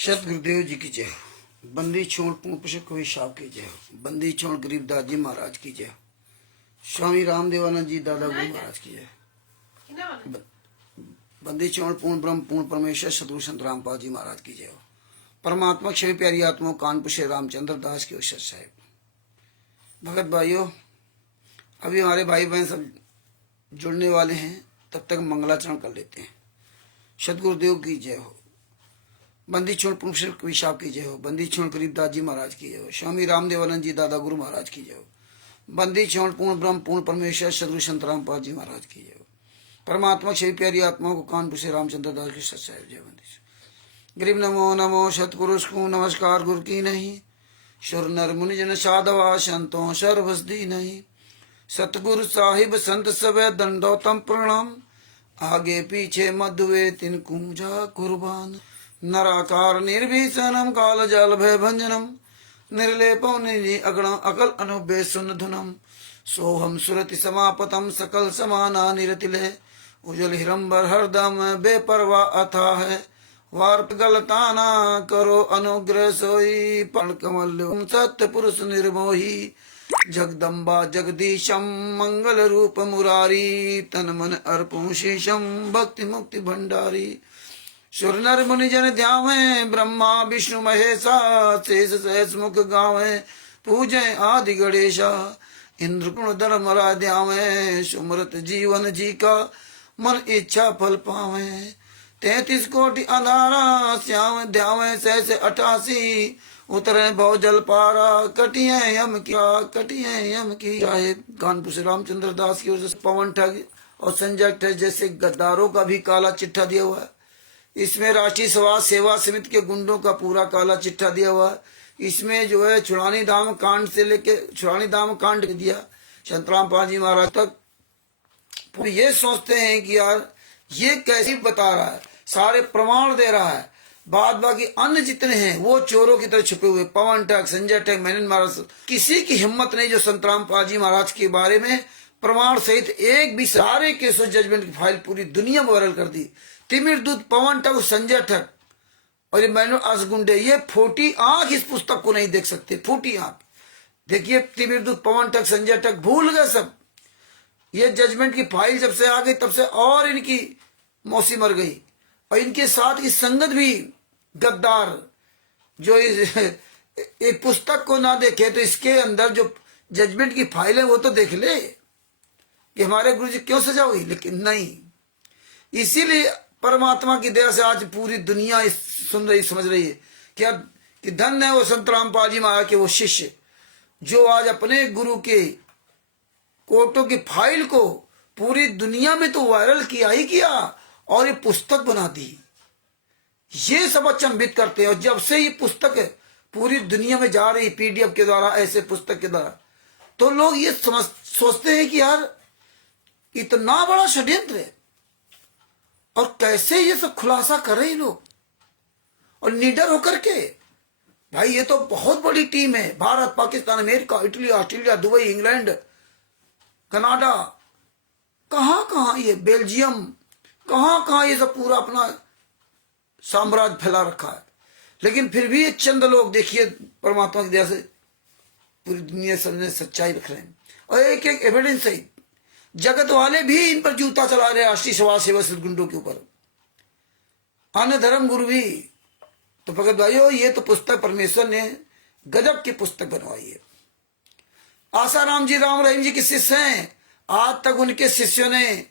सत गुरुदेव जी की जय। बंदी छोड़ पुष्प कवि साहब की जय। बंदी छोड़ गरीबदास जी महाराज की जय। स्वामी रामदेवानंद जी दादा गुरु महाराज की जय। बंदी छोड़ पूर्ण ब्रह्म पूर्ण परमेश्वर सतगुरु संत रामपाल जी महाराज की जय। परमात्मा क्षण प्यारी आत्मा कानपुर श्री रामचंद्र दास की औसत साहेब। भगत भाइयों, अभी हमारे भाई बहन सब जुड़ने वाले हैं, तब तक मंगलाचरण कर लेते हैं। सतगुरुदेव की जय हो। बंदी छोड़ पुष्प कवि साहब की जय हो। बंदी छोड़ गरीबदास जी महाराज की जय हो। स्वामी रामदेवानंद जी दादा गुरु महाराज की जय हो। बंदी छोड़ पूर्ण ब्रह्म पूर्ण परमेश्वर सतगुरु संत रामपाल जी महाराज की जय हो। परमात्मा क्षय प्यारी आत्माओं को कानपुर से रामचंद्र दास की सत्साहेब जय। बंदी गरीब नमो नमो सतपुरुष को नमस्कार गुरु की नहीं। सुर नर मुनि जन साधवा संतों सर्वसदी नहीं। सतगुरु साहिब संत सवे दंडोतम प्रणाम। आगे पीछे मधुए तिन कुंजा कुर्बान। नराकार निर्भीषणम काल जाल भय भंजनम। निर्लेपम निधि अगणम अकल अनुबे सुन धुनम। सोहम सुरति समापतम सकल समाना निरतिले। उजल हिरंबर हरदम बेपरवा अथा है। वार गलताना करो अनुग्रह सोई। पण कमल सत्य पुरुष निर्मोही। जगदम्बा जगदीशम मंगल रूप मुरारी। तन मन अर्पण शीशम भक्ति मुक्ति भंडारी। सुर नर मुनि जन ध्यावे ब्रह्मा विष्णु महेशा। शेष सहस मुख गावे पूजे आदि गणेशा। इंद्र गुण धर्म ध्यावे सुमरत जीवन जी का। मन इच्छा फल पावे 33 कोटि अंधारा। श्याम ध्यावे सहस 88। उतरे भव जल पारा। कटिए यम की चाहे कानपुर से रामचंद्र दास की ओर से पवन ठग और संजय ठग जैसे गद्दारों का भी काला चिट्ठा दिया हुआ है। इसमें राष्ट्रीय समाज सेवा समिति के गुंडों का पूरा काला चिट्ठा दिया हुआ है। इसमें जो है छुड़ानी धाम कांड से लेके छुड़ानी धाम कांड दिया संत रामपाल जी महाराज तक। ये सोचते हैं कि यार ये कैसी बता रहा है, सारे प्रमाण दे रहा है। बाद बाकी अन्य जितने हैं वो चोरों की तरह छुपे हुए। पवन ठग, संजय ठग, मेनन महाराज, किसी की हिम्मत नहीं जो संत रामपाल जी महाराज के बारे में प्रमाण सहित एक भी सारे केसों जजमेंट की फाइल पूरी दुनिया में वायरल कर दी। तिमिर दूत, पवन ठग, संजय ठग और ये मैनो असगुंडे, ये फूटी आंख इस पुस्तक को नहीं देख सकते। फूटी आंख देखिए, तिमिर दूत, पवन ठग, संजय ठग भूल गए सब। ये जजमेंट की फाइल जब से आ गई तब से और इनकी मौसी मर गई। और इनके साथ इस संगत भी गद्दार जो एक पुस्तक को ना देखे तो इसके अंदर जो जजमेंट की फाइल है वो तो देख ले कि हमारे गुरु जी क्यों सजा हुई, लेकिन नहीं। इसीलिए परमात्मा की दया से आज पूरी दुनिया सुन रही, समझ रही है कि धन्य है वो संत रामपाल जी महाराज के वो शिष्य जो आज अपने गुरु के कोटों की फाइल को पूरी दुनिया में तो वायरल किया ही किया और ये पुस्तक बना दी। ये सब अचंभित करते हैं। और जब से ये पुस्तक पूरी दुनिया में जा रही पीडीएफ के द्वारा, ऐसे पुस्तक के द्वारा, तो लोग ये सोचते हैं कि यार इतना बड़ा षड्यंत्र है और कैसे ये सब खुलासा कर रहे हैं लोग और निडर होकर के। भाई ये तो बहुत बड़ी टीम है। Bharat, Pakistan, America, Italy, Australia, Dubai, England, Canada, कहां ये बेल्जियम, कहां ये सब पूरा अपना साम्राज्य फैला रखा है। लेकिन फिर भी ये चंद लोग देखिए परमात्मा की दया से पूरी दुनिया समझने सच्चाई रख रहे हैं और एक एक एविडेंस है। जगत वाले भी इन पर जूता चला रहे, राष्ट्रीय समाज सेवा गुंडों के ऊपर, अन्य धर्म गुरु भी। तो भगत भाइयों, ये तो पुस्तक परमेश्वर ने गजब की पुस्तक बनवाई है। आसाराम जी, राम रहीम जी के शिष्य हैं। आज तक उनके शिष्यों ने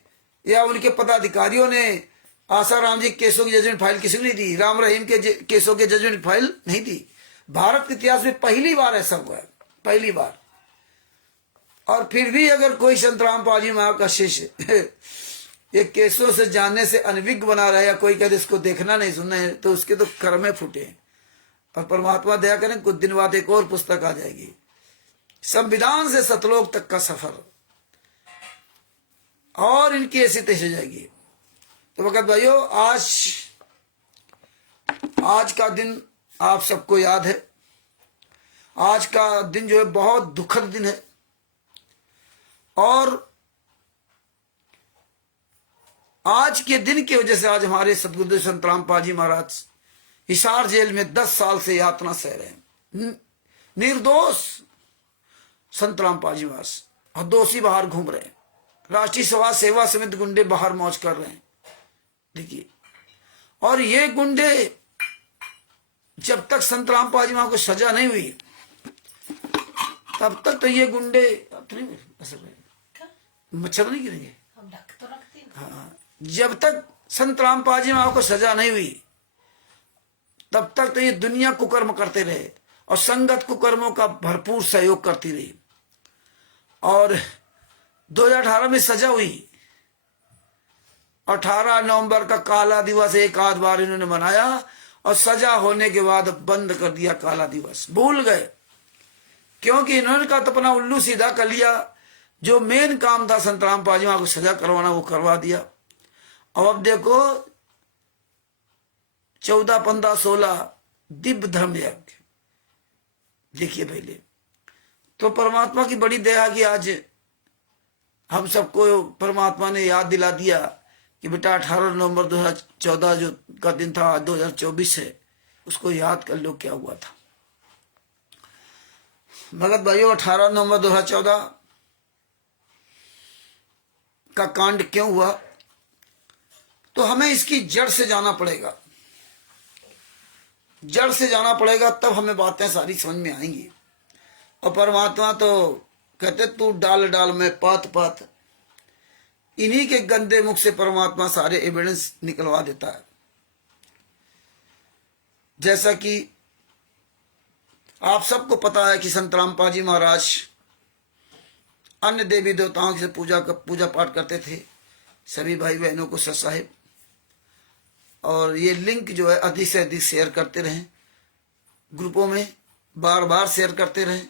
या उनके पदाधिकारियों ने आसाराम जी केसों की जजमेंट फाइल किसी ने नहीं दी। राम रहीम के केसों के जजमेंट फाइल नहीं दी। भारत के इतिहास में पहली बार ऐसा हुआ है, पहली बार। और फिर भी अगर कोई संत रामपाल जी महाराज का शिष्य ये केसों से जानने से अनभिज्ञ बना रहा है या कोई कहते इसको देखना नहीं सुनना है, तो उसके तो कर्म फूटे। और परमात्मा दया करें, कुछ दिन बाद एक और पुस्तक आ जाएगी, संविधान से सतलोक तक का सफर, और इनकी ऐसी तैसी हो जाएगी। तो भगत भाइयों, आज का दिन आप सबको याद है। आज का दिन जो है बहुत दुखद दिन है। और आज के दिन की वजह से आज हमारे सतगुरुदेव संत रामपाल जी महाराज हिसार जेल में 10 साल से यातना सह रहे हैं, निर्दोष संत रामपाल जी महाराज, और दोषी बाहर घूम रहे हैं। राष्ट्रीय सभा सेवा समिति गुंडे बाहर मौज कर रहे हैं, देखिए। और ये गुंडे जब तक संत रामपाल जी महाराज को सजा नहीं हुई तब तक तो ये गुंडे मच्छर नहीं गिरेंगे। हाँ, जब तक संत रामपाल जी महाराज को सजा नहीं हुई तब तक तो ये दुनिया कुकर्म करते रहे और संगत कुकर्मों का भरपूर सहयोग करती रही। और 2018 में सजा हुई, 18 नवंबर का काला दिवस एक आध बार इन्होंने मनाया और सजा होने के बाद बंद कर दिया काला दिवस, भूल गए। क्योंकि इन्होंने का तो अपना उल्लू सीधा कर लिया, जो मेन काम था संत रामपाल जी महाराज को सजा करवाना वो करवा दिया। अब देखो 14, 15, 16 दिव्य धर्म यज्ञ, देखिए पहले तो परमात्मा की बड़ी दया कि आज हम सबको परमात्मा ने याद दिला दिया कि बेटा 18 नवंबर 2014 जो का दिन था, 2024 है, उसको याद कर लो क्या हुआ था। भगत भाइयों, 18 नवंबर 2014 का कांड क्यों हुआ, तो हमें इसकी जड़ से जाना पड़ेगा। जड़ से जाना पड़ेगा तब हमें बातें सारी समझ में आएंगी। और परमात्मा तो कहते तू डाल डाल में पात पात, इन्हीं के गंदे मुख से परमात्मा सारे एविडेंस निकलवा देता है। जैसा कि आप सबको पता है कि संत रामपाल जी महाराज अन्य देवी देवताओं से पूजा पाठ करते थे, सभी भाई बहनों को सत साहिब। और ये लिंक जो है अधिक से अधिक शेयर करते रहें, ग्रुपों में बार बार शेयर करते रहें,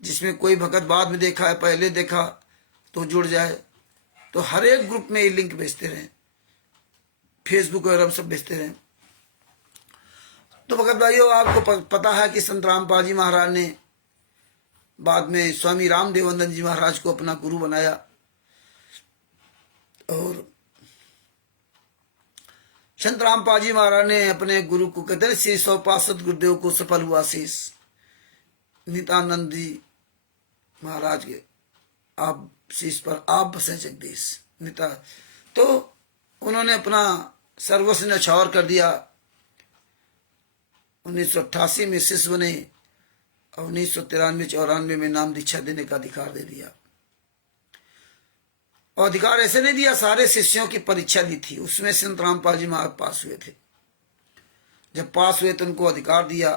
जिसमें कोई भगत बाद में देखा है, पहले देखा तो जुड़ जाए। तो हर एक ग्रुप में ये लिंक भेजते रहें, फेसबुक वगैरह सब भेजते रहें। तो भगत भाइयों, आपको पता है कि संत रामपाल जी महाराज ने बाद में स्वामी रामदेवानंद जी महाराज को अपना गुरु बनाया। और संत रामपाल जी महाराज ने अपने गुरु को कहते हैं श्री सौपासद गुरुदेव को सफल हुआ शीश नित्यानंद जी महाराज के आप शीश पर आप बसे जगदीश निता। तो उन्होंने अपना सर्वस्व न्यौछावर कर दिया। 1988 में शिष्य बने और 1993-94 में नाम दीक्षा देने का अधिकार दे दिया। और अधिकार ऐसे नहीं दिया, सारे शिष्यों की परीक्षा दी थी, उसमें संत रामपाल जी महाराज पास हुए थे। जब पास हुए तो उनको अधिकार दिया।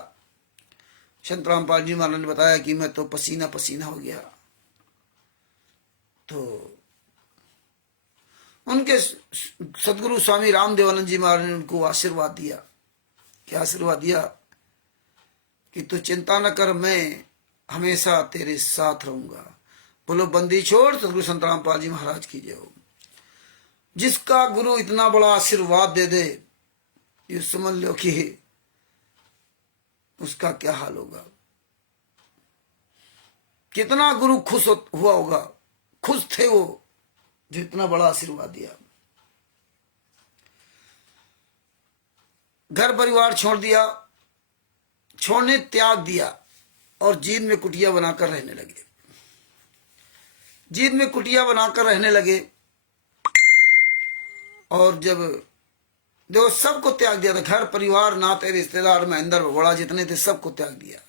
संत रामपाल जी महाराज ने बताया कि मैं तो पसीना पसीना हो गया। तो उनके सदगुरु स्वामी रामदेवानंद जी महाराज ने उनको आशीर्वाद दिया। क्या आशीर्वाद दिया कि तू चिंता न कर, मैं हमेशा तेरे साथ रहूंगा। बोलो बंदी छोड़ सदगुरु संत रामपाल जी महाराज की जय हो। जिसका गुरु इतना बड़ा आशीर्वाद दे दे, ये समझ लो कि उसका क्या हाल होगा। कितना गुरु खुश हुआ होगा, खुश थे वो जो इतना बड़ा आशीर्वाद दिया। घर परिवार छोड़ दिया, छोड़ने त्याग दिया और जींद में कुटिया बनाकर रहने लगे। जींद में कुटिया बनाकर रहने लगे। और जब देखो सबको त्याग दिया था, घर परिवार नाते रिश्तेदार महेंद्र भगोड़ा जितने थे सबको त्याग दिया,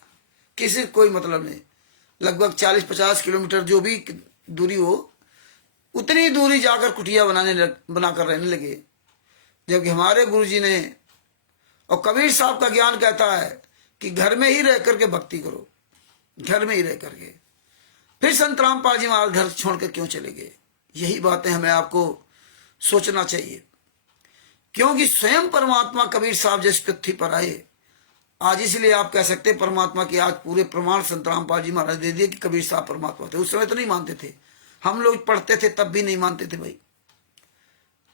किसी कोई मतलब नहीं। लगभग 40-50 किलोमीटर जो भी दूरी हो उतनी दूरी जाकर कुटिया बनाकर रहने लगे। जबकि हमारे गुरुजी ने और कबीर साहब का ज्ञान कहता है कि घर में ही रह करके भक्ति करो, घर में ही रह करके। फिर संत रामपाल जी महाराज घर छोड़कर क्यों चले गए, यही बातें हमें आपको सोचना चाहिए। क्योंकि स्वयं परमात्मा कबीर साहब जिस पृथ्वी पर आए आज, इसलिए आप कह सकते परमात्मा की आज पूरे प्रमाण संत रामपाल जी महाराज दे दिए कि कबीर साहब परमात्मा थे। उस समय तो नहीं मानते थे, हम लोग पढ़ते थे तब भी नहीं मानते थे भाई।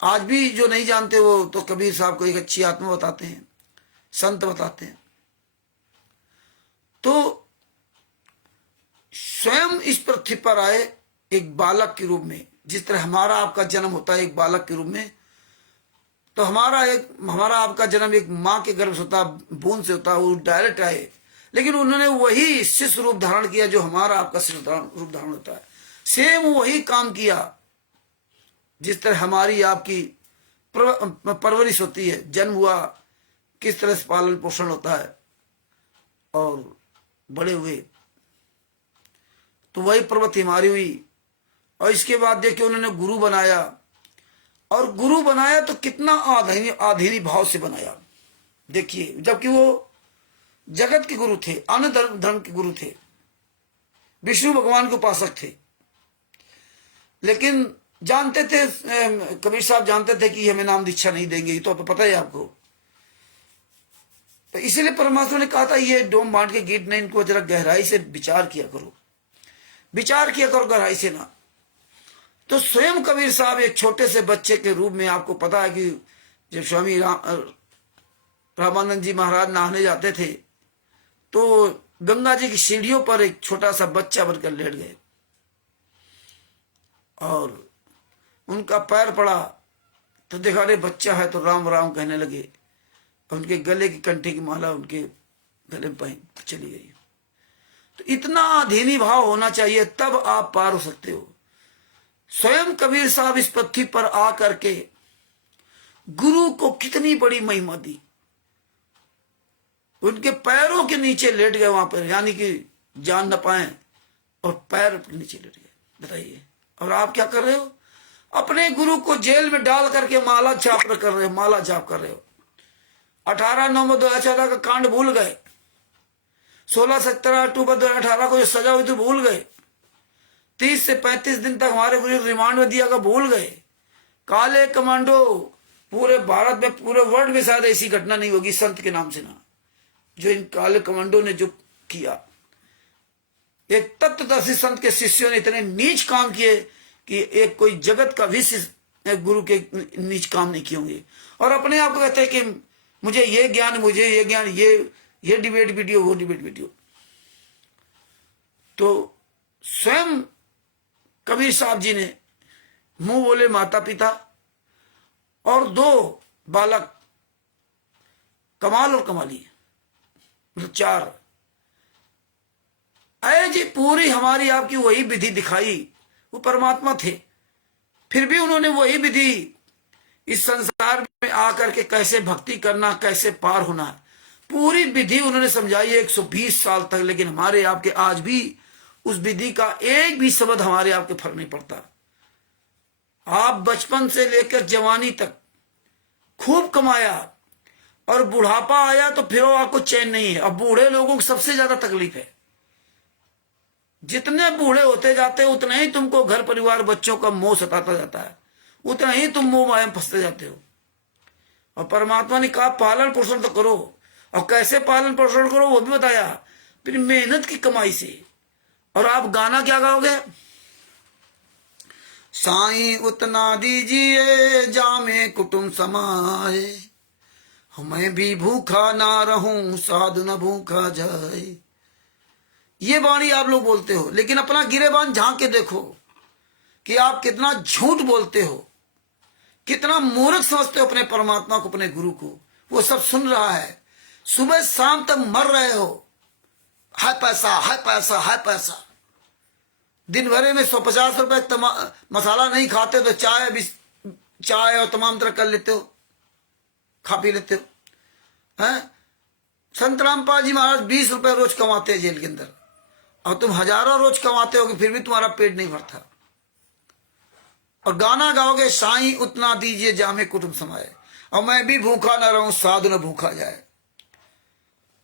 आज भी जो नहीं जानते वो तो कबीर साहब को एक अच्छी आत्मा बताते हैं, संत बताते हैं। तो स्वयं इस पृथ्वी पर आए एक बालक के रूप में, जिस तरह हमारा आपका जन्म होता है एक बालक के रूप में, तो हमारा आपका जन्म एक माँ के गर्भ से होता, बूंद से होता, वो डायरेक्ट आए, लेकिन उन्होंने वही शिष्य रूप धारण किया जो हमारा आपका शिष्य रूप धारण होता है। सेम वही काम किया जिस तरह हमारी आपकी परवरिश होती है, जन्म हुआ, किस तरह से पालन पोषण होता है और बड़े हुए, तो वही प्रवृत्ति हमारी हुई। और इसके बाद देखिए उन्होंने गुरु बनाया, और गुरु बनाया तो कितना आधीनी भाव से बनाया। देखिए जबकि वो जगत के गुरु थे, अन्य धर्म के गुरु थे, विष्णु भगवान के उपासक थे, लेकिन जानते थे, कबीर साहब जानते थे कि हमें नाम दीक्षा नहीं देंगे, तो पता है आपको। तो इसीलिए परमात्मा ने कहा था ये डोम बांट के गीत नहीं, इनको जरा गहराई से विचार किया करो, विचार किया करो गहराई से ना। तो स्वयं कबीर साहब एक छोटे से बच्चे के रूप में, आपको पता है कि जब स्वामी रामानंद जी महाराज नहाने जाते थे तो गंगा जी की सीढ़ियों पर एक छोटा सा बच्चा बनकर लेट गए और उनका पैर पड़ा तो देखा रे बच्चा है, तो राम राम कहने लगे। उनके गले की कंठी की माला उनके गले में पहन चली गई। तो इतना अधीनी भाव होना चाहिए, तब आप पार हो सकते हो। स्वयं कबीर साहब इस पृथ्वी पर आकर के गुरु को कितनी बड़ी महिमा दी, उनके पैरों के नीचे लेट गए वहां पर, यानी कि जान न पाए और पैर के नीचे लेट गए। बताइए, और आप क्या कर रहे हो? अपने गुरु को जेल में डाल करके माला जाप कर रहे हो, माला जाप कर रहे हो। 18/9/2014 का कांड भूल गए, 16-17 अक्टूबर 2018 को जो सजा हुई थी भूल गए, 30 से 35 दिन तक हमारे गुरु रिमांड में दिया, भूल गए। काले कमांडो पूरे भारत में, पूरे वर्ल्ड में शायद ऐसी घटना नहीं होगी संत के नाम से ना, जो इन काले कमांडो ने जो किया। एक तत्वदर्शी संत के शिष्यों ने इतने नीच काम किए कि एक कोई जगत का भी गुरु के नीच काम नहीं किए होंगे, और अपने आप को कहते हैं कि मुझे ये ज्ञान, मुझे ये ज्ञान, ये डिबेट वीडियो, वो डिबेट वीडियो। तो स्वयं कबीर साहब जी ने मुंह बोले माता पिता और 2 बालक, कमाल और कमाली, मतलब 4, अय जी पूरी हमारी आपकी वही विधि दिखाई। वो परमात्मा थे, फिर भी उन्होंने वही विधि इस संसार में आकर के कैसे भक्ति करना, कैसे पार होना, पूरी विधि उन्होंने समझाई 120 साल तक। लेकिन हमारे आपके आज भी उस विधि का एक भी शब्द हमारे आपके फर्क नहीं पड़ता। आप बचपन से लेकर जवानी तक खूब कमाया और बुढ़ापा आया तो फिर आपको चैन नहीं है। अब बूढ़े लोगों को सबसे ज्यादा तकलीफ है, जितने बूढ़े होते जाते हैं उतना ही तुमको घर परिवार बच्चों का मोह सताता जाता है, उतना ही तुम मोह माया में फंसते जाते हो। और परमात्मा ने कहा पालन पोषण तो करो, और कैसे पालन पोषण करो वो भी बताया, फिर मेहनत की कमाई से। और आप गाना क्या गाओगे? साईं उतना दीजिए जामे कुटुंब समाए, मैं भी भूखा ना रहूं साधु न भूखा जाए। ये वाणी आप लोग बोलते हो, लेकिन अपना गिरेबान झांक के देखो कि आप कितना झूठ बोलते हो, कितना मूर्ख समझते हो अपने परमात्मा को, अपने गुरु को। वो सब सुन रहा है, सुबह शाम तक मर रहे हो, है पैसा, है पैसा, है पैसा। दिन भरे में 150 रुपए मसाला नहीं खाते तो चाय और तमाम तरह कर लेते हो, खा पी लेते हो। हैं? संत रामपाल जी महाराज 20 रुपए रोज कमाते हैं जेल के अंदर, और तुम हजारों रोज कमाते हो, फिर भी तुम्हारा पेट नहीं भरता। और गाना गाओगे साईं उतना दीजिए जामे कुटुंब समाए, और मैं भी भूखा ना रहूं साधु न भूखा जाए।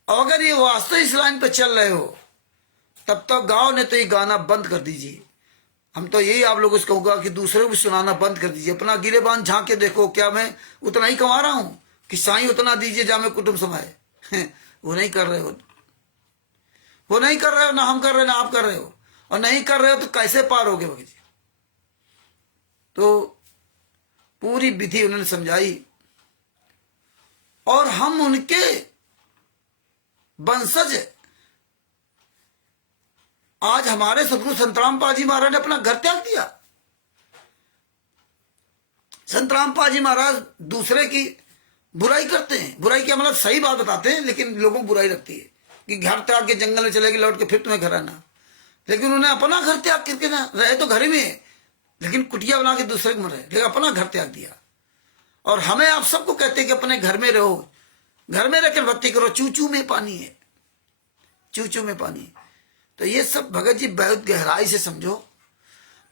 और अगर ये वास्तव इस लाइन पे चल रहे हो तब तो गाओ, ने तो ये गाना बंद कर दीजिए। हम तो यही आप लोगों से कहूंगा कि दूसरे को भी सुनाना बंद कर दीजिए। अपना गिरेबान झांक के देखो, क्या मैं उतना ही कमा रहा हूं कि साईं उतना दीजिए जामे कुटुंब समाए? वो नहीं कर रहे हो, वो नहीं कर रहे हो, ना हम कर रहे हो, ना आप कर रहे हो। और नहीं कर रहे हो तो कैसे पार होगे भगत जी? तो पूरी विधि उन्होंने समझाई, और हम उनके वंशज। आज हमारे सतगुरु संत रामपाल जी महाराज ने अपना घर त्याग दिया, संत रामपाल जी महाराज दूसरे की बुराई करते हैं, बुराई क्या मतलब सही बात बताते हैं, लेकिन लोगों को बुराई लगती है कि घर त्याग के जंगल में चले गए, लौट के फिर तुम्हें घर आना। लेकिन उन्हें अपना घर त्याग करके ना, रहे तो घर में है लेकिन कुटिया बना के दूसरे को मर रहे, लेकिन अपना घर त्याग दिया। और हमें आप सबको कहते हैं कि अपने घर में रहो, घर में रहकर भक्ति करो, चूचू में पानी है, चूचू में पानी। तो ये सब भगत जी बहुत गहराई से समझो,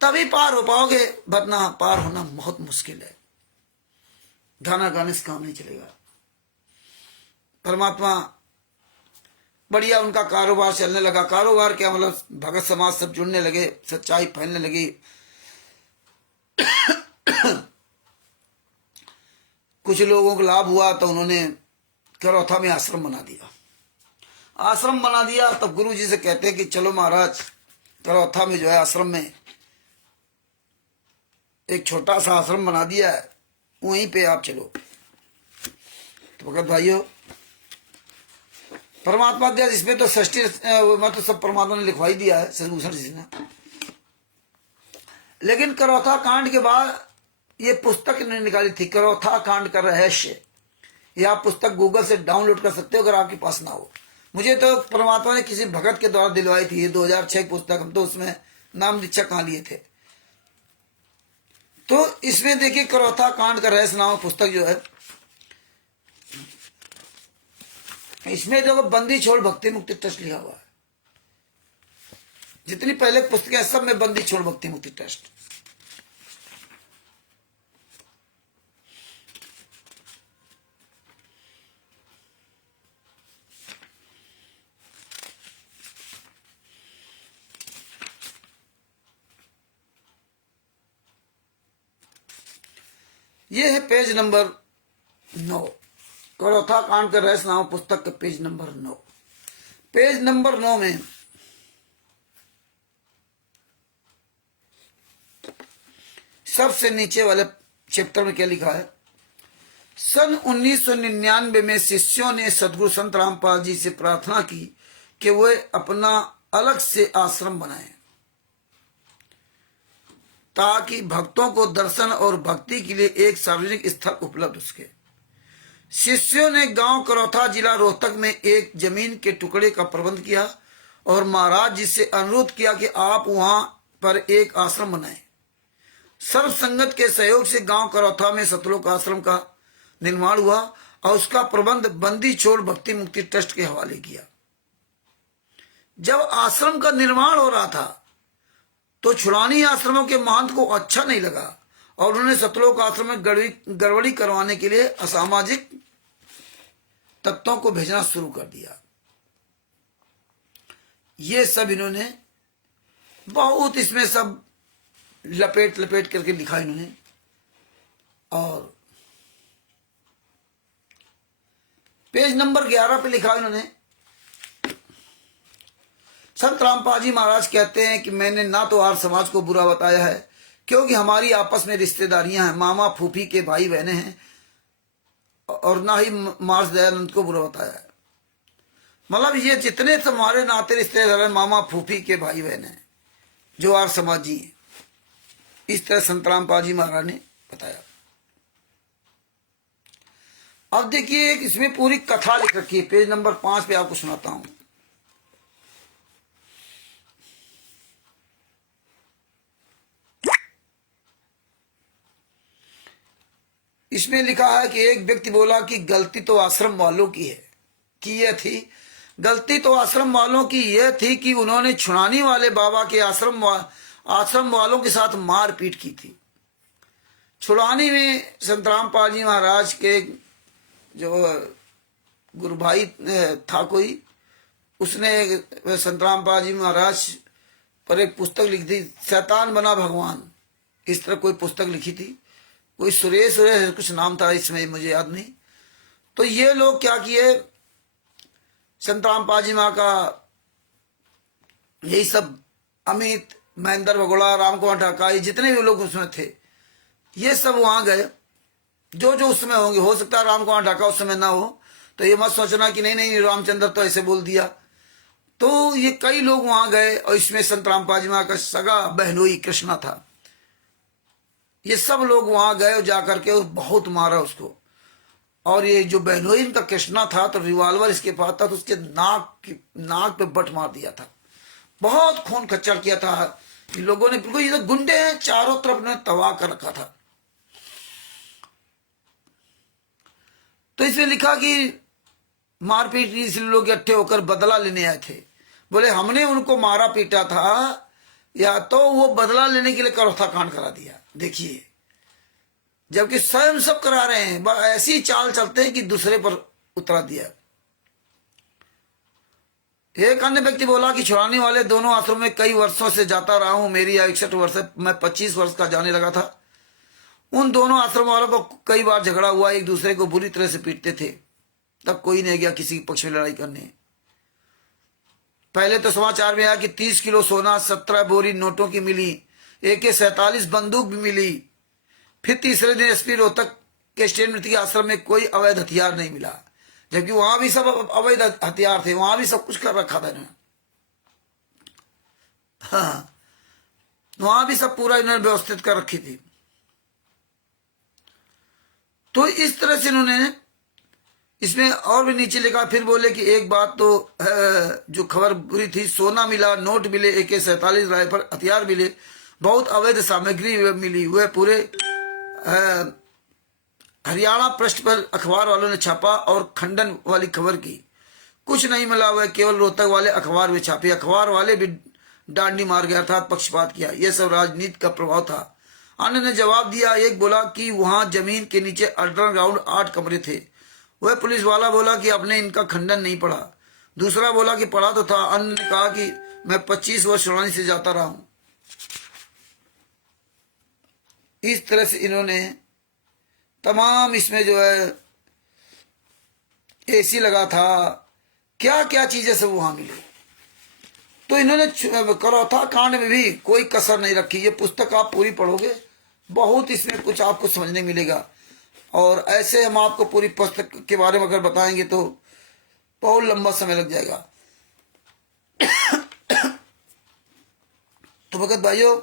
तभी पार हो पाओगे, वरना पार होना बहुत मुश्किल है। गाना गाने से काम नहीं चलेगा। परमात्मा बढ़िया, उनका कारोबार चलने लगा। कारोबार क्या मतलब, भगत समाज सब जुड़ने लगे, सच्चाई फैलने लगी। कुछ लोगों को लाभ हुआ तो उन्होंने करौथा में आश्रम बना दिया। आश्रम बना दिया तब गुरु जी से कहते हैं कि चलो महाराज, करौथा में जो है आश्रम में एक छोटा सा आश्रम बना दिया है, वहीं पे आप चलो। तो भगत भाइयों, परमात्मा दिया, इसमें तो षष्ठी मतलब सब परमात्मा ने लिखवाई दिया है, सदभूषण जी ने। लेकिन करौथा कांड के बाद ये पुस्तक ने निकाली थी, करौथा कांड का रहस्य। ये आप पुस्तक गूगल से डाउनलोड कर सकते हो अगर आपके पास ना हो। मुझे तो परमात्मा ने किसी भगत के द्वारा दिलवाई थी ये 2006 की पुस्तक। हम तो उसमें नाम दीक्षा कहाँ लिए थे। तो इसमें देखिए, करौथा कांड का रहस्य नाम पुस्तक जो है, इसमें देखो बंदी छोड़ भक्ति मुक्ति ट्रस्ट लिखा हुआ है। जितनी पहले पुस्तकें सब में बंदी छोड़ भक्ति मुक्ति ट्रस्ट। ये है पेज नंबर 9, करौथा कांड का रहस्य नाम पुस्तक का पेज नंबर 9। पेज नंबर 9 में सबसे नीचे वाले चैप्टर में क्या लिखा है। सन 1999 में शिष्यों ने सदगुरु संत रामपाल जी से प्रार्थना की कि वे अपना अलग से आश्रम बनाएं ताकि भक्तों को दर्शन और भक्ति के लिए एक सार्वजनिक स्थल उपलब्ध हो सके। शिष्यों ने गांव करौथा जिला रोहतक में एक जमीन के टुकड़े का प्रबंध किया और महाराज जी से अनुरोध किया कि आप वहां पर एक आश्रम बनाएं। सर्व संगत के सहयोग से गांव करौथा में सतलोक आश्रम का निर्माण हुआ और उसका प्रबंध बंदी छोड़ भक्ति मुक्ति ट्रस्ट के हवाले किया। जब आश्रम का निर्माण हो रहा था तो छुड़ानी आश्रमों के महंत को अच्छा नहीं लगा और उन्होंने सतलोक आश्रम में गड़बड़ी करवाने के लिए असामाजिक तत्वों को भेजना शुरू कर दिया। ये सब इन्होंने बहुत इसमें सब लपेट लपेट करके लिखा इन्होंने। और पेज नंबर 11 पे लिखा इन्होंने, संत रामपाल जी महाराज कहते हैं कि मैंने ना तो आर्य समाज को बुरा बताया है क्योंकि हमारी आपस में रिश्तेदारियां हैं, मामा फूफी के भाई बहने हैं, और ना ही मार्स दयानंद को बुरा बताया है। मतलब ये जितने हमारे नाते रिश्तेदार हैं, मामा फूफी के भाई बहन हैं जो आर्य समाजी हैं। इस तरह संत रामपाल जी महाराज ने बताया। अब देखिए, इसमें पूरी कथा लिख रखी है, पेज नंबर 5 पे आपको सुनाता हूं। इसमें लिखा है कि एक व्यक्ति बोला कि गलती तो आश्रम वालों की है, कि यह थी गलती तो आश्रम वालों की यह थी कि उन्होंने छुड़ानी वाले बाबा के आश्रम वालों के साथ मारपीट की थी। छुड़ानी में संत रामपाल जी महाराज के जो गुरु भाई था कोई, उसने संत रामपाल जी महाराज पर एक पुस्तक लिखी थी, शैतान बना भगवान, इस तरह कोई पुस्तक लिखी थी। कोई सुरेश कुछ नाम था, इसमें मुझे याद नहीं। तो ये लोग क्या किए, संत रामपाल जी माँ का यही सब अमित, महेंद्र भगोड़ा, राम कुमार ढाका, जितने भी लोग उसमें थे, ये सब वहां गए। जो जो उस समय होंगे, हो सकता है राम कुमार ढाका उस समय ना हो, तो ये मत सोचना कि नहीं नहीं रामचंद्र तो ऐसे बोल दिया। तो ये कई लोग वहां गए और इसमें संत रामपाल जी माँ का सगा बहनोई कृष्णा था। ये सब लोग वहां गए, जाकर के बहुत मारा उसको। और ये जो बहनोई इनका कृष्णा था तो रिवाल्वर इसके पास था, तो उसके नाक पे बट मार दिया था। बहुत खून खच्चड़ किया था। इन लोगों ने बिल्कुल, ये तो गुंडे हैं, चारों तरफ ने तबाह कर रखा था। तो इसमें लिखा कि मारपीट इसलिए लोग इकट्ठे होकर बदला लेने आए थे। बोले हमने उनको मारा पीटा था, या तो वो बदला लेने के लिए करौथा कांड करा दिया। देखिए, जबकि स्वयं सब करा रहे हैं, ऐसी चाल चलते हैं कि दूसरे पर उतरा दिया। एक अन्य व्यक्ति बोला कि छुड़ाने वाले दोनों आश्रम में कई वर्षों से जाता रहा हूं, मेरी 61 वर्ष है, मैं 25 वर्ष का जाने लगा था। उन दोनों आश्रम वालों को कई बार झगड़ा हुआ, एक दूसरे को बुरी तरह से पीटते थे, तब कोई नहीं गया किसी पक्ष में लड़ाई करने। पहले तो समाचार में आया कि 30 किलो सोना, 17 बोरी नोटों की मिली, AK-47 बंदूक भी मिली। फिर तीसरे दिन एसपी रोहतक के स्टेट आश्रम में कोई अवैध हथियार नहीं मिला, जबकि वहां भी सब अवैध हथियार थे, वहां भी सब कुछ कर रखा था इन्होंने। हाँ, वहां भी सब पूरा इन्होंने व्यवस्थित कर रखी थी। तो इस तरह से इन्होंने इसमें और भी नीचे लिखा। फिर बोले कि एक बात तो जो खबर बुरी थी, सोना मिला, नोट मिले, AK-47 राइफल, हथियार मिले, बहुत अवैध सामग्री मिली। वह पूरे हरियाणा पृष्ठ पर अखबार वालों ने छापा और खंडन वाली खबर की। कुछ नहीं मिला, वह केवल रोहतक वाले अखबार में छापे। अखबार वाले भी डांडी मार गया, अर्थात पक्षपात किया। यह सब राजनीति का प्रभाव था। अन्य ने जवाब दिया। एक बोला कि वहां जमीन के नीचे अंडरग्राउंड 8 कमरे थे। वह पुलिस वाला बोला कि आपने इनका खंडन नहीं पढ़ा। दूसरा बोला कि पढ़ा तो था। अन्य ने कहा कि मैं 25 वर्ष छुड़ाने से जाता रहा हूं। इस तरह से इन्होंने तमाम, इसमें जो है AC लगा था, क्या क्या चीजें सब वहां मिली। तो इन्होंने करौथा कांड में भी कोई कसर नहीं रखी। ये पुस्तक आप पूरी पढ़ोगे, बहुत इसमें कुछ आपको समझने मिलेगा। और ऐसे हम आपको पूरी पुस्तक के बारे में अगर बताएंगे तो बहुत लंबा समय लग जाएगा। तो भगत भाइयों,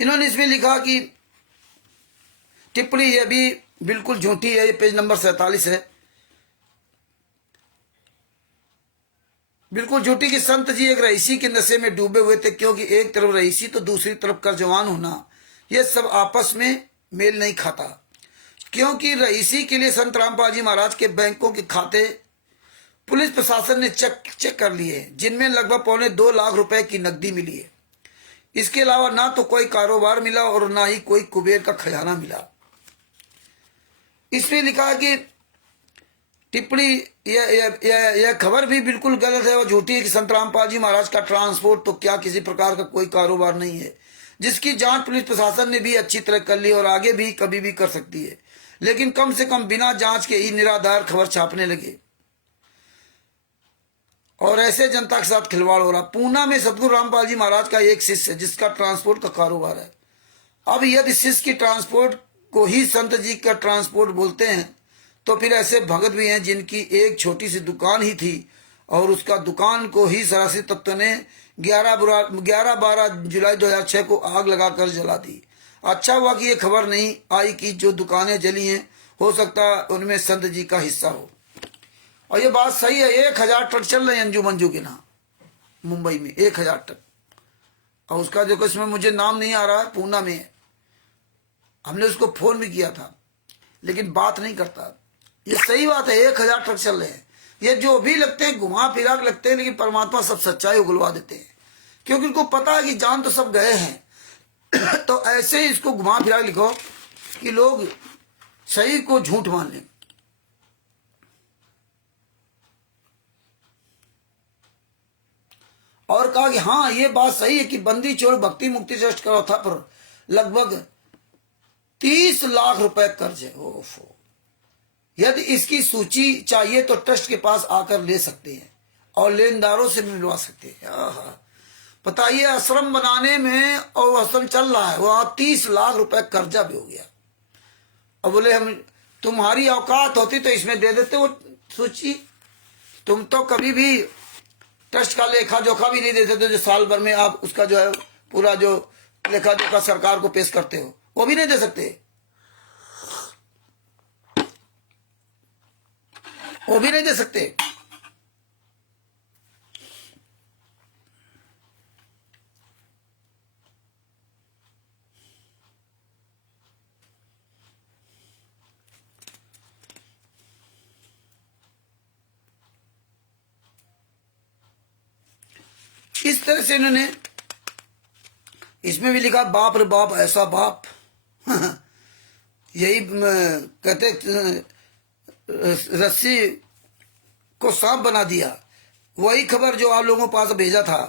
इन्होंने इसमें लिखा कि टिप्पणी ये भी बिल्कुल झूठी है। ये पेज नंबर 47 है। बिल्कुल झूठी कि संत जी एक रईसी के नशे में डूबे हुए थे, क्योंकि एक तरफ रईसी तो दूसरी तरफ कर्जवान होना, ये सब आपस में मेल नहीं खाता। क्योंकि रईसी के लिए संत रामपाल जी महाराज के बैंकों के खाते पुलिस प्रशासन ने चेक कर लिए, जिनमें लगभग 1.25 लाख रुपए की नकदी मिली है। इसके अलावा ना तो कोई कारोबार मिला और ना ही कोई कुबेर का खजाना मिला। इसमें लिखा है कि टिप्पणी, यह खबर भी बिल्कुल गलत है और झूठी है कि संत रामपाल जी महाराज का ट्रांसपोर्ट तो क्या किसी प्रकार का कोई कारोबार नहीं है, जिसकी जांच पुलिस प्रशासन ने भी अच्छी तरह कर ली और आगे भी कभी भी कर सकती है। लेकिन कम से कम बिना जांच के ही निराधार खबर छापने लगे और ऐसे जनता के साथ खिलवाड़ हो रहा। पूना में सतगुरु रामपाल जी महाराज का एक शिष्य है जिसका ट्रांसपोर्ट का कारोबार है। अब यदि शिष्य की ट्रांसपोर्ट को ही संत जी का ट्रांसपोर्ट बोलते हैं, तो फिर ऐसे भगत भी हैं जिनकी एक छोटी सी दुकान ही थी और उसका दुकान को ही सरासी तत्व ने 11-12 जुलाई 2006 को आग लगाकर जला दी। अच्छा हुआ कि ये खबर नहीं आई कि जो दुकानें जली हैं, हो सकता उनमें संत जी का हिस्सा हो। और ये बात सही है। 1000 ट्रक चल रहे हैं अंजू मंजू के नाम मुंबई में, 1000 ट्रक। और उसका जो इसमें मुझे नाम नहीं आ रहा है, पूना में है। हमने उसको फोन भी किया था, लेकिन बात नहीं करता। ये सही बात है, 1000 ट्रक चल रहे हैं। ये जो भी लगते हैं घुमा फिरा के लगते हैं, लेकिन परमात्मा सब सच्चाई उगलवा देते हैं, क्योंकि उनको पता है कि जान तो सब गए हैं। तो ऐसे ही इसको घुमा फिरा के लिखो कि लोग सही को झूठ मान लें। और कहा कि हाँ, ये बात सही है कि बंदी छोड़ भक्ति मुक्ति ट्रस्ट का था पर लगभग 30 लाख रुपए कर्ज है। ओफो, यदि इसकी सूची चाहिए तो ट्रस्ट के पास आकर ले सकते हैं और लेनदारों से मिलवा सकते हैं। बताइए, आश्रम बनाने में और आश्रम चल रहा है, वहां 30 लाख रुपए कर्जा भी हो गया। और बोले हम, तुम्हारी औकात होती तो इसमें दे देते वो सूची। तुम तो कभी भी ट्रस्ट का लेखा जोखा भी नहीं देते थे, जो साल भर में आप उसका जो है पूरा जो लेखा जोखा सरकार को पेश करते हो, वो भी नहीं दे सकते, वो भी नहीं दे सकते। इस तरह से इन्होंने इसमें भी लिखा बाप रे बाप ऐसा बाप यही कहते रस्सी को सांप बना दिया। वही खबर जो आप लोगों के पास भेजा था,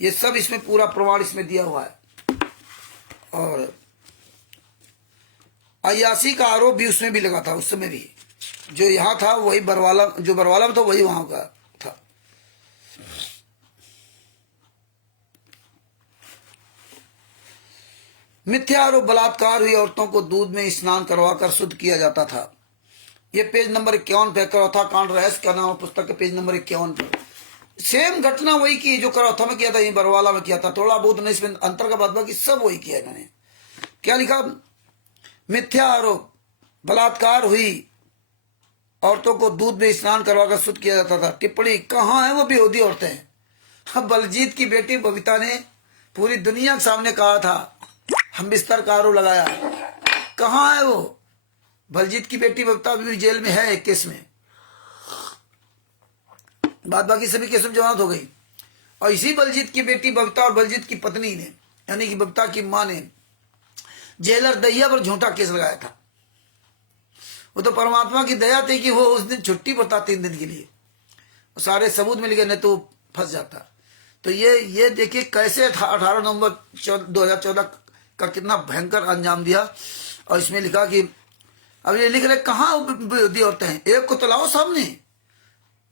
ये सब इसमें पूरा प्रमाण इसमें दिया हुआ है। और अयासी का आरोप भी उसमें भी लगा था, उस समय भी जो यहाँ था वही बरवाला, जो बरवाला में था वही वहां का था। मिथ्या आरोप बलात्कार हुई औरतों को दूध में स्नान करवाकर शुद्ध किया जाता था। ये पेज नंबर 51 पे करौथा कांड रहस्य का नाम पुस्तक के पेज नंबर 51 पर सेम घटना वही की जो करौथा में किया था, ये बरवाला में किया था। थोड़ा बहुत नहीं इसमें अंतर का बात, बाकी सब वही किया इन्होंने। क्या लिखा? मिथ्या आरोप बलात्कार हुई औरतों को दूध में स्नान करवाकर शुद्ध किया जाता था। टिप्पणी, कहाँ है वो बेहूदी औरतें? अब बलजीत की बेटी बबीता ने पूरी दुनिया के सामने कहा था, हम बिस्तर का आरोप लगाया, कहाँ है वो? बलजीत की बेटी बबीता अभी जेल में है एक केस में, बाद बाकी सभी केस में जमानत हो गई। और इसी बलजीत की बेटी बबीता और बलजीत की पत्नी ने, यानी कि बबीता की मां ने जेलर दहिया पर झूठा केस लगाया था। वो तो परमात्मा की दया थी कि वो उस दिन छुट्टी पर था 3 दिन के लिए, सारे सबूत मिल गए, नहीं तो फंस जाता। तो ये देखिए कैसे 18 नवंबर 2014 का कितना भयंकर अंजाम दिया। और इसमें लिखा कि अब ये लिख रहे कहाँ विरोधी औरतें हैं, एक को तो लाओ सामने,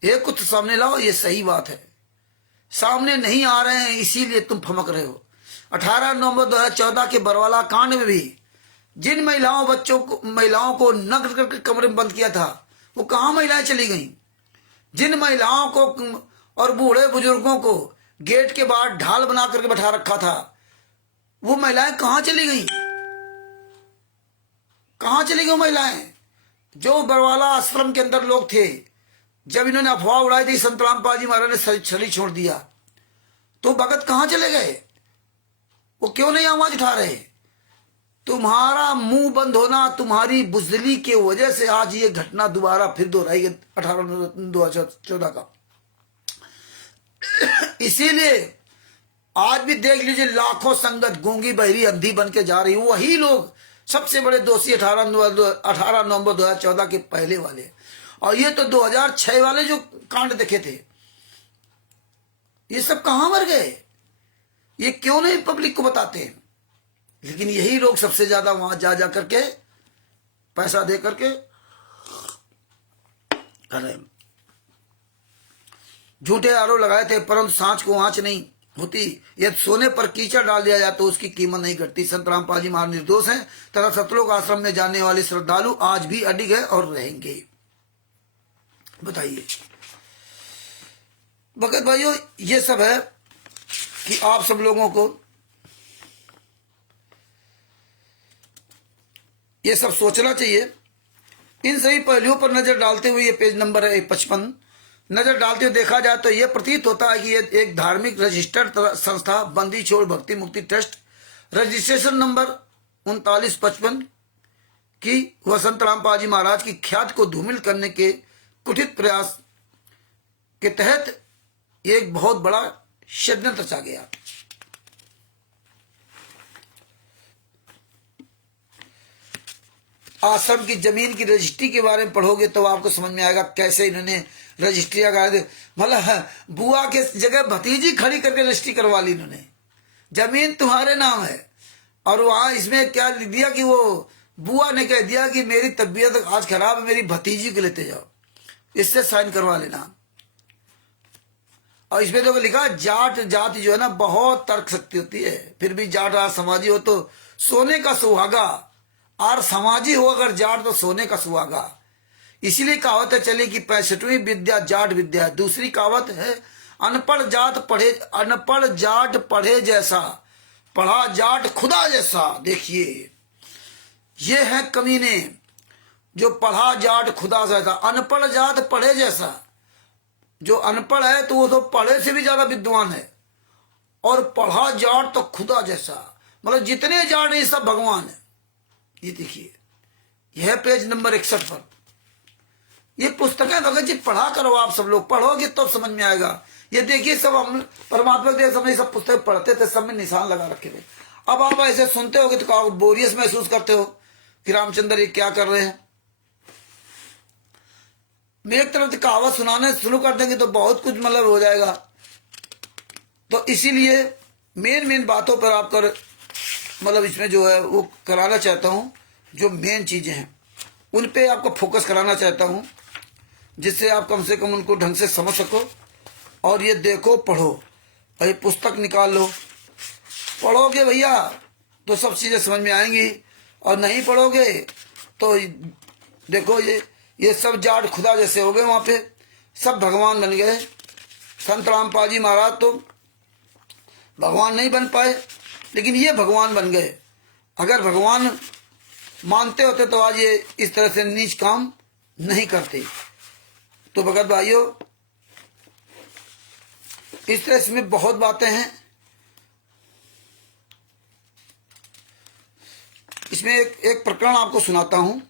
एक को तो सामने लाओ। ये सही बात है, सामने नहीं आ रहे हैं इसीलिए तुम फमक रहे हो। 18 नवंबर 2014 के बरवाला कांड में भी जिन महिलाओं को नग्न करके कमरे में बंद किया था, वो कहाँ महिलाएं चली गईं? जिन महिलाओं को और बूढ़े बुजुर्गों को गेट के बाहर ढाल बना करके बैठा रखा था, वो महिलाएं कहाँ चली गईं? कहाँ चली गई महिलाएं? जो बरवाला आश्रम के अंदर लोग थे, जब इन्होंने अफवाह उड़ाई थी संत रामपाल जी महाराज ने छली छोड़ दिया, तो भगत कहाँ चले गए? वो क्यों नहीं आवाज उठा रहे? तुम्हारा मुंह बंद होना, तुम्हारी बुजदली की वजह से आज ये घटना दोबारा फिर दोहराई 18 2014 का। इसीलिए आज भी देख लीजिए, लाखों संगत गूंगी बहरी अंधी बन के जा रही, वही लोग सबसे बड़े दोषी 18 नवंबर 2014 के पहले वाले। और ये तो 2006 वाले जो कांड देखे थे, ये सब कहां मर गए? ये क्यों नहीं पब्लिक को बताते हैं? लेकिन यही लोग सबसे ज्यादा वहां जा करके पैसा दे करके अरे झूठे आरोप लगाए थे, परंतु सांच को आंच नहीं होती। यदि सोने पर कीचड़ डाल दिया जाए तो उसकी कीमत नहीं घटती। संत रामपाल जी महाराज निर्दोष हैं तथा सतलोक आश्रम में जाने वाले श्रद्धालु आज भी अडिग है और रहेंगे। बताइए भगत भाइयों, ये सब है कि आप सब लोगों को ये सब सोचना चाहिए। इन सभी पहलुओं पर नजर डालते हुए ये पेज नंबर 55 नजर डालते हुए देखा जाए तो यह प्रतीत होता है कि ये एक धार्मिक रजिस्टर्ड संस्था बंदी छोड़ भक्ति मुक्ति ट्रस्ट रजिस्ट्रेशन नंबर 3955 की वसंत रामपाल जी महाराज की ख्याति को धूमिल करने के कुठित प्रयास के तहत एक बहुत बड़ा षड्यंत्र रचा गया। आश्रम की जमीन की रजिस्ट्री के बारे में पढ़ोगे तो आपको समझ में आएगा कैसे इन्होंने रजिस्ट्री मतलब बुआ के जगह भतीजी खड़ी करके रजिस्ट्री करवा ली इन्होंने। जमीन तुम्हारे नाम है और वहां इसमें क्या लिख दिया कि वो बुआ ने कह दिया कि मेरी तबीयत आज खराब है, मेरी भतीजी को लेते जाओ, इससे साइन करवा लेना। और इसमें तो लिखा जाट जाति जो है ना बहुत तर्क शक्ति होती है, फिर भी जाट आज समाजी हो तो सोने का सुहागा, और समाजी हो अगर जाट तो सोने का सुहागा। इसीलिए कहावत है चली कि 65वीं विद्या जाट विद्या। दूसरी कहावत है अनपढ़ जाट पढ़े जैसा पढ़ा जाट खुदा जैसा। देखिए ये है कमीने, जो पढ़ा जाट खुदा जैसा, अनपढ़ जाट पढ़े जैसा। जो अनपढ़ है तो वो तो पढ़े से भी ज्यादा विद्वान है, और पढ़ा जाट तो खुदा जैसा, मतलब जितने जाट ये सब भगवान है। ये देखिए, यह पेज नंबर 61 पर ये पुस्तकें भगत जी पढ़ा करो, आप सब लोग पढ़ोगे तब समझ में आएगा। ये देखिए सब हम परमात्मा के समय सब पुस्तक पढ़ते थे, सब में निशान लगा रखे थे। अब आप ऐसे सुनते होगे तो बोरियस महसूस करते हो कि रामचंद्र ये क्या कर रहे हैं। मैं एक तरफ से कहावत सुनाने शुरू कर देंगे तो बहुत कुछ मतलब हो जाएगा। तो इसीलिए मेन बातों पर आपको मतलब इसमें जो है वो कराना चाहता हूँ, जो मेन चीजें हैं उन पे आपको फोकस कराना चाहता हूँ, जिससे आप कम से कम उनको ढंग से समझ सको। और ये देखो, पढ़ो, भाई पुस्तक निकाल लो, पढ़ोगे भैया तो सब चीजें समझ में आएंगी, और नहीं पढ़ोगे तो देखो ये सब जाट खुदा जैसे हो गए, वहां पे सब भगवान बन गए। संत रामपाल जी महाराज तो भगवान नहीं बन पाए, लेकिन ये भगवान बन गए। अगर भगवान मानते होते तो आज ये इस तरह से नीच काम नहीं करते। तो भगत भाइयों, इस तरह इसमें बहुत बातें हैं। इसमें एक प्रकरण आपको सुनाता हूं।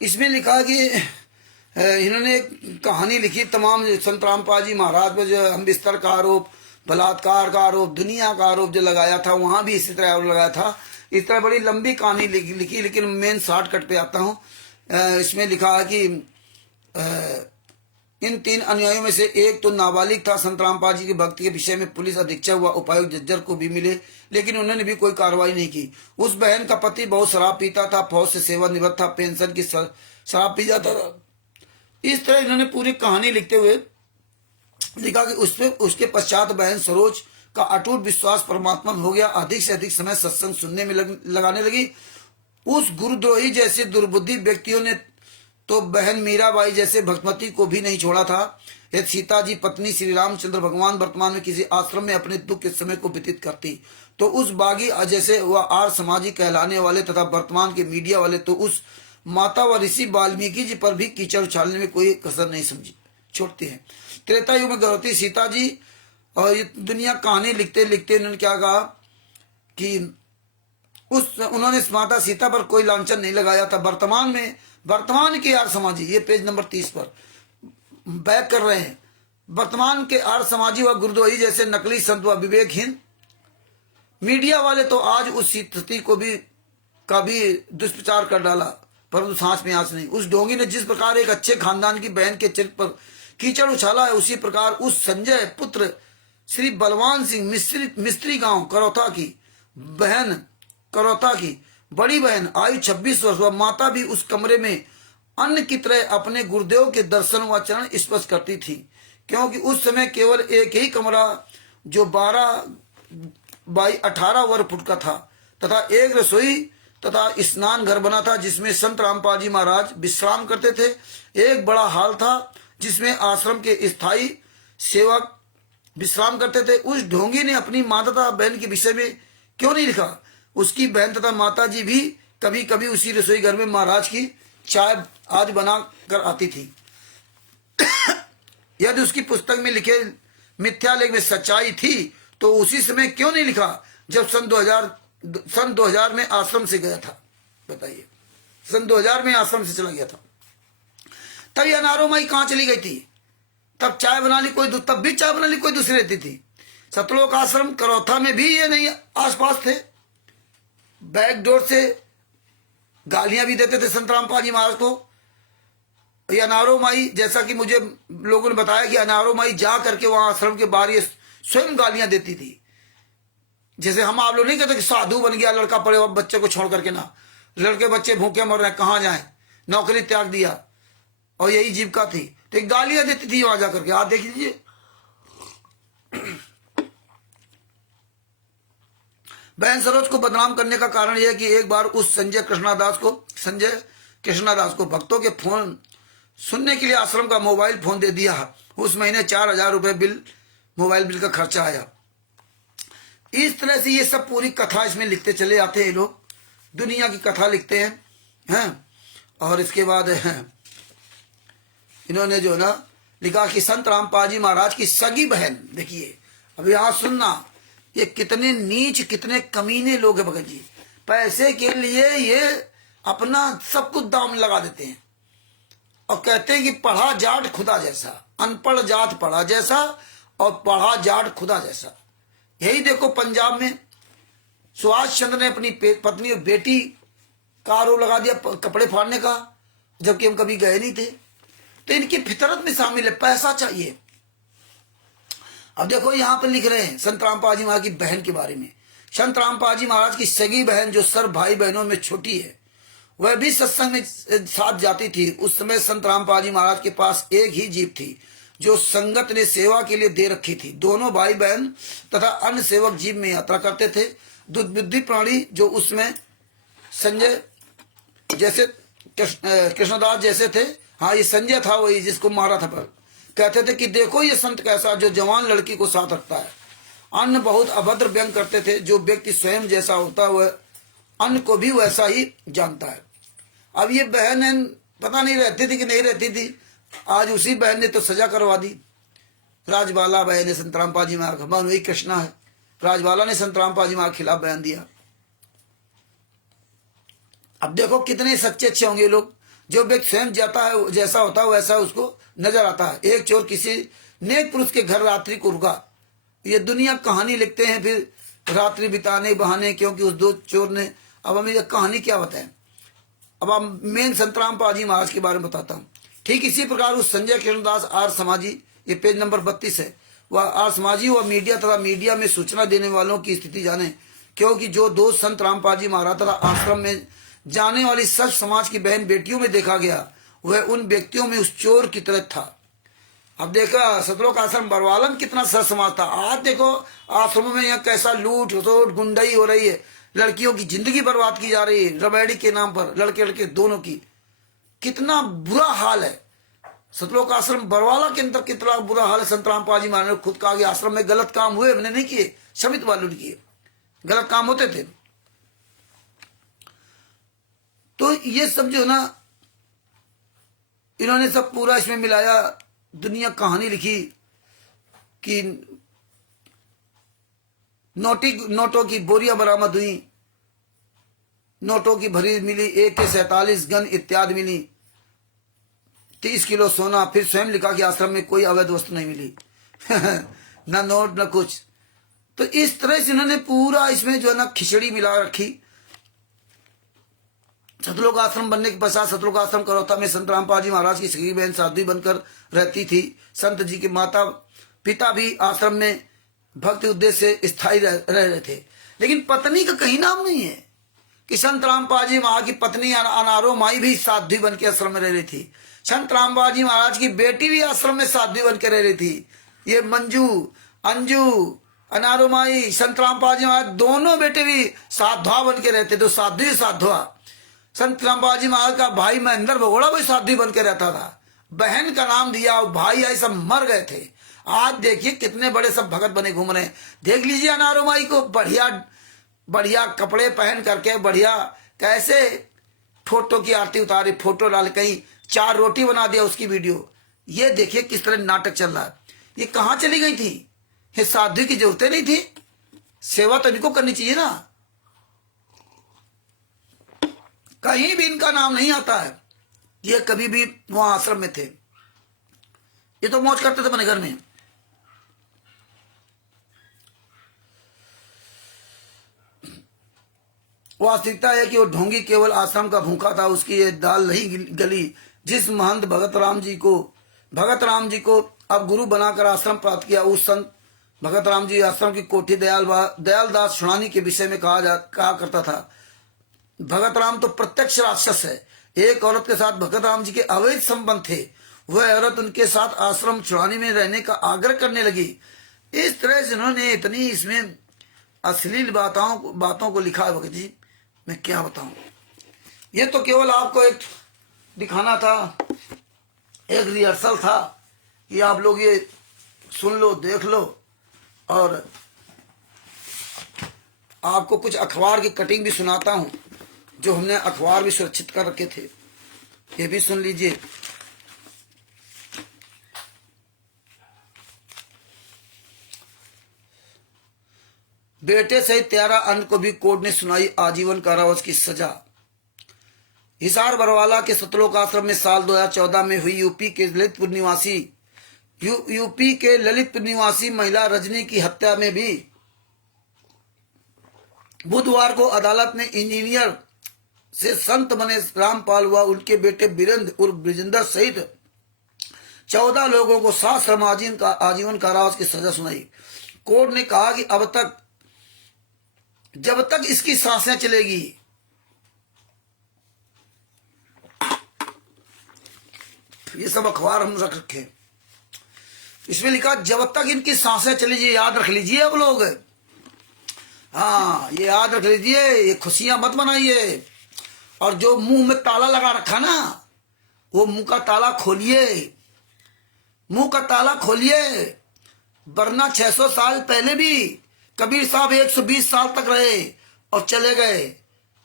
इसमें लिखा कि इन्होंने एक कहानी लिखी, तमाम संत रामपाल जी महाराज पर जो हम बिस्तर का आरोप, बलात्कार का आरोप, दुनिया का आरोप जो लगाया था, वहां भी इसी तरह आरोप लगाया था। इस तरह बड़ी लंबी कहानी लिखी, लेकिन मेन शॉर्टकट पे आता हूँ। इसमें लिखा है कि इन 3 अनुयायियों में से एक तो नाबालिग था। संत रामपाल जी की भक्ति के विषय में पुलिस अधीक्षक व उपायुक्त जज्जर को भी मिले, लेकिन उन्होंने भी कोई कार्रवाई नहीं की। उस बहन का पति बहुत शराब पीता था, फौज से सेवानिवृत्त था, पेंशन की शराब पी जाता था। इस तरह इन्होंने पूरी कहानी लिखते हुए लिखा कि उसके पश्चात बहन सरोज का अटूट विश्वास परमात्मा में हो गया, अधिक से अधिक समय सत्संग सुनने में लगाने लगी। उस गुरुद्रोही जैसे दुर्बुद्धि व्यक्तियों ने तो बहन मीराबाई जैसे भक्तमती को भी नहीं छोड़ा था। यदि सीता जी पत्नी श्री रामचंद्र भगवान वर्तमान में किसी आश्रम में अपने दुख के समय को व्यतीत करती, तो उस बागी जैसे वह आर्य समाजी कहलाने वाले तथा वर्तमान के मीडिया वाले तो उस माता व ऋषि वाल्मीकि जी पर भी कीचड़ उछालने में कोई कसर नहीं समझी छोड़ते हैं। त्रेता युग में गर्भवती सीता जी, और ये दुनिया कहानी लिखते लिखते उन्होंने क्या कहा कि उन्होंने माता सीता पर कोई लांछन नहीं लगाया था। वर्तमान के आर्य समाजी, ये पेज नंबर 30 पर बैक कर रहे हैं, वर्तमान के आर्य समाजी व गुरुद्रोही जैसे नकली संत व विवेकहीन मीडिया वाले तो आज उस स्थिति को भी दुष्प्रचार कर डाला, परंतु सांस में आंच नहीं। उस ढोंगी ने जिस प्रकार एक अच्छे खानदान की बहन के चरित्र पर कीचड़ उछाला है, उसी प्रकार उस संजय पुत्र श्री बलवान सिंह मिस्त्री गांव करौता की बड़ी बहन आयु 26 वर्ष व माता भी उस कमरे में अन्न की तरह अपने गुरुदेव के दर्शन व चरण स्पर्श करती थी, क्योंकि उस समय केवल एक ही कमरा जो 12 बाई 18 वर्ग फुट का था तथा एक रसोई तथा स्नान घर बना था जिसमें संत रामपाल जी महाराज विश्राम करते थे। एक बड़ा हॉल था जिसमें आश्रम के स्थायी सेवक विश्राम करते थे। उस ढोंगी ने अपनी माता तथा बहन के विषय में क्यों नहीं लिखा? उसकी बहन तथा माता जी भी कभी कभी उसी रसोई घर में महाराज की चाय आज बना कर आती थी। यदि उसकी पुस्तक में लिखे मिथ्या लेख में सच्चाई थी तो उसी समय क्यों नहीं लिखा जब सन 2000 में आश्रम से गया था? बताइए, सन 2000 में आश्रम से चला गया था, तब यह अनारो माई कहाँ चली गई थी? तब चाय बना ली कोई, तब भी चाय बना ली कोई दूसरी रहती थी। सतलोक आश्रम करौथा में भी ये नहीं आसपास थे। बैक डोर से गालियां भी देते थे संत रामपाल जी महाराज को। ये अनारो माई, जैसा कि मुझे लोगों ने बताया कि अनारो माई जा करके वहां आश्रम के बाहर ये स्वयं गालियां देती थी जैसे हम आप लोग नहीं कहते कि साधु बन गया लड़का, पड़े हुआ बच्चे को छोड़ करके ना, लड़के बच्चे भूखे मर रहे हैं, कहाँ जाए, नौकरी त्याग दिया और यही जीविका थी, तो गालियां देती थी वहां जाकर के। आप देख लीजिए, बहन सरोज को बदनाम करने का कारण यह है कि एक बार उस संजय कृष्णादास को भक्तों के फोन सुनने के लिए आश्रम का मोबाइल फोन दे दिया। उस महीने 4,000 रुपए मोबाइल बिल का खर्चा आया। इस तरह से ये सब पूरी कथा इसमें लिखते चले आते हैं लोग, दुनिया की कथा लिखते हैं। और इसके बाद इन्होंने जो ना लिखा कि संत रामपाल जी महाराज की सगी बहन, देखिए अब यहां सुनना, ये कितने नीच कितने कमीने लोग हैं भगत जी। पैसे के लिए ये अपना सब कुछ दाम लगा देते हैं और कहते हैं कि पढ़ा जाट खुदा जैसा, अनपढ़ जाट पढ़ा जैसा और पढ़ा जाट खुदा जैसा। यही देखो पंजाब में सुभाष चंद्र ने अपनी पत्नी और बेटी का आरोप लगा दिया कपड़े फाड़ने का, जबकि हम कभी गए नहीं थे। तो इनकी फितरत में शामिल है, पैसा चाहिए। अब देखो यहां पर लिख रहे हैं संत रामपाल जी महाराज की बहन के बारे में। संत रामपाल जी महाराज की सगी बहन जो सब भाई बहनों में छोटी है, वह भी सत्संग में साथ जाती थी। उस समय संत रामपाल जी महाराज के पास एक ही जीप थी जो संगत ने सेवा के लिए दे रखी थी। दोनों भाई बहन तथा अन्य सेवक जीप में यात्रा करते थे। दुर्बुद्धि प्राणी जो उसमें संजय जैसे कृष्णदास जैसे थे, हाँ ये संजय था वही जिसको मारा था, पर कहते थे कि देखो ये संत कैसा जो जवान लड़की को साथ रखता है। अन्य बहुत अभद्र व्यंग करते थे। जो व्यक्ति स्वयं जैसा होता है वह अन्य को भी वैसा ही जानता है। अब ये बहन पता नहीं रहती थी कि नहीं रहती थी, आज उसी बहन ने तो सजा करवा दी। राजबाला बहन ने संत रामपाल जी महाराज, भगवान वही कृष्णा है, राजबाला ने संत रामपाल जी महाराज के खिलाफ बयान दिया। अब देखो कितने सच्चे अच्छे होंगे लोग। जो व्यक्ति स्वयं जाता है जैसा होता है वैसा उसको नजर आता है। एक चोर किसी नेक पुरुष के घर रात्रि को रुका। ये दुनिया कहानी लिखते हैं फिर रात्रि बिताने बहाने, क्योंकि उस दो चोर ने, अब हमें कहानी क्या बताएं। अब हम मेन संत रामपाल जी महाराज के बारे में बताता हूँ। ठीक इसी प्रकार उस संजय कृष्णदास आर समाजी, ये पेज नंबर 32 है, वह आर समाजी व मीडिया तथा मीडिया में सूचना देने वालों की स्थिति जाने, क्योंकि जो दोष संत रामपाल जी महाराज तथा आश्रम में जाने वाली सब समाज की बहन बेटियों में देखा गया, वह उन व्यक्तियों में उस चोर की तरह था। अब देखा सतलोक आश्रम बरवाला में कितना सर समाज था। आज देखो आश्रमों में यहाँ कैसा लूट खसोट गुंडाई हो रही है, लड़कियों की जिंदगी बर्बाद की जा रही है रबैडी के नाम पर, लड़के लड़के दोनों की, कितना बुरा हाल है। सतलोक आश्रम बरवाला के अंदर कितना बुरा हाल है। संत रामपाल जी महाराज ने खुद कहा कि आश्रम में गलत काम हुए, मैंने नहीं किए, समित वालों ने किए, गलत काम होते थे। तो ये सब जो ना इन्होंने सब पूरा इसमें मिलाया, दुनिया कहानी लिखी कि नोटों की बोरियां बरामद हुई, नोटों की भरी मिली, AK-47 गन इत्यादि मिली, 30 किलो सोना। फिर स्वयं लिखा कि आश्रम में कोई अवैध वस्तु नहीं मिली ना नोट ना कुछ। तो इस तरह से इन्होंने पूरा इसमें जो है ना खिचड़ी मिला रखी। सतलोक आश्रम बनने के पश्चात सतलोक आश्रम करौता में संत रामपाल जी महाराज की सगी बहन साध्वी बनकर रहती थी। संत जी के माता पिता भी आश्रम में भक्ति उद्देश्य से स्थायी रह रहे थे, लेकिन पत्नी का कहीं नाम नहीं है कि संत रामपाल जी महाराज की पत्नी अनारो माई भी साध्वी बन के आश्रम में रह रही थी। संत रामपाल जी महाराज की बेटी भी आश्रम में साध्वी बन के रह रही थी। ये मंजू अंजू अनारो माई संत रामपाल जी महाराज दोनों बेटे भी साधवा बन के रहते। तो साध्वी साधवा, संत रामपाल जी महाराज का भाई महेंद्र भगोड़ा भी साध्वी बन के रहता था। बहन का नाम दिया, भाई आई सब मर गए थे। आज देखिए कितने बड़े सब भगत बने घूम रहे हैं। देख लीजिए अनारो माई को बढ़िया बढ़िया कपड़े पहन करके बढ़िया कैसे फोटो की आरती उतारी, फोटो डाल कहीं 4 रोटी बना दिया उसकी वीडियो। ये देखिए किस तरह नाटक चल रहा है। ये कहाँ चली गई थी? ये साध्वी की जरूरतें नहीं थी? सेवा तो इनको करनी चाहिए ना। कहीं भी इनका नाम नहीं आता है। ये कभी भी वहां आश्रम में थे, ये तो मौज करते थे अपने घर में। वास्तविकता है कि वो ढोंगी केवल आश्रम का भूखा था, उसकी ये दाल नहीं गली। जिस महंत भगत राम जी को अब गुरु बनाकर आश्रम प्राप्त किया, उस संत भगत राम जी आश्रम की कोठी दयालदास छुड़ानी के विषय में कहा करता था, भगत राम तो प्रत्यक्ष राक्षस है। एक औरत के साथ भगत राम जी के अवैध संबंध थे। वह औरत उनके साथ आश्रम छुड़ानी में रहने का आग्रह करने लगी। इस तरह से उन्होंने इतनी इसमें अश्लील बातों को लिखा है भगत जी, मैं क्या बताऊं। ये तो केवल आपको एक दिखाना था, एक रिहर्सल था कि आप लोग ये सुन लो, देख लो, और आपको कुछ अखबार की कटिंग भी सुनाता हूं, जो हमने अखबार भी सुरक्षित कर रखे थे, ये भी सुन लीजिए। बेटे सहित 13 अन्य को भी कोर्ट ने सुनाई आजीवन कारावास की सजा। हिसार बरवाला के सतलोक आश्रम में साल 2014 में हुई यूपी के ललितपुर निवासी महिला रजनी की हत्या में भी बुधवार को अदालत ने इंजीनियर से संत बने रामपाल व उनके बेटे बीरेंद्र उर्फ ब्रिजेंद्र सहित 14 लोगों को सश्रम आजीवन कारावास की सजा सुनाई। कोर्ट ने कहा कि अब तक जब तक इसकी सांसें चलेगी, ये सब अखबार हम रख रखे, इसमें लिखा जब तक इनकी सांसें चलेगी, याद रख लीजिए अब लोग, हाँ ये याद रख लीजिए, ये खुशियां मत बनाइए। और जो मुंह में ताला लगा रखा ना, वो मुंह का ताला खोलिए, मुंह का ताला खोलिए, वरना 600 साल पहले भी कबीर साहब 120 साल तक रहे और चले गए,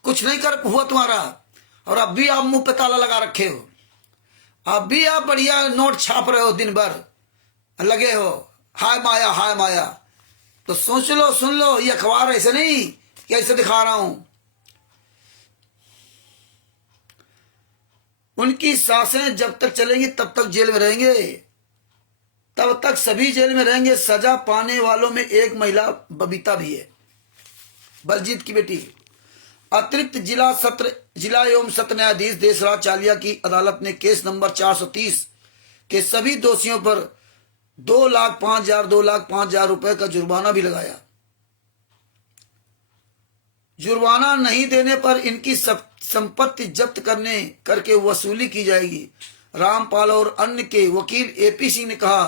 कुछ नहीं कर हुआ तुम्हारा, और अब भी आप मुंह पे ताला लगा रखे हो, अब भी आप बढ़िया नोट छाप रहे हो, दिन भर लगे हो, हाय माया हाय माया। तो सोच लो, सुन लो, ये अखबार ऐसे नहीं कि ऐसे दिखा रहा हूं। उनकी सांसें जब तक चलेंगी तब तक जेल में रहेंगे, तब तक सभी जेल में रहेंगे। सजा पाने वालों में एक महिला बबीता भी है, बलजीत की बेटी। अतिरिक्त जिला एवं सत्र न्यायाधीश देशराज चालिया की अदालत ने केस नंबर 430 के सभी दोषियों पर 2,05,000 रुपए का जुर्माना भी लगाया। जुर्माना नहीं देने पर इनकी संपत्ति जब्त करके वसूली की जाएगी। रामपाल और अन्य के वकील एपी सिंह ने कहा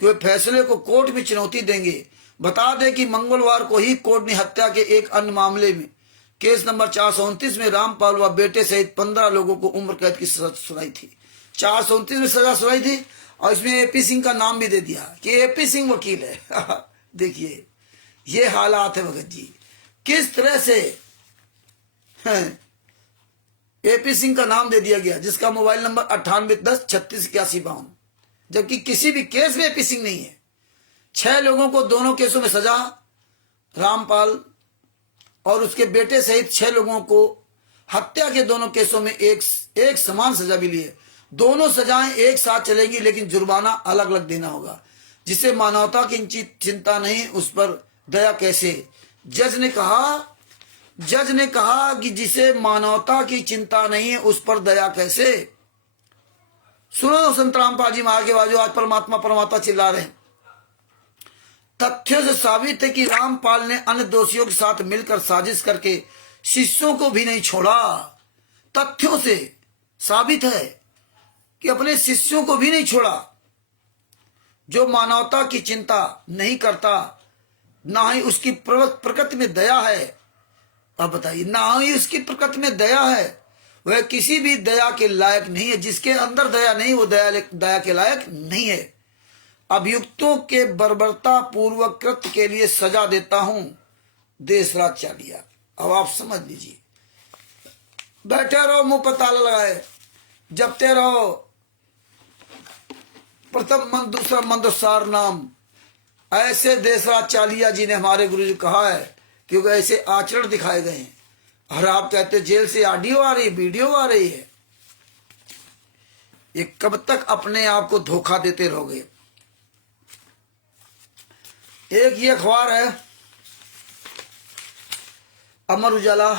कि वे फैसले को कोर्ट में चुनौती देंगे। बता दें कि मंगलवार को ही कोर्ट ने हत्या के एक अन्य मामले में केस नंबर 429 में रामपाल व बेटे सहित 15 लोगों को उम्र कैद की सजा सुनाई थी। 429 में सजा सुनाई थी और इसमें एपी सिंह का नाम भी दे दिया कि एपी सिंह वकील है। देखिए ये हालात है भगत जी, किस तरह से एपी सिंह का नाम दे दिया गया, जिसका मोबाइल नंबर 9810368152, जबकि किसी भी केस में एपी सिंह नहीं है। 6 लोगों को दोनों केसों में सजा, रामपाल और उसके बेटे सहित 6 लोगों को हत्या के दोनों केसों में एक समान सजा मिली है। दोनों सजाएं एक साथ चलेंगी, लेकिन जुर्माना अलग अलग देना होगा। जिसे मानवता की चिंता नहीं, उस पर दया कैसे। जज ने कहा कि जिसे मानवता की चिंता नहीं है उस पर दया कैसे। सुनो संत रामपाल जी महाराज के बाजू आज परमात्मा चिल्ला रहे हैं। तथ्यों से साबित है कि रामपाल ने अन्य दोषियों के साथ मिलकर साजिश करके शिष्यों को भी नहीं छोड़ा। तथ्यों से साबित है कि अपने शिष्यों को भी नहीं छोड़ा। जो मानवता की चिंता नहीं करता, ना ही उसकी प्रकृति में दया है। अब बताइए, ना ही उसकी प्रकृति में दया है, वह किसी भी दया के लायक नहीं है। जिसके अंदर दया नहीं, वो दया के लायक नहीं है। अभियुक्तों के बर्बरता पूर्वक कृत्य के लिए सजा देता हूं, देशराज चालिया। अब आप समझ लीजिए, बैठे रहो मुंह पर ताला लगाए, जपते रहो प्रथम मंत्र दूसरा मंत्र सार नाम। ऐसे देशराज चालिया जी ने हमारे गुरु जी कहा है, क्योंकि ऐसे आचरण दिखाए गए हैं। और आप कहते जेल से ऑडियो आ रही, वीडियो आ रही है। ये कब तक अपने आप को धोखा देते रहोगे। एक ये अखबार है अमर उजाला,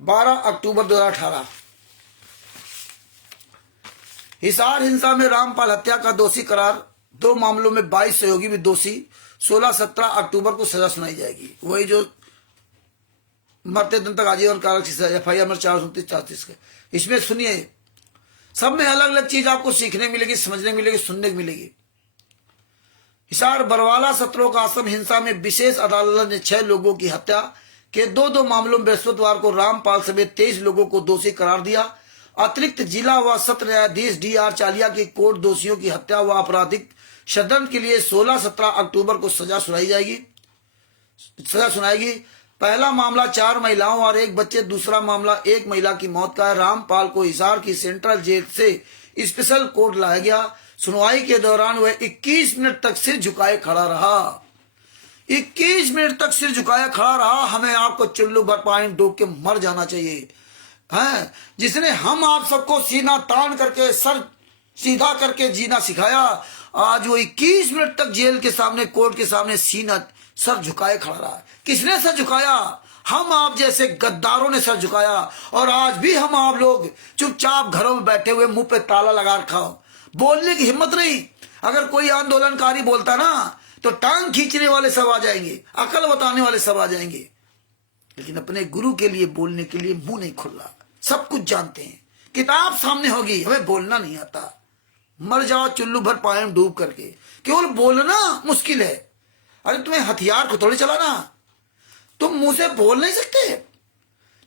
12 अक्टूबर 2018। हिसार हिंसा में रामपाल हत्या का दोषी करार दो मामलों में 22 सहयोगी भी दोषी। 16-17 अक्टूबर को सजा सुनाई जाएगी। वही जो मरते दिन तक आजीवन कारावास की सजा, FIR नंबर 429-34 के। इसमें सुनिए, सब में अलग अलग चीज आपको सीखने मिलेगी, समझने मिलेगी, सुनने को मिलेगी। हिसार बरवाला सत्रों का आश्रम हिंसा में विशेष अदालत ने 6 लोगों की हत्या के 2 मामलों में बृहस्पतिवार को रामपाल समेत 23 लोगों को दोषी करार दिया। अतिरिक्त जिला व सत्र न्यायाधीश DR चालिया की कोर्ट दोषियों की हत्या व आपराधिक षड्यंत्र के लिए 16-17 अक्टूबर को सजा सुनाएगी। पहला मामला 4 महिलाओं और 1 बच्चे, दूसरा मामला 1 महिला की मौत का है। रामपाल को हिसार की सेंट्रल जेल से स्पेशल कोर्ट लाया गया। सुनवाई के दौरान वह 21 मिनट तक सिर झुकाए खड़ा रहा। 21 मिनट तक सिर झुकाया खड़ा रहा। हमें आपको चुल्लू भर पानी डूब के मर जाना चाहिए, है जिसने हम आप सबको सीना तान करके सर सीधा करके जीना सिखाया। आज वो 21 मिनट तक जेल के सामने, कोर्ट के सामने सीना सर झुकाए खड़ा रहा। किसने सर झुकाया? हम आप जैसे गद्दारों ने सर झुकाया। और आज भी हम आप लोग चुपचाप घरों में बैठे हुए, मुंह पे ताला लगा रखा हो, बोलने की हिम्मत नहीं। अगर कोई आंदोलनकारी बोलता ना तो टांग खींचने वाले सब आ जाएंगे, अकल बताने वाले सब आ जाएंगे। लेकिन अपने गुरु के लिए बोलने के लिए मुंह नहीं खुल रहा। सब कुछ जानते हैं, किताब सामने होगी, हमें बोलना नहीं आता। मर जाओ चुल्लू भर पानी में डूब करके। केवल बोलना मुश्किल है। अरे तुम्हें हथियार को थोड़ी चलाना, तुम मुंह से बोल नहीं सकते।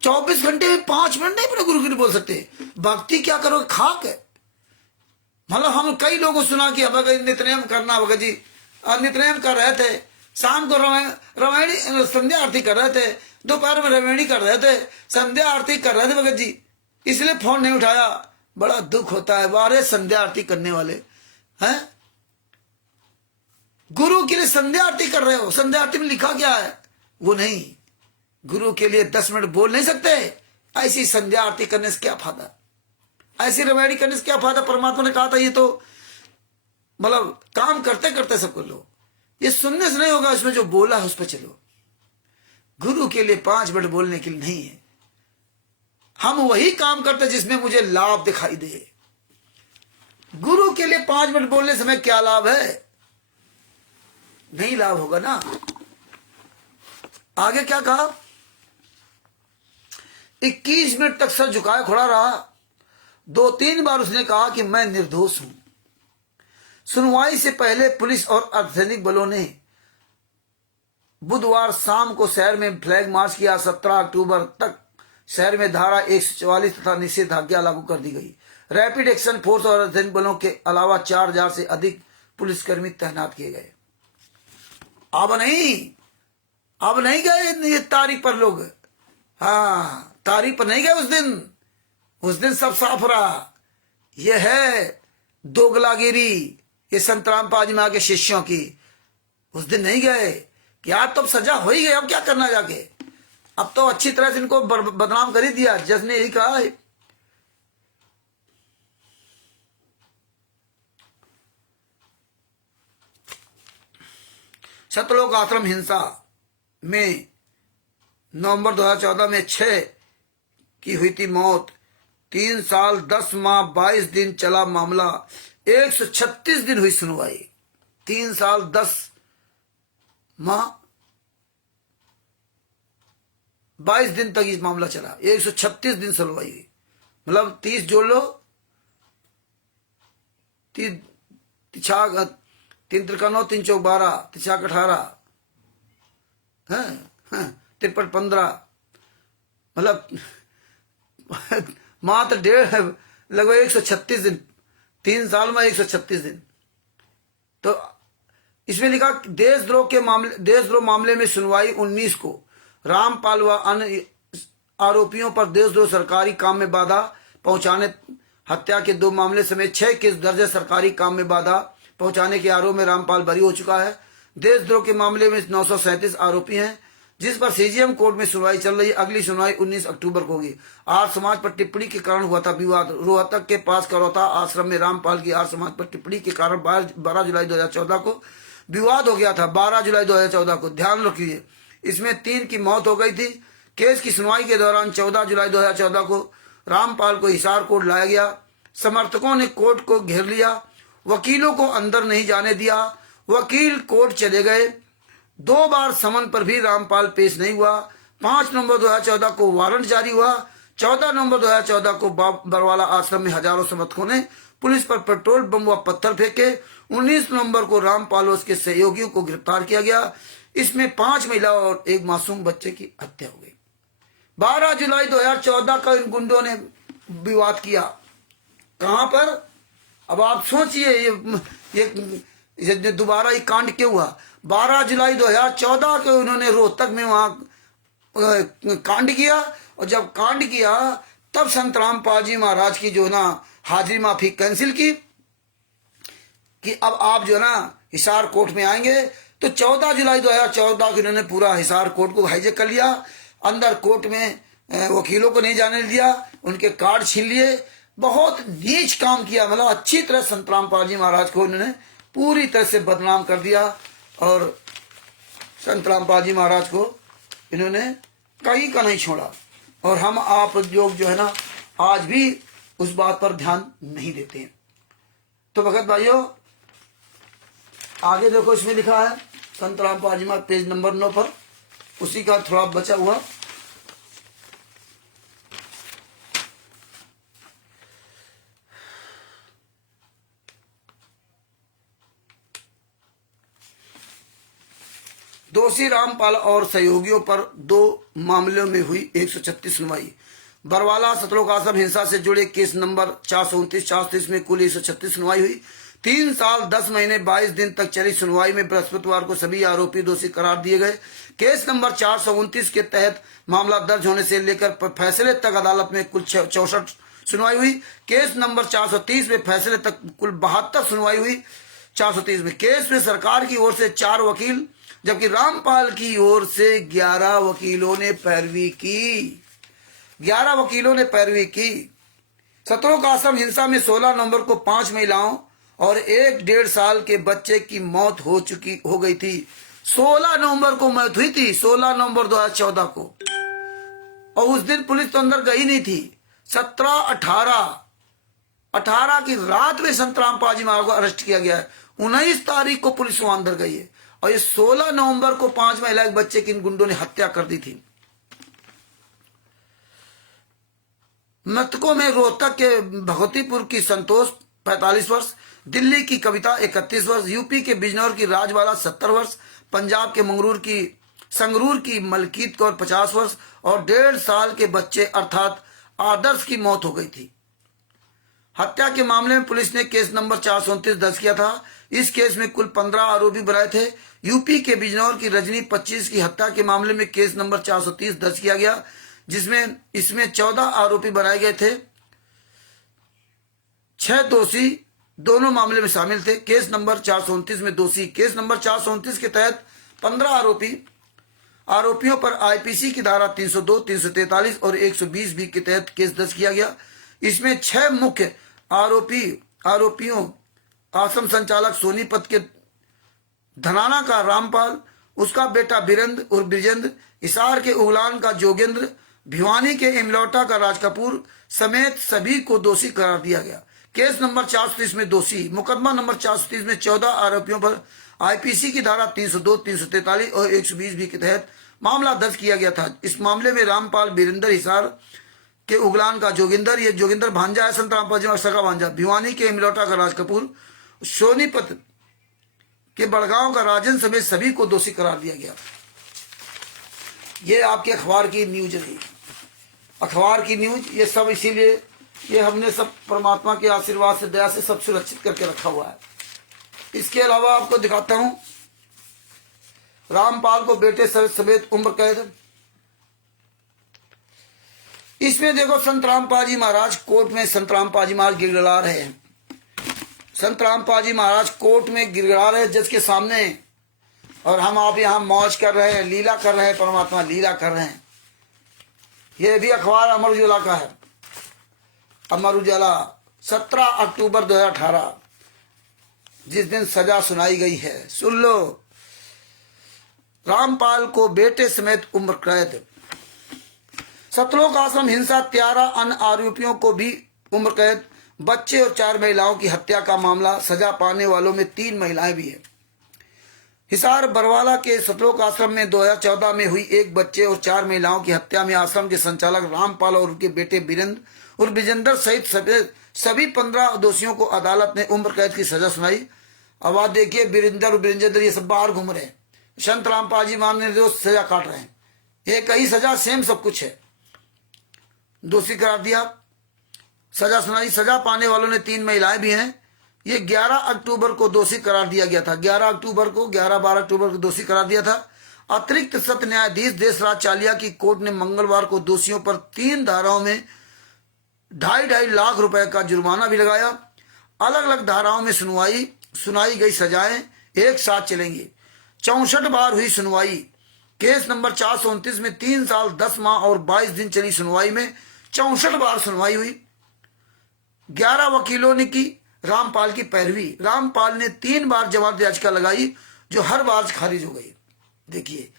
24 घंटे में 5 मिनट नहीं अपने गुरु के लिए बोल सकते। भक्ति क्या करोगे? खाक है। मतलब हम कई लोगों को सुना कि अब नित्यनेम करना भगत जी, नित्यनेम कर रहे थे, शाम को रामायणी संध्या आरती कर रहे थे, दोपहर में रामायणी कर रहे थे, संध्या आरती कर रहे थे भगत जी, इसलिए फोन नहीं उठाया। बड़ा दुख होता है। बारे संध्या आरती करने वाले हैं, गुरु के लिए संध्या आरती कर रहे हो। संध्या आरती में लिखा क्या है? वो नहीं, गुरु के लिए 10 मिनट बोल नहीं सकते। ऐसी संध्या आरती करने से क्या फायदा? ऐसी रामायणी करने से क्या फायदा? परमात्मा ने कहा था ये तो मतलब काम करते करते सब कर लो। ये सुनने से नहीं होगा, इसमें जो बोला है उस पर चलो। गुरु के लिए 5 मिनट बोलने के लिए नहीं है। हम वही काम करते जिसमें मुझे लाभ दिखाई दे। गुरु के लिए 5 मिनट बोलने से हमें क्या लाभ है? नहीं लाभ होगा ना। आगे क्या कहा? 21 मिनट तक सर झुकाए खड़ा रहा। 2-3 बार उसने कहा कि मैं निर्दोष हूं। सुनवाई से पहले पुलिस और अर्धसैनिक बलों ने बुधवार शाम को शहर में फ्लैग मार्च किया। 17 अक्टूबर तक शहर में धारा 144 तथा निषेधाज्ञा लागू कर दी गई। रैपिड एक्शन फोर्स और अर्धसैनिक बलों के अलावा 4000 से अधिक पुलिसकर्मी तैनात किए गए। अब नहीं गए ये तारीख पर लोग। हाँ, तारीख पर नहीं गए उस दिन सब साफ रहा। यह है दोगलागिरी, ये संत रामपाल जी महाराज के शिष्यों की। उस दिन नहीं गए कि आज तो अब सजा हो ही गई, अब क्या करना जाके। अब तो अच्छी तरह से इनको बदनाम कर ही दिया। जज ने यही कहा है। सतलोक आश्रम हिंसा में नवंबर 2014 में 6 की हुई थी मौत। 3 साल 10 माह 22 दिन चला मामला। 136 दिन हुई सुनवाई। 3 साल 10 माह 22 दिन तक इस मामला चला। 136 दिन सुनवाई हुई। मतलब 30 जोड़ लो, 3 3 9 3 4 12 3 18 53 15 मतलब मात्र 1.5 लगभग 136 दिन। 3 साल में 136 दिन। तो इसमें लिखा देशद्रोह मामले में सुनवाई 19 को। रामपाल व अन्य आरोपियों पर देशद्रोह, सरकारी काम में बाधा पहुंचाने, हत्या के 2 मामले समेत 6 केस दर्ज है। सरकारी काम में बाधा पहुंचाने के आरोप में रामपाल बरी हो चुका है। देशद्रोह के मामले में 937 आरोपी हैं, जिस पर सीजीएम कोर्ट में सुनवाई चल रही है। अगली सुनवाई 19 अक्टूबर को होगी। आर्य समाज पर टिप्पणी के कारण हुआ था विवाद। रोहतक के पास करौता आश्रम में रामपाल की आर्य समाज पर टिप्पणी के कारण 12 जुलाई 2014 को विवाद हो गया था। 12 जुलाई 2014 को ध्यान रखिए, इसमें 3 की मौत हो गई थी। केस की सुनवाई के दौरान 14 जुलाई 2014 को रामपाल को हिसार कोर्ट लाया गया। समर्थकों ने कोर्ट को घेर लिया। वकीलों को अंदर नहीं जाने दिया। वकील कोर्ट चले गए। 2 बार समन पर भी रामपाल पेश नहीं हुआ। 5 नवंबर 2014 को वारंट जारी हुआ। 14 नवंबर 2014 को बरवाला आश्रम में हजारों समर्थकों ने पुलिस पर पेट्रोल बम व पत्थर फेंके। 19 नवंबर को रामपाल और उसके सहयोगियों को गिरफ्तार किया गया। इसमें 5 महिला और 1 मासूम बच्चे की हत्या हो गई। 12 जुलाई 2014 का इन गुंडों ने विवाद किया। कहां पर? अब आप सोचिए ये दोबारा ये कांड क्यों हुआ। 12 जुलाई 2014 को उन्होंने रोहतक में वहां कांड किया, और जब कांड किया तब संत रामपाल जी महाराज की जो ना हाजिरी माफी कैंसिल की कि अब आप जो ना हिसार कोर्ट में आएंगे। तो 14 जुलाई 2014 को इन्होंने पूरा हिसार कोर्ट को हाईजेक कर लिया। अंदर कोर्ट में वकीलों को नहीं जाने दिया, उनके कार्ड छीन लिए। बहुत नीच काम किया। मतलब अच्छी तरह संत रामपाल जी महाराज को इन्होंने पूरी तरह से बदनाम कर दिया, और संत रामपाल जी महाराज को इन्होंने कहीं का नहीं छोड़ा। और हम आप लोग जो है ना आज भी उस बात पर ध्यान नहीं देते हैं। तो भगत भाइयों आगे देखो, इसमें लिखा है संत रामपाल जी महाराज पेज नंबर 9 पर, उसी का थोड़ा बचा हुआ। दोषी रामपाल और सहयोगियों पर 2 मामलों में हुई 136 सुनवाई। बरवाला सतलोक आश्रम हिंसा से जुड़े केस नंबर 429-430 में कुल 136 सुनवाई हुई। 3 साल 10 महीने 22 दिन तक चली सुनवाई में बृहस्पतिवार को सभी आरोपी दोषी करार दिए गए। केस नंबर 429 के तहत मामला दर्ज होने से लेकर फैसले तक अदालत में कुल 64 सुनवाई हुई। केस नंबर 430 में फैसले तक कुल 72 सुनवाई हुई। 430 में केस में सरकार की ओर से 4 वकील, जबकि रामपाल की ओर से 11 वकीलों ने पैरवी की। 11 वकीलों ने पैरवी की। सतलोक आश्रम हिंसा में 16 नवंबर को 5 महिलाओं और 1.5 साल के बच्चे की मौत हो गई थी। 16 नवंबर को मौत हुई थी, 16 नवंबर 2014 को। और उस दिन पुलिस तो अंदर गई नहीं थी। 18 की रात में संत रामपाल जी महाराज को अरेस्ट किया गया है। 19 तारीख को पुलिस वहां अंदर गई है, और ये 16 नवंबर को 5 महिला के बच्चे की इन गुंडों ने हत्या कर दी थी। मृतकों में रोहतक के भगवतीपुर की संतोष 45 वर्ष, दिल्ली की कविता 31 वर्ष, यूपी के बिजनौर की राजबाला 70 वर्ष, पंजाब के संगरूर की मलकीत कौर 50 वर्ष और 1.5 साल के बच्चे अर्थात आदर्श की मौत हो गई थी। हत्या के मामले में पुलिस ने केस नंबर 429 दर्ज किया था। इस केस में कुल 15 आरोपी बनाए थे। यूपी के बिजनौर की रजनी 25 की हत्या के मामले में केस नंबर 430 दर्ज किया गया, जिसमें इसमें 14 आरोपी बनाए गए थे। 6 दोषी दोनों मामले में शामिल थे। केस नंबर 429 में दोषी केस नंबर 429 के तहत 15 आरोपियों पर आईपीसी की धारा 302, 343 और 120 बी के तहत केस दर्ज किया गया। इसमें 6 मुख्य आरोपियों आश्रम संचालक सोनीपत के धनाना का रामपाल, उसका बेटा बीरेंद्र और ब्रिजेंद्र, हिसार के उगलान का जोगेंद्र, भिवानी के इमलौटा का राज कपूर समेत सभी को दोषी करार दिया गया। केस नंबर 430 में दोषी मुकदमा नंबर 430 में 14 आरोपियों पर आईपीसी की धारा 302, 343 और 120 बी के तहत मामला दर्ज किया गया था। इस मामले में रामपाल, बीरेंद्र, हिसार के उगलान का जोगिंदर, ये जोगिंदर भांजा है संत रामपाल जी सगा भांजा, भिवानी के इमलौटा का राज कपूर, सोनीपत के बड़गांव का राजन समेत सभी को दोषी करार दिया गया। ये आपके अखबार की न्यूज रही, अखबार की न्यूज। ये सब इसीलिए ये हमने सब परमात्मा के आशीर्वाद से, दया से सब सुरक्षित करके रखा हुआ है। इसके अलावा आपको दिखाता हूं रामपाल को बेटे समेत उम्र कैद। इसमें देखो संत रामपाल जी महाराज कोर्ट में, संत रामपाल जी महाराज गिड़गिड़ा रहे हैं। संत रामपाल जी महाराज कोर्ट में गिड़गिड़ा रहे जज के सामने, और हम आप यहाँ मौज कर रहे हैं, लीला कर रहे हैं, परमात्मा लीला कर रहे हैं। ये भी अखबार अमर उजाला का है। अमर उजाला 17 अक्टूबर 2018, जिस दिन सजा सुनाई गई है। सुन लो, रामपाल को बेटे समेत उम्र कैद। सतलोक आश्रम हिंसा 13 अन्य आरोपियों को भी उम्र कैद। बच्चे और 4 महिलाओं की हत्या का मामला, सजा पाने वालों में 3 महिलाएं भी हैं। हिसार बरवाला के सतलोक आश्रम में 2014 में हुई एक बच्चे और 4 महिलाओं की हत्या में आश्रम के संचालक रामपाल और उनके बेटे वीरेंद्र और विजेंद्र सहित सभी 15 दोषियों को अदालत ने उम्र कैद की सजा सुनाई। अब आप देखिए, वीरेंद्र और विजेंद्र ये सब बाहर घूम रहे हैं, संत रामपाल जी मान निर्दोष सजा काट रहे हैं, एक ही सजा, सेम सब कुछ है। दोषी करार दिया, सजा सुनाई। सजा पाने वालों ने 3 महिलाएं भी हैं। ये 11 अक्टूबर को दोषी करार दिया गया था। 11 12 अक्टूबर को दोषी करार दिया था। अतिरिक्त सत्र न्यायाधीश देशराज चालिया की कोर्ट ने मंगलवार को दोषियों पर 3 धाराओं में 2.5 लाख रुपए का जुर्माना भी लगाया। अलग अलग धाराओं में सुनाई गई सजाएं एक साथ चलेंगी। 64 बार हुई सुनवाई। केस नंबर 429 में 3 साल 10 माह और 22 दिन चली सुनवाई में 64 बार सुनवाई हुई। 11 वकीलों ने की रामपाल की पैरवी। रामपाल ने 3 बार जमानत याचिका लगाई जो हर बार खारिज हो गई। देखिए,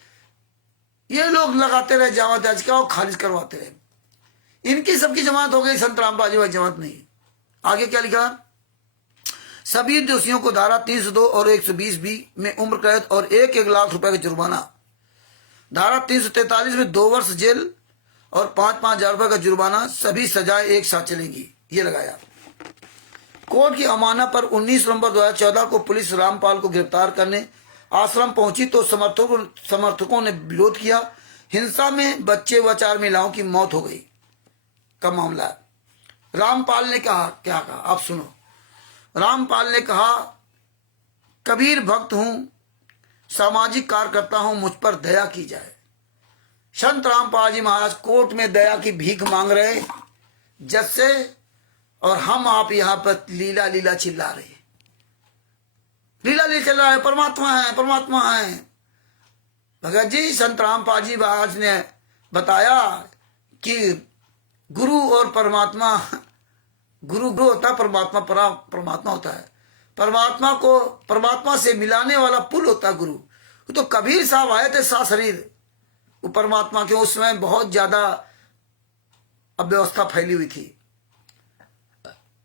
ये लोग लगाते रहे जमानत याचिका और खारिज करवाते रहे। इनकी सबकी जमानत हो गई, संत रामपाल जी की जमानत नहीं। आगे क्या लिखा? सभी दोषियों को धारा 302 और 120B में उम्र कैद और 1 लाख रुपए का जुर्माना। धारा 343 में 2 वर्ष जेल और 5-5 हजार रुपए का जुर्माना। सभी सजाएं एक साथ चलेंगी, ये लगाया। कोर्ट की अमाना पर 19 नवंबर 2014 को पुलिस रामपाल को गिरफ्तार करने आश्रम पहुंची तो समर्थकों ने विरोध किया। हिंसा में बच्चे व 4 महिलाओं की मौत हो गई का मामला है। रामपाल ने कहा, क्या कहा आप सुनो। रामपाल ने कहा, कबीर भक्त हूं, सामाजिक कार्यकर्ता हूं, मुझ पर दया की जाए। संत रामपाल जी महाराज कोर्ट में दया की भीख मांग रहे जज से, और हम आप यहां पर लीला लीला चिल्ला रहे। लीला लीला चिल्ला रहे, परमात्मा है, परमात्मा है। भगत जी, संत रामपाल जी महाराज ने बताया कि गुरु और परमात्मा, गुरु होता है, परमात्मा होता है। परमात्मा से मिलाने वाला पुल होता है गुरु। तो कबीर साहब आए थे शरीर, वो परमात्मा के, उस समय बहुत ज्यादा अव्यवस्था फैली हुई थी।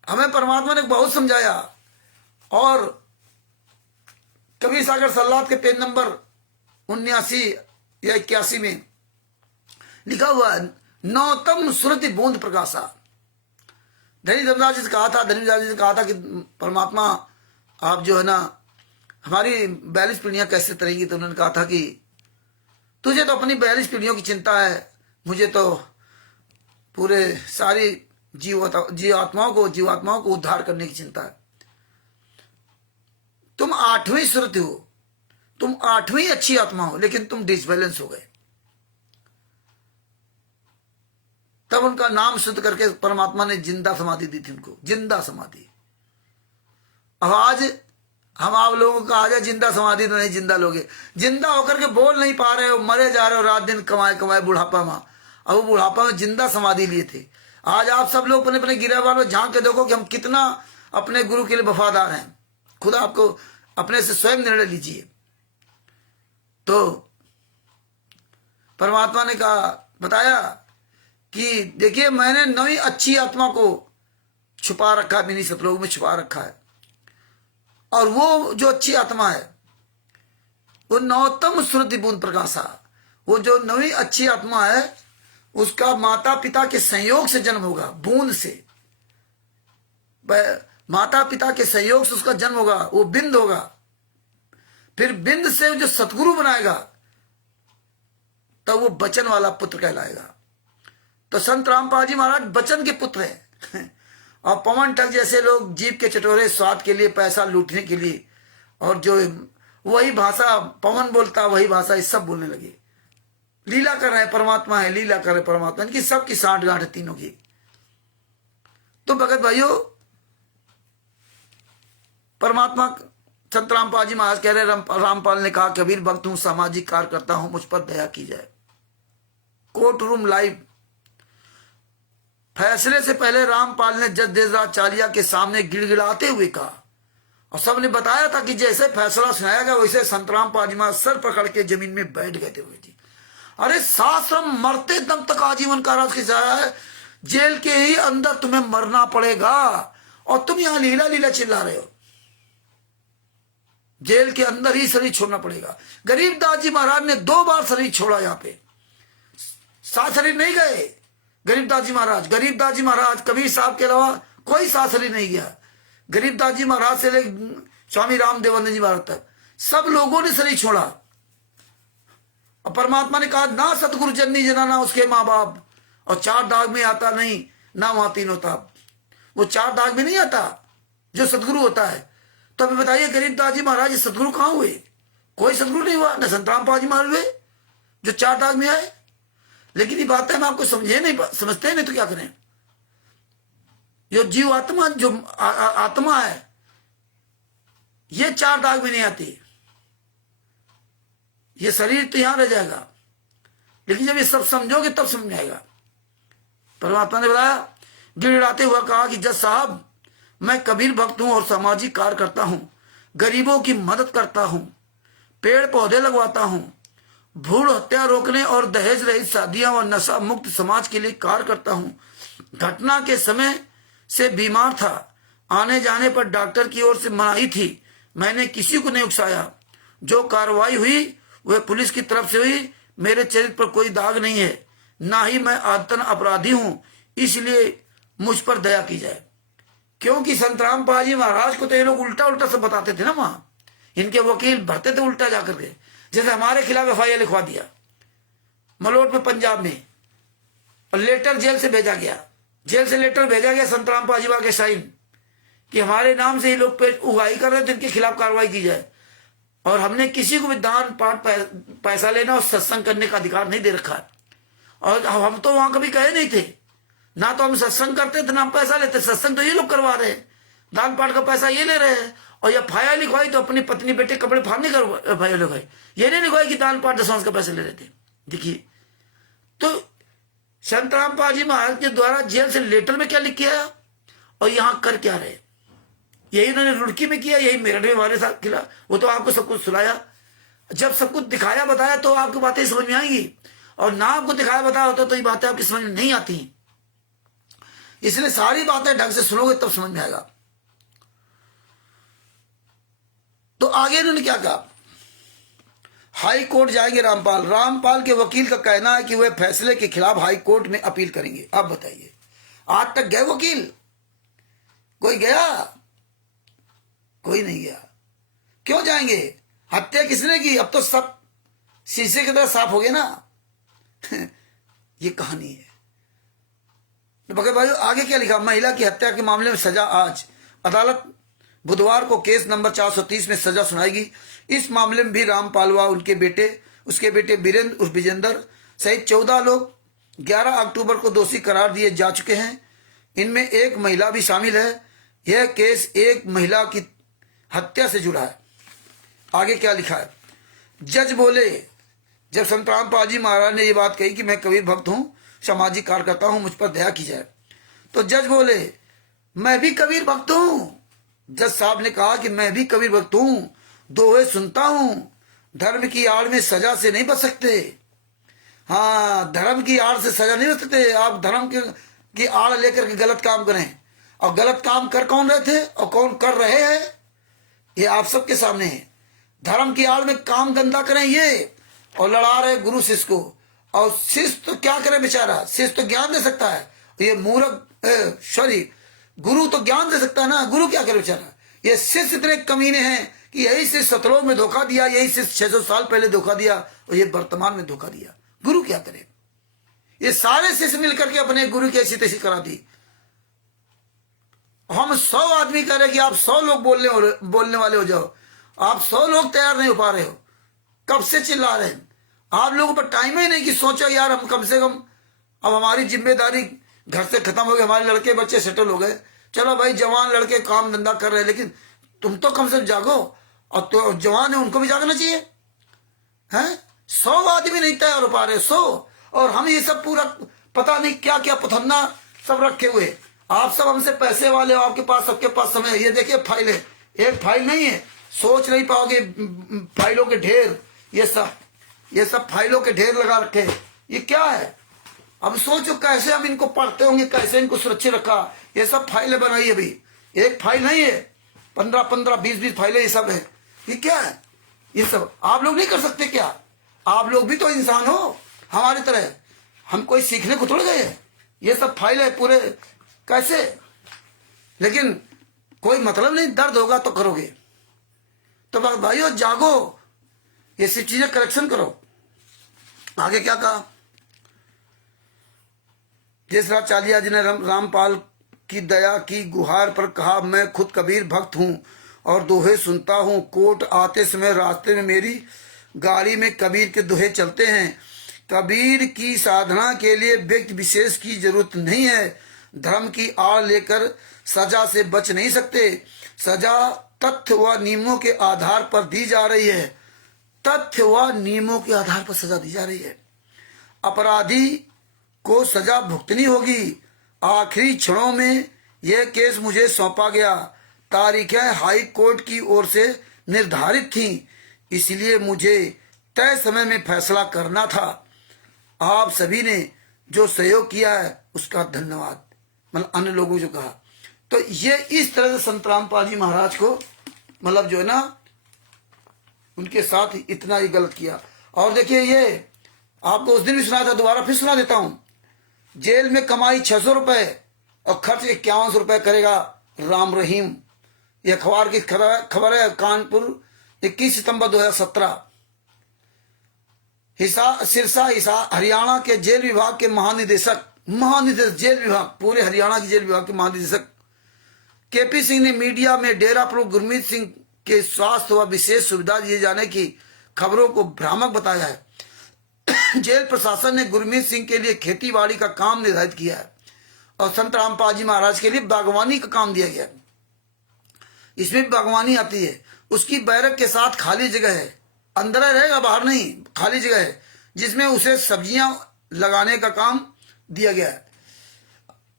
हमें परमात्मा ने बहुत समझाया। और कबीर सागर सल्लात के पेज नंबर 79 या 81 में लिखा हुआ है, नौतम श्रुति बूंद प्रकाशा। धनी धर्मदास जी से कहा था कि परमात्मा आप जो है ना, हमारी 42 पीढ़ियां कैसे तरेंगी। तो उन्होंने कहा था कि तुझे तो अपनी 42 पीढ़ियों की चिंता है, मुझे तो पूरे सारी जीवात्माओं को उद्धार करने की चिंता है। तुम 8वीं श्रुति हो, तुम 8वीं अच्छी आत्मा हो, लेकिन तुम डिसबैलेंस हो गए। तब उनका नाम शुद्ध करके परमात्मा ने जिंदा समाधि दी थी उनको, जिंदा समाधि। अब आज हम आप लोगों का आ जाए जिंदा समाधि तो नहीं जिंदा लोगे, जिंदा होकर के बोल नहीं पा रहे हो, मरे जा रहे हो रात दिन कमाए बुढ़ापा में। अब वो बुढ़ापा में जिंदा समाधि लिए थे। आज आप सब लोग अपने अपने गिरहवार में झांक के देखो कि हम कितना अपने गुरु के लिए वफादार हैं। खुदा आपको अपने से स्वयं निर्णय लीजिए। तो परमात्मा ने कहा, बताया कि देखिए मैंने 9वीं अच्छी आत्मा को छुपा रखा है, मिनी सतलोक में छुपा रखा है। और वो जो अच्छी आत्मा है वो नौतम श्रुति बूंद प्रकाशा, वो जो 9वीं अच्छी आत्मा है उसका माता पिता के संयोग से जन्म होगा। बूंद से, माता पिता के संयोग से उसका जन्म होगा, वो बिंद होगा। फिर बिंद से जो सतगुरु बनाएगा तब वो बचन वाला पुत्र कहलाएगा। तो संत रामपाल जी महाराज बचन के पुत्र हैं। और पवन ठग जैसे लोग जीव के चटोरे स्वाद के लिए, पैसा लूटने के लिए, और जो वही भाषा पवन बोलता वही भाषा ये सब बोलने लगे। लीला कर रहे हैं, परमात्मा है, लीला कर रहे परमात्मा। इनकी सबकी साठ गांठ है तीनों की। तो भगत भाइयों, परमात्मा संत रामपाल जी महाराज कह रहे, रामपाल ने कहा, कबीर भक्त हूं, सामाजिक कार्य करता हूं, मुझ पर दया की जाए। Court room live. फैसले से पहले रामपाल ने जज देशराज चालिया के सामने गिड़गिड़ाते हुए कहा, और सबने बताया था कि जैसे फैसला सुनाया गया वैसे संत रामपाल जी महाराज सर पकड़ के जमीन में बैठ गए थे। जी, अरे शास्त्रम मरते दम तक आजीवन कारावास की सजा है, जेल के ही अंदर तुम्हें मरना पड़ेगा। और तुम यहां लीला लीला चिल्ला रहे हो। जेल के अंदर ही शरीर छोड़ना पड़ेगा। गरीबदास जी महाराज ने 2 बार शरीर छोड़ा, यहां पे 7 शरीर नहीं गए गरीबदास जी महाराज। गरीबदास जी महाराज कबीर साहब के अलावा कोई 7 शरीर नहीं गया। गरीबदास जी महाराज से लेकर स्वामी रामदेवानंद जी महाराज तक सब लोगों ने शरीर छोड़ा। और परमात्मा ने कहा ना सतगुरु जननी जना ना उसके माँ बाप, और 4 दाग में आता नहीं ना वहां तीनों ताप। वो 4 दाग में नहीं आता जो सतगुरु होता है। तो अभी बताइए गरीबदास जी महाराज सतगुरु कहां हुए? कोई सतगुरु नहीं हुआ। न संतराम पाल जी महाराज हुए जो 4 दाग में आए। लेकिन ये बात है, हम आपको समझे नहीं, समझते नहीं तो क्या करें। जो जीव आत्मा, जो आत्मा है, ये 4 दाग में नहीं आती। ये शरीर तो यहां रह जाएगा, लेकिन जब ये सब समझोगे तब समझ आएगा। परमात्मा ने बताया, गिड़गिड़ाते हुआ कहा कि जज साहब, मैं कबीर भक्त हूं और सामाजिक कार्य करता हूं, गरीबों की मदद करता हूं, पेड़ पौधे लगवाता हूं, भ्रूण हत्या रोकने और दहेज रहित शादियां और नशा मुक्त समाज के लिए कार्य करता हूं। घटना के समय से बीमार था, आने जाने पर डॉक्टर की ओर से मनाही थी। मैंने किसी को नहीं उकसाया। जो कार्रवाई हुई वह पुलिस की तरफ से हुई। मेरे चरित्र पर कोई दाग नहीं है, ना ही मैं आदतन अपराधी हूं, इसलिए मुझ पर दया की जाए। क्योंकि संतराम पाल जी महाराज को तो ये लोग उल्टा उल्टा सब बताते थे ना। वहां इनके वकील भरते थे उल्टा जाकर के। जैसे हमारे खिलाफ FIR लिखवा दिया मलोट में, पंजाब में, और लेटर जेल से भेजा गया। जेल से लेटर भेजा गया संतराम पाल जी के साइन कि हमारे नाम से ये लोग उगाही कर रहे थे, इनके खिलाफ कार्रवाई की जाए। और हमने किसी को भी दान पाठ पैसा लेना और सत्संग करने का अधिकार नहीं दे रखा है। और हम तो वहां कभी कहे नहीं थे, ना तो हम सत्संग करते थे ना हम पैसा लेते। सत्संग तो ये लोग करवा रहे हैं, दान पाठ का पैसा ये ले रहे हैं। और या FIR लिखवाई तो अपनी पत्नी बेटे कपड़े फाड़ने का FIR लिखवाई, ये नहीं लिखवाई कि दान पाठ दशवांश का पैसा ले रहे थे। देखिए, तो संतराम पाल जी महाराज के द्वारा जेल से लेटर में क्या लिख के आया और यहां कर क्या रहे, यही उन्होंने रुड़की में किया, यही मेरठ में हमारे साथ किया। वो तो आपको सब कुछ सुनाया। जब सब कुछ दिखाया बताया तो आपको बातें समझ में आएंगी, और ना आपको दिखाया बताया होता तो ये बातें आपकी समझ में नहीं आती। इसलिए सारी बातें ढंग से सुनोगे तब समझ में आएगा। तो आगे इन्होंने क्या कहा, हाई कोर्ट जाएंगे रामपाल। रामपाल के वकील का कहना है कि वह फैसले के खिलाफ हाई कोर्ट में अपील करेंगे। अब बताइए, आज तक गए वकील? कोई गया? कोई नहीं गया। क्यों जाएंगे? हत्या किसने की? अब तो सब शीशे की तरह साफ हो गए ना। ये कहानी है। तो भगत भाई आगे क्या लिखा, महिला की हत्या के मामले में सजा आज। अदालत बुधवार को केस नंबर 430 में सजा सुनाएगी। इस मामले में भी रामपाल व उसके बेटे बीरेंद्र उर्फ विजेंद्र सहित 14 लोग 11 अक्टूबर को दोषी करार दिए जा चुके हैं। इनमें एक महिला भी शामिल है। यह केस एक महिला की हत्या से जुड़ा है। आगे क्या लिखा है, जज बोले, जब संतराम पाल जी महाराज ने यह बात कही कि मैं कबीर भक्त हूं, सामाजिक कार्य करता हूं, मुझ पर दया की जाए, तो जज बोले मैं भी कबीर भक्त हूं। जज साहब ने कहा कि मैं भी कबीर भक्त हूं, दोहे सुनता हूं, धर्म की आड़ में सजा से नहीं बच सकते। हाँ, धर्म की आड़ से सजा नहीं बच सकते। आप धर्म की आड़ लेकर के गलत काम करें, और गलत काम कर कौन रहे थे और कौन कर रहे हैं ये आप सबके सामने है। धर्म की आड़ में काम गंदा करें ये, और लड़ा रहे गुरु शिष्य को। और शिष्य तो क्या करे बेचारा, शिष्य तो ज्ञान दे सकता है, ये मूर्ख सॉरी गुरु तो ज्ञान दे सकता है ना, गुरु क्या करे बेचारा। ये शिष्य इतने कमीने हैं कि यही शिष्य सतलोक में धोखा दिया, यही शिष्य 600 साल पहले धोखा दिया, और ये वर्तमान में धोखा दिया। गुरु क्या करे? ये सारे शिष्य मिलकर के अपने गुरु की ऐसी तैसी करा दी। हम 100 आदमी कह रहे कि आप 100 लोग बोलने वाले हो जाओ, आप 100 लोग तैयार नहीं हो पा रहे हो। कब से चिल्ला रहे हैं? आप लोगों पर टाइम ही नहीं कि सोचो यार हम कम से कम, अब हमारी जिम्मेदारी घर से खत्म हो गई, हमारे लड़के बच्चे सेटल हो गए, चलो भाई जवान लड़के काम धंधा कर रहे हैं, लेकिन तुम तो कम से कम जागो। और तो जवान है उनको भी जागना चाहिए। हैं 100 आदमी नहीं तैयार हो पा रहे, 100, और हम ये सब पूरा पता नहीं क्या क्या पथन्ना सब रखे हुए। आप सब हमसे पैसे वाले हो, आपके पास सबके पास समय है। ये देखिए फाइल है, एक फाइल नहीं है, सोच नहीं पाओगे फाइलों के ढेर। ये सब फाइलों के ढेर लगा रखे। ये क्या है? अब सोचो कैसे हम इनको पढ़ते होंगे, कैसे इनको सुरक्षित रखा। ये सब फाइलें बनाई अभी, एक फाइल नहीं है, 15-15, 20-20 फाइलें ये सब है। ये क्या है? ये सब आप लोग नहीं कर सकते क्या? आप लोग भी तो इंसान हो हमारी तरह, हम कोई सीखने को थोड़े गए हैं। ये सब फाइल है पूरे, कैसे? लेकिन कोई मतलब नहीं, दर्द होगा तो करोगे। तो भाइयों जागो, ये सब चीजें करेक्शन करो। आगे क्या कहा? जयसराज चालिया जी ने रामपाल की दया की गुहार पर कहा, मैं खुद कबीर भक्त हूँ और दोहे सुनता हूँ। कोर्ट आते समय रास्ते में मेरी गाड़ी में कबीर के दोहे चलते हैं। कबीर की साधना के लिए व्यक्ति विशेष की जरूरत नहीं है। धर्म की आड़ लेकर सजा से बच नहीं सकते। सजा तथ्य व नियमों के आधार पर दी जा रही है। तथ्य व नियमों के आधार पर सजा दी जा रही है। अपराधी को सजा भुगतनी होगी। आखिरी क्षणों में यह केस मुझे सौंपा गया। तारीखें हाई कोर्ट की ओर से निर्धारित थीं, इसलिए मुझे तय समय में फैसला करना था। आप सभी ने जो सहयोग किया है उसका धन्यवाद। मतलब अन्य लोगों जो कहा, तो ये इस तरह से संत रामपाल जी महाराज को मतलब जो है ना उनके साथ इतना ही गलत किया। और देखिए ये आपको उस दिन भी सुनाया था, दोबारा फिर सुना देता हूं। जेल में कमाई 600 रुपए और खर्च 5100 रुपए करेगा राम रहीम। यह अखबार की खबर है, कानपुर 21 सितंबर 2017। सिरसा हरियाणा के जेल विभाग के महानिदेशक जेल विभाग, पूरे हरियाणा की जेल विभाग के महानिदेशक केपी सिंह ने मीडिया में डेरा प्रमुख गुरमीत सिंह के स्वास्थ्य व विशेष सुविधा दिए जाने की खबरों को भ्रामक बताया है। जेल प्रशासन ने गुरमीत सिंह के लिए खेतीबाड़ी का काम निर्धारित किया है और संत रामपाल जी महाराज के लिए बागवानी का काम दिया गया है। इसमें भी बागवानी आती है। उसकी बैरक के साथ खाली जगह है, अंदर रहेगा बाहर नहीं, खाली जगह है जिसमें उसे सब्जियां लगाने का काम दिया गया है।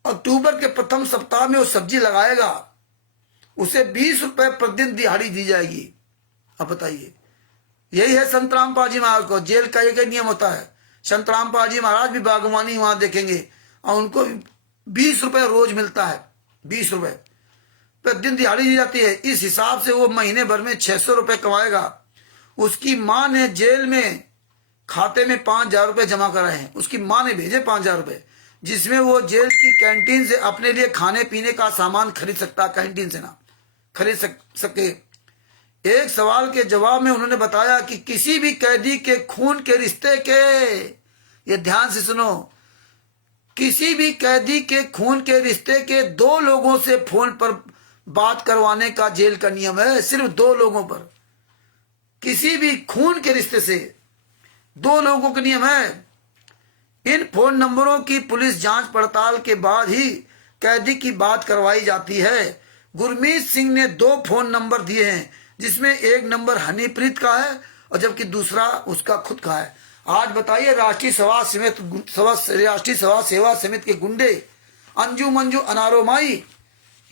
अक्टूबर के प्रथम सप्ताह में वो सब्जी लगाएगा, उसे 20 रुपए प्रतिदिन दिहाड़ी दी जाएगी। अब बताइए, यही है संत रामपाल जी महाराज को। जेल का एक नियम होता है। संत रामपाल जी महाराज भी बागवानी वहां देखेंगे और उनको 20 रुपए रोज मिलता है। 20 रुपए प्रतिदिन दिहाड़ी दी जाती है। इस हिसाब से वो महीने भर में 600 रुपए कमाएगा। उसकी मां ने जेल में खाते में 5000 रुपए जमा कराए हैं। उसकी मां ने भेजे 5000 रुपए, जिसमें वो जेल की कैंटीन से अपने लिए खाने पीने का सामान खरीद सकता, कैंटीन से ना खरीद सके। एक सवाल के जवाब में उन्होंने बताया कि किसी भी कैदी के खून के रिश्ते के, ये ध्यान से सुनो, किसी भी कैदी के खून के रिश्ते के 2 लोगों से फोन पर बात करवाने का जेल का नियम है। सिर्फ 2 लोगों पर, किसी भी खून के रिश्ते से 2 लोगों का नियम है। इन फोन नंबरों की पुलिस जांच पड़ताल के बाद ही कैदी की बात करवाई जाती है। गुरमीत सिंह ने 2 फोन नंबर दिए हैं, जिसमें एक नंबर हनीप्रीत का है और जबकि दूसरा उसका खुद का है। आज बताइए, राष्ट्रीय सेवा समिति के गुंडे अंजू मंजू अनारो माई,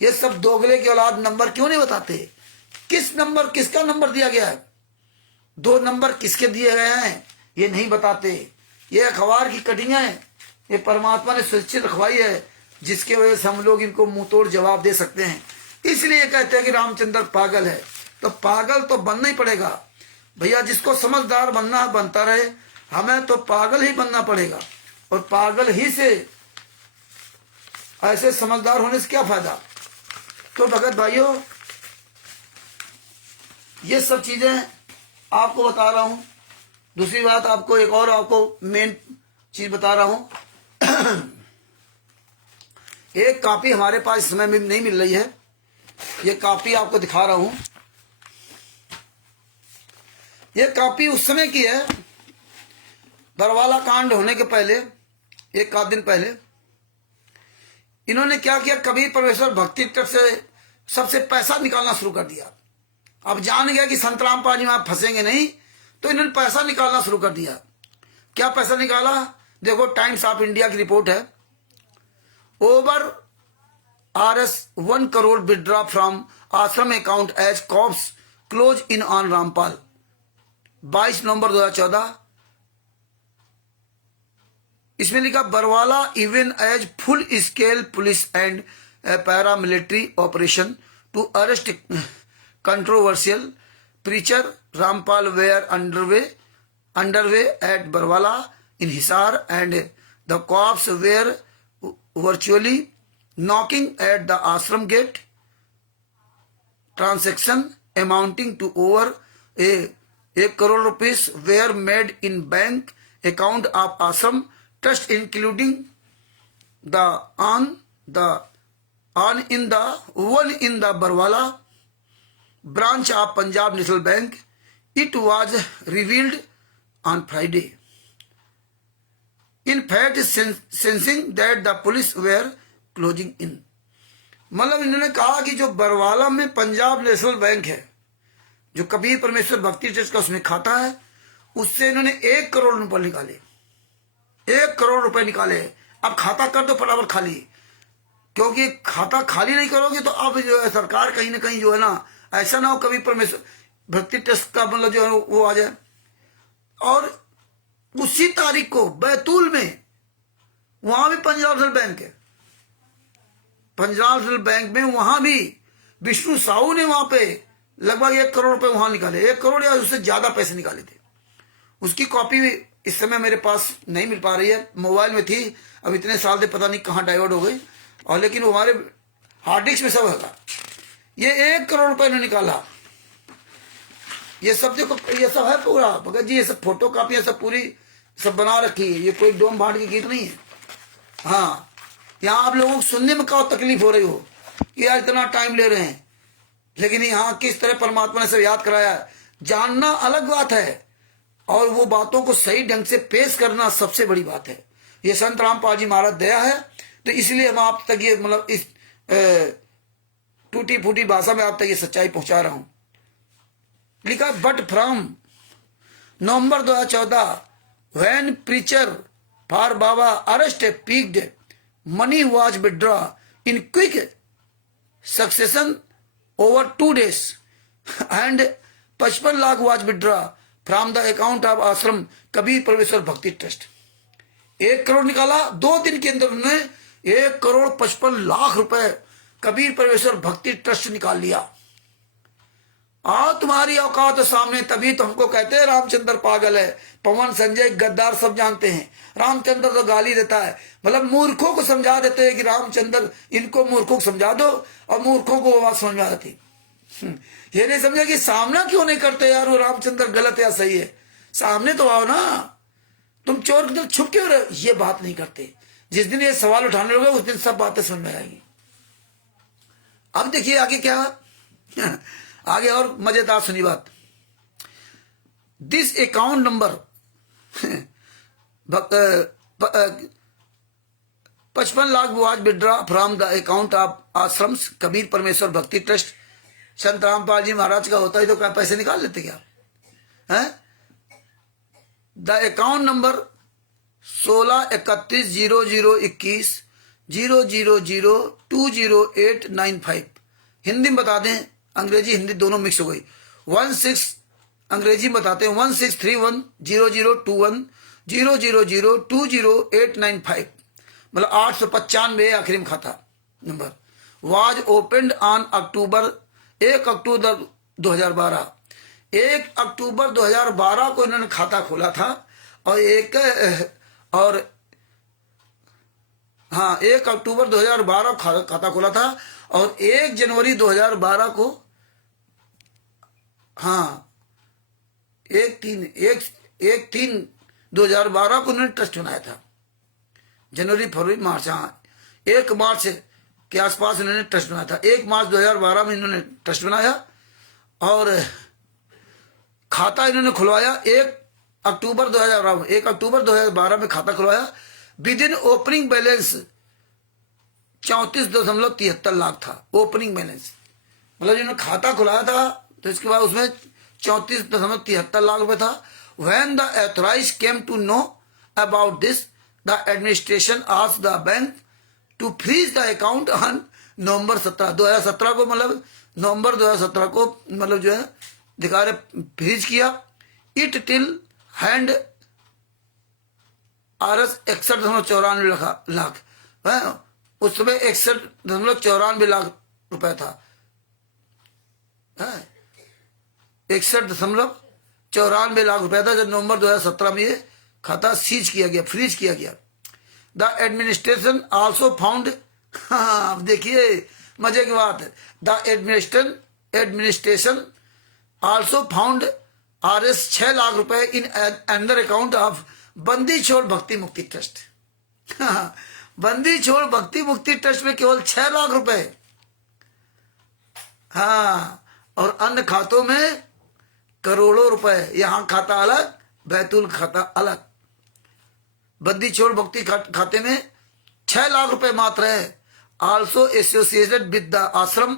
ये सब दोगले की औलाद नंबर क्यों नहीं बताते? किसका नंबर दिया गया है? 2 नंबर किसके दिए गए हैं ये नहीं बताते। ये अखबार की कटिंग है, ये परमात्मा ने सुरक्षित रखवाई है, जिसके वजह से हम लोग इनको मुंह तोड़ जवाब दे सकते हैं। इसलिए कहते हैं कि रामचंद्र पागल है। तो पागल तो बनना ही पड़ेगा भैया। जिसको समझदार बनना बनता रहे, हमें तो पागल ही बनना पड़ेगा। और पागल ही से, ऐसे समझदार होने से क्या फायदा? तो भगत भाइयों, ये सब चीजें आपको बता रहा हूं। दूसरी बात, आपको एक और आपको मेन चीज बता रहा हूं। एक कॉपी हमारे पास इस समय में नहीं मिल रही है। ये कॉपी आपको दिखा रहा हूं। ये कॉपी उस समय की है, बरवाला कांड होने के पहले, एक आध दिन पहले इन्होंने क्या किया, कबीर परमेश्वर भक्ति ट्रस्ट से सबसे पैसा निकालना शुरू कर दिया। अब जान गया कि संत रामपाल जी वहां फंसेंगे नहीं, तो इन्होंने पैसा निकालना शुरू कर दिया। क्या पैसा निकाला? देखो, टाइम्स ऑफ इंडिया की रिपोर्ट है। Over ₹1 crore withdraw from ashram account as cops close in on Rampal, 22 November 2014। इसमें लिखा, Barwala even as full scale police and a paramilitary operation to arrest controversial preacher Rampal were underway at Barwala in Hisar, and the cops were virtually knocking at the ashram gate. Transaction amounting to over a crore rupees were made in bank account of ashram trust, including the one in the Barwala branch of Punjab National Bank. It was revealed on Friday. In fact, sensing that the police were closing in. मतलब इन्होंने कहा कि जो बरवाला में Punjab national bank है, जो कबीर परमेश्वर भक्ति ट्रस्ट का उसमें खाता है, उससे इन्होंने 1 करोड़ रुपए निकाले। 1 करोड़ रुपए निकाले। अब खाता कर दो फटाफट खाली, क्योंकि खाता खाली नहीं करोगे तो अब जो है सरकार कहीं ना कहीं जो है ना, ऐसा ना हो कभी परमेश्वर भक्ति ट्रस्ट का मतलब जो है वो आ जाए। और उसी तारीख को बैतूल में वहां भी पंजाब नेशनल बैंक है, पंजाब नेशनल बैंक में वहां भी विष्णु साहू ने वहां पे लगभग 1 करोड़ रुपए वहां निकाले, 1 करोड़ या उससे ज्यादा पैसे निकाले थे। उसकी कॉपी इस समय मेरे पास नहीं मिल पा रही है, मोबाइल में थी, अब इतने साल से पता नहीं कहां डाइवर्ट हो गई, और लेकिन वो हमारे हार्ड डिस्क में सब होगा। ये 1 करोड़ रुपए ने निकाला। ये सब देखो, ये सब है पूरा भगत जी, ये सब फोटो कॉपियां सब पूरी सब बना रखी है, ये कोई डोम भाट की गीत नहीं है। हाँ, यहाँ आप लोगों को सुनने में क्या तकलीफ हो रही हो कि यार इतना टाइम ले रहे हैं, लेकिन यहाँ किस तरह परमात्मा ने सब याद कराया है। जानना अलग बात है और वो बातों को सही ढंग से पेश करना सबसे बड़ी बात है। ये संत रामपाल जी महाराज दया है, तो इसलिए हम आप तक ये मतलब इस टूटी फूटी भाषा में आप तक ये सच्चाई पहुंचा रहा हूं। लिखा, but from November 2014 when preacher for Baba arrest peaked, money was withdrawn in quick succession over 2 days and 55 lakh was withdrawn from the account of ashram Kabir परमेश्वर भक्ति ट्रस्ट। 1 करोड़ निकाला 2 दिन के अंदर उन्होंने 1 करोड़ 55 लाख रुपए कबीर परमेश्वर भक्ति ट्रस्ट निकाल लिया। आओ तुम्हारी औकात सामने, तभी तो हमको कहते हैं रामचंद्र पागल है, पवन संजय गद्दार सब जानते हैं। रामचंद्र तो गाली देता है, मतलब मूर्खों को समझा देते हैं कि रामचंद्र, इनको मूर्खों को समझा दो और मूर्खों को बात समझ में आती। ये नहीं समझा कि सामना क्यों नहीं करते यार, वो रामचंद्र गलत या सही है, सामने तो आओ ना, तुम चोर की तरह छुप क्यों रहे? ये बात नहीं करते। जिस दिन ये सवाल उठाने लोगे उस दिन सब बातें समझ में आएंगी। अब देखिए आगे क्या आगे और मजेदार सुनी बात। This account number 55 lakh was withdraw from the account of ashrams Kabir परमेश्वर भक्ति ट्रस्ट। संत रामपाल जी महाराज का होता ही तो क्या पैसे निकाल लेते क्या है? The account number 1631002100020895। हिंदी में बता दें, अंग्रेजी हिंदी दोनों मिक्स हो गई। 16 अंग्रेजी में बताते हैं 16310000200895, मतलब 895 आखिरी में खाता number. Was opened on October 1 अक्टूबर 2012। 1 अक्टूबर 2012 को इन्होंने खाता खोला था और 1 अक्टूबर 2012 खाता खोला था और 1 जनवरी 2012 को 1/3/2012 को उन्होंने ट्रस्ट बनाया था। जनवरी फरवरी मार्च, 1 मार्च के आसपास इन्होंने ट्रस्ट बनाया था। 1 मार्च 2012 में इन्होंने ट्रस्ट बनाया और खाता इन्होंने खुलवाया 1 अक्टूबर 2012 में खाता खुलवाया। With in opening balance 34.73 lakh था ओपनिंग बैलेंस, मतलब जिन्होंने खाता खुलाया था तो इसके बाद उसमें 34.73 लाख रुपए था। When the authorized came to know about this, the administration asked the bank to freeze the account on नवंबर 2017 को, मतलब नवंबर 2017 को मतलब जो है दिखा रहे फ्रीज किया। It till hand RS 61.94 lakh उस समय 61.94 लाख रुपए था। 61.94 लाख रुपए था जब नवंबर 2017 में ये खाता सीज किया गया, फ्रीज किया गया। द एडमिनिस्ट्रेशन आल्सो फाउंड, अब देखिए मजे की बात है, the administration also found RS 6 lakh रुपए इन अंडर अकाउंट ऑफ बंदी छोड़ भक्ति मुक्ति ट्रस्ट। बंदी छोड़ भक्ति मुक्ति ट्रस्ट में केवल 6 लाख रुपए, हाँ, और अन्य खातों में करोड़ों रुपए। यहां खाता अलग, बैतूल खाता अलग। बंदी छोड़ भक्ति खाते में 6 लाख रुपए मात्र है। Also associated with the ashram,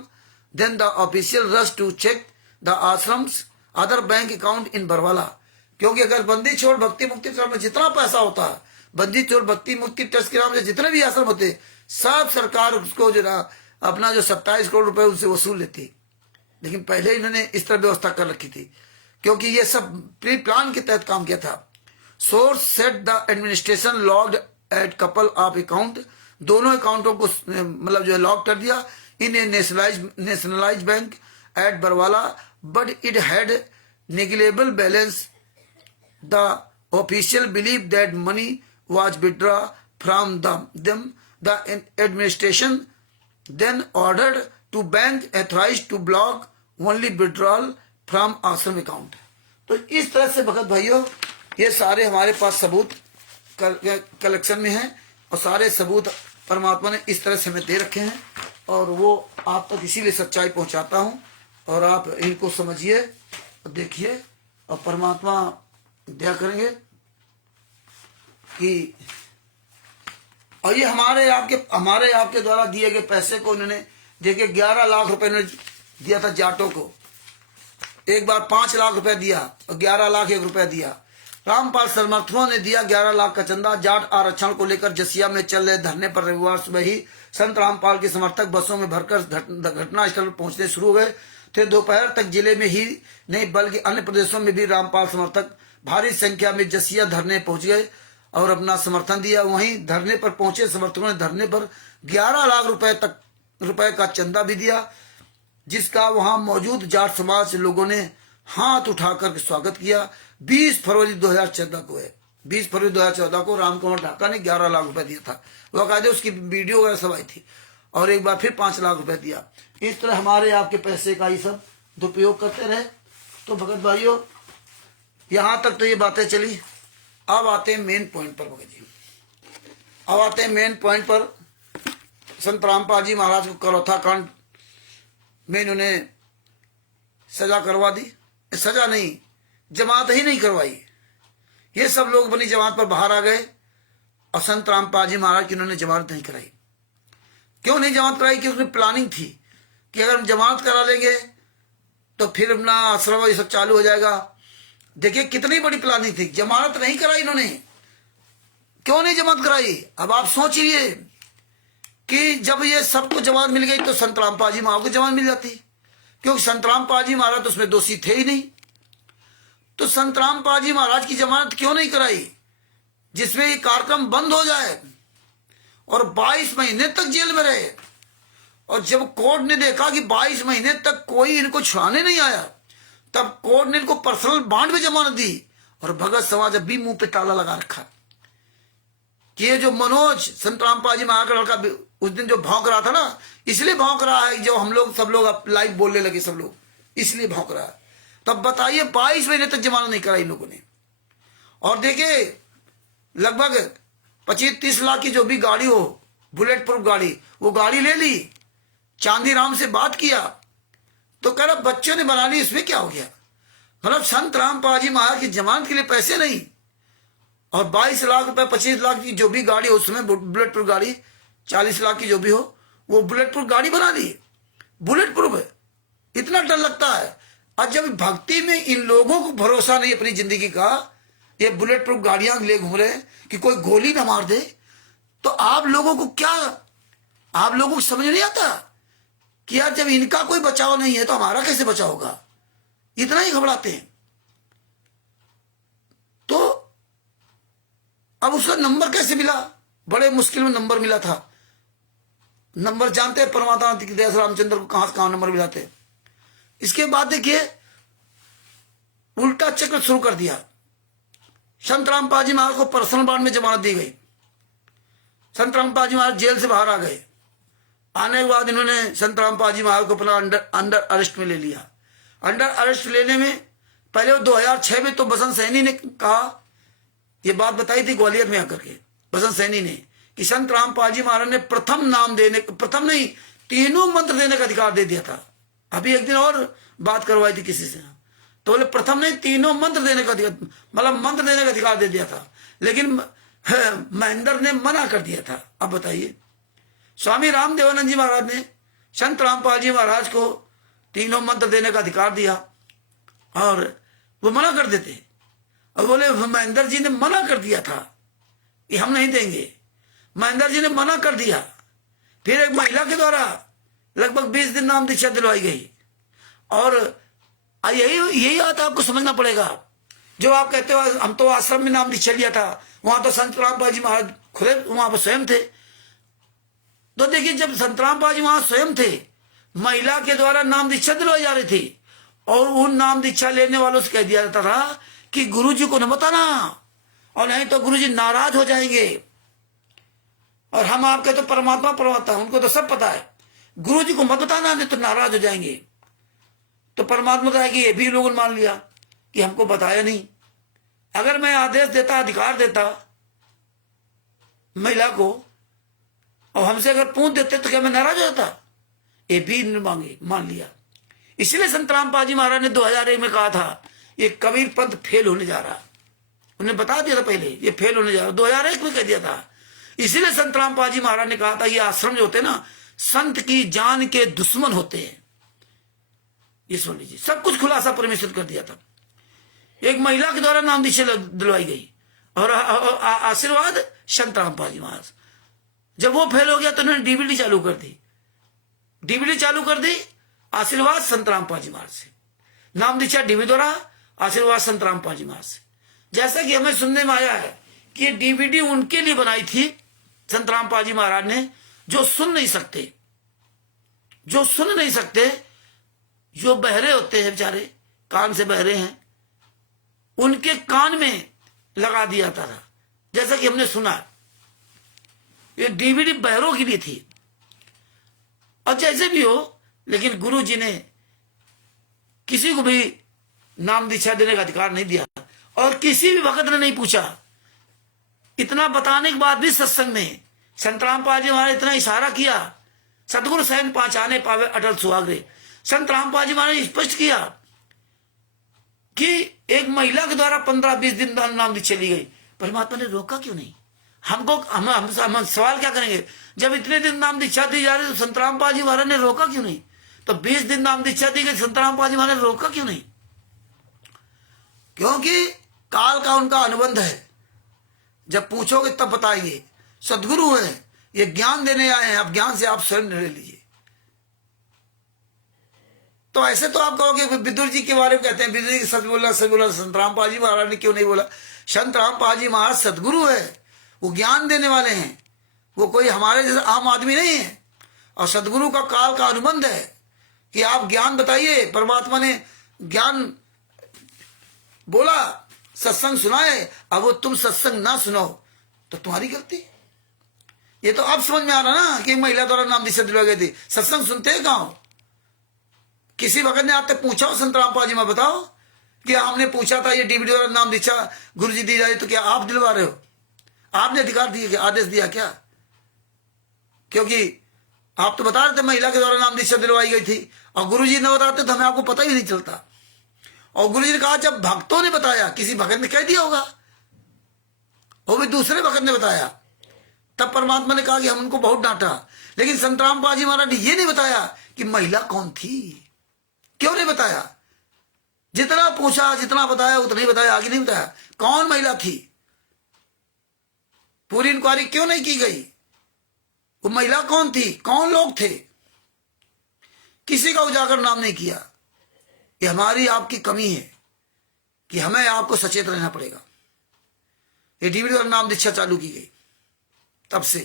then the official rush to check the ashram's other bank account in Barwala. क्योंकि अगर बंदी छोड़ भक्ति मुक्ति ट्रस्ट में जितना पैसा होता है, बंदी छोड़ भक्ति मुक्ति ट्रस्ट के नाम से जितने भी आश्रम होते, सब सरकार उसको जो ना अपना जो 27 करोड़ रुपए उनसे वसूल लेती। लेकिन पहले इन्होंने इस तरह व्यवस्था कर रखी थी, क्योंकि ये सब प्री प्लान के तहत काम किया था। Source said the administration logged at couple of account, दोनों अकाउंटों को मतलब जो है लॉक कर दिया in a nationalise bank at Barwala, but it had negligible balance. The official believe that money was withdrawn from them. The administration then ordered to bank authorized to block only withdrawal from ashram account. तो इस तरह से भगत भाइयों ये सारे हमारे पास सबूत collection में हैं, और सारे सबूत परमात्मा ने इस तरह से हमें दे रखे हैं, और वो आप तक इसीलिए सच्चाई पहुंचाता हूं, और आप इनको समझिए और देखिए, और परमात्मा दया करेंगे कि, और ये हमारे आपके द्वारा दिए गए पैसे को इन्होंने देखिए 11 लाख रुपए इन्होंने दिया था जाटों को। एक बार 5 लाख रुपए दिया और 11 लाख 1 रुपया दिया। रामपाल समर्थकों ने दिया 11 लाख का चंदा। जाट आरक्षण को लेकर जसिया में चल रहे धरने पर रविवार सुबह ही संत रामपाल के समर्थक बसों में भरकर घटनास्थल पर पहुंचने शुरू हो गए थे। दोपहर तक जिले में ही नहीं बल्कि अन्य प्रदेशों में भी रामपाल समर्थक भारी संख्या में जसिया धरने पहुंच गए और अपना समर्थन दिया। वहीं धरने पर पहुंचे समर्थकों ने धरने पर 11 लाख रुपए का चंदा भी दिया, जिसका वहां मौजूद जाट समाज लोगों ने हाथ उठाकर स्वागत किया। 20 फरवरी 2014 को है, 20 फरवरी 2014 को रामकुमार ढाका ने 11 लाख रुपए दिया था। वह कहते उसकी वीडियो वगैरह सब आई थी, और एक बार फिर 5 लाख रुपए दिया। इस तरह हमारे आपके पैसे का ही सब दुरुपयोग करते रहे। तो भगत भाइयों यहां तक तो ये बातें चली। अब आते हैं मेन पॉइंट पर भगत जी, अब आते हैं मेन पॉइंट पर। संत रामपाल जी महाराज को करौथा कांड में इन्होंने सजा करवा दी। सजा नहीं, जमात ही नहीं करवाई। ये सब लोग अपनी जमात पर बाहर आ गए, और संत रामपाल जी महाराज की इन्होंने जमानत नहीं कराई। क्यों नहीं जमानत कराई? कि उसमें प्लानिंग थी कि अगर हम जमानत करा लेंगे तो फिर अपना आश्रम ये सब चालू हो जाएगा। देखिए कितनी बड़ी प्लानिंग थी। जमानत नहीं कराई इन्होंने। क्यों नहीं जमानत कराई? अब आप सोचिए कि जब ये सबको जमानत मिल गई तो संत रामपाल जी महाराज को जमानत मिल जाती, क्योंकि संत रामपाल जी महाराज तो उसमें दोषी थे ही नहीं। तो संत रामपाल जी महाराज की जमानत क्यों नहीं कराई, जिसमें ये कार्यक्रम बंद हो जाए और 22 महीने तक जेल में रहे। और जब कोर्ट ने देखा कि 22 महीने तक कोई इनको छुड़ाने नहीं आया, तब कोर्ट ने इनको पर्सनल बॉन्ड में जमानत दी। और भगत समाज अब भी मुंह पे ताला लगा रखा कि ये जो मनोज संत रामपाल जी महाराज का लड़का उस दिन जो भौंक रहा था ना, इसलिए भौंक रहा है। जो हम लोग सब लोग लाइव बोलने लगे सब लोग, इसलिए भौंक रहा है। तब बताइए 22 महीने तक जमानत नहीं कराई इन लोगों ने। और देखिए लगभग 25-30 लाख की जो भी गाड़ी हो, बुलेट प्रूफ गाड़ी, वो गाड़ी ले ली। चांदीराम से बात किया तो कह रहा बच्चों ने बना ली, इसमें क्या हो गया। मतलब संत रामपाल जी महाराज की जमानत के लिए पैसे नहीं, और 22 लाख रुपए 25 लाख की जो भी गाड़ी हो, उसमें बुलेट प्रूफ गाड़ी 40 लाख की जो भी हो, वो बुलेट प्रूफ गाड़ी बना ली। बुलेट प्रूफ है, इतना डर लगता है। और जब भक्ति में इन लोगों को भरोसा नहीं अपनी जिंदगी का, ये बुलेट प्रूफ गाड़ियां ले घूम रहे कि कोई गोली ना मार दे, तो आप लोगों को क्या, आप लोगों को समझ नहीं आता कि यार जब इनका कोई बचाव नहीं है तो हमारा कैसे बचाव होगा। इतना ही घबराते हैं। तो अब उसका नंबर कैसे मिला? बड़े मुश्किल में नंबर मिला था। नंबर जानते हैं परमात्मा की दया से रामचंद्र को कहां से कहां नंबर मिलाते हैं। इसके बाद देखिए उल्टा चक्र शुरू कर दिया। संत रामपाल जी महाराज को पर्सनल बॉन्ड में जमानत दी गई। संत रामपाल जी महाराज जेल से बाहर आ गए। आने के बाद इन्होंने संत रामपाल जी महाराज को अपना अंडर अरेस्ट में ले लिया। अंडर अरेस्ट लेने में पहले 2006 में तो बसंत सैनी ने कहा, ये बात बताई थी ग्वालियर में आकर के बसंत सैनी ने, कि संत रामपाल जी महाराज ने प्रथम नाम देने, प्रथम नहीं तीनों मंत्र देने का अधिकार दे दिया था। अभी एक दिन और बात करवाई थी किसी से, तो बोले प्रथम नहीं तीनों मंत्र देने का अधिकार, मतलब मंत्र देने का अधिकार दे दिया था, लेकिन महेंद्र ने मना कर दिया था। अब बताइए, स्वामी रामदेवानंद जी महाराज ने संत रामपाल जी महाराज को तीनों मंत्र देने का अधिकार दिया और वो मना कर देते, और बोले महेंद्र जी ने मना कर दिया था कि हम नहीं देंगे। महेंद्र जी ने मना कर दिया। फिर एक महिला के द्वारा लगभग 20 दिन नाम दीक्षा दिलवाई गई। और यही बात आपको समझना पड़ेगा। जो आप कहते हो हम तो आश्रम में नाम दीक्षा लिया था, वहां तो संत रामपाल जी महाराज खुद वहां पर स्वयं थे। तो देखिए, जब संत रामपाल जी वहां स्वयं थे, महिला के द्वारा नाम दीक्षा दिलवाई जा रही थी, और उन नाम दीक्षा लेने वालों से कह दिया जाता था कि गुरु जी को न बताना, और नहीं तो गुरु जी नाराज हो जाएंगे। और हम आपके तो परमात्मा परमात्मा, उनको तो सब पता है, गुरु जी को मत बताना नहीं तो नाराज हो जाएंगे। तो परमात्मा का है कि ये भी लोगों ने मान लिया कि हमको बताया नहीं। अगर मैं आदेश देता, अधिकार देता महिला को, और हमसे अगर पूछ देते तो क्या मैं नाराज हो जाता? ये भी मांगे, मान लिया। इसलिए संत रामपाल जी महाराज ने 2001 में कहा था ये कबीर पंथ फेल होने जा रहा। उन्हें बता दिया था पहले ये फेल होने जा रहा, 2001 में कह दिया था। इसीलिए संत रामपाल जी महाराज ने कहा था ये आश्रम जो होते हैं ना, संत की जान के दुश्मन होते हैं। ये सुन लीजिए, सब कुछ खुलासा परमेश्वर कर दिया था। एक महिला के द्वारा नाम दीक्षा दिलवाई गई, और आशीर्वाद संत रामपाल जी महाराज। जब वो फेल हो गया तो उन्होंने डीवीडी चालू कर दी। डीवीडी चालू कर दी, आशीर्वाद संत रामपाल जी महाराज से। नाम दीक्षा डीवीडी द्वारा, आशीर्वाद संत रामपाल जी महाराज से। जैसा कि हमें सुनने में आया है कि ये डीवीडी उनके लिए बनाई थी संत रामपाल जी महाराज ने, जो सुन नहीं सकते, जो सुन नहीं सकते, जो बहरे होते हैं बेचारे, कान से बहरे हैं, उनके कान में लगा दिया जाता था। जैसा कि हमने सुना, ये डीवीडी बहरों के लिए थी। और जैसे भी हो, लेकिन गुरु जी ने किसी को भी नाम दीक्षा देने का अधिकार नहीं दिया, और किसी भी भक्त ने नहीं पूछा। इतना बताने के बाद भी सत्संग में संत रामपाल जी महाराज इतना इशारा किया, सतगुरु सहन पहचाने पावे अटल सुहागरे। संत रामपाल जी महाराज ने स्पष्ट किया कि एक महिला के द्वारा 15-20 दिन नाम दीक्षा ली गई, परमात्मा ने रोका क्यों नहीं? हमको हम सवाल क्या करेंगे, जब इतने दिन नाम दीक्षा दी जा रही तो संत रामपाल जी महाराज ने रोका क्यों नहीं? तो 20 दिन नाम दीक्षा दी गई, संत रामपाल जी महाराज ने रोका क्यों नहीं? क्योंकि काल का उनका अनुबंध है। जब पूछोगे तब बताएंगे। सदगुरु है, ये ज्ञान देने आए हैं, अब ज्ञान से आप स्वयं निर्णय लीजिए। तो ऐसे तो आप कहोगे विदुर जी के बारे में कहते हैं विदुर जी सच बोला, सच बोला। संत रामपाल जी महाराज ने क्यों नहीं बोला? संत रामपाल जी महाराज सदगुरु है, वो ज्ञान देने वाले हैं, वो कोई हमारे जैसे आम आदमी नहीं है। और सदगुरु का काल का अनुबंध है कि आप ज्ञान बताइए। परमात्मा ने ज्ञान बोला, सत्संग सुनाए, अब वो तुम सत्संग ना सुनो तो तुम्हारी गलती। ये तो अब समझ में आ रहा ना कि महिला द्वारा नाम दीक्षा दिलवाई गई थी। सत्संग सुनते हैं कहाँ? किसी भगत ने आप तक पूछा हो संत रामपाल जी में बताओ कि हमने पूछा था ये डीवीडी द्वारा नाम दीक्षा गुरु जी दी जाए, तो क्या आप दिलवा रहे हो? आपने अधिकार दिए क्या? आदेश दिया क्या? क्योंकि आप तो बता रहे थे महिला के द्वारा नाम दीक्षा दिलवाई गई थी, और गुरु जी ने बताते तो हमें आपको पता ही नहीं चलता। और गुरु जी ने कहा जब भक्तों ने बताया, किसी भगत ने कह दिया होगा, वो भी दूसरे भगत ने बताया, तब परमात्मा ने कहा कि हम उनको बहुत डांटा। लेकिन संत रामपाल जी महाराज ने ये नहीं बताया कि महिला कौन थी। क्यों नहीं बताया? जितना पूछा, जितना बताया उतना ही बताया, आगे नहीं बताया कौन महिला थी। पूरी इंक्वायरी क्यों नहीं की गई? वो महिला कौन थी, कौन लोग थे, किसी का उजागर नाम नहीं किया। ये हमारी आपकी कमी है कि हमें आपको सचेत रहना पड़ेगा। ये डीवीडी और नाम दीक्षा चालू की गई, तब से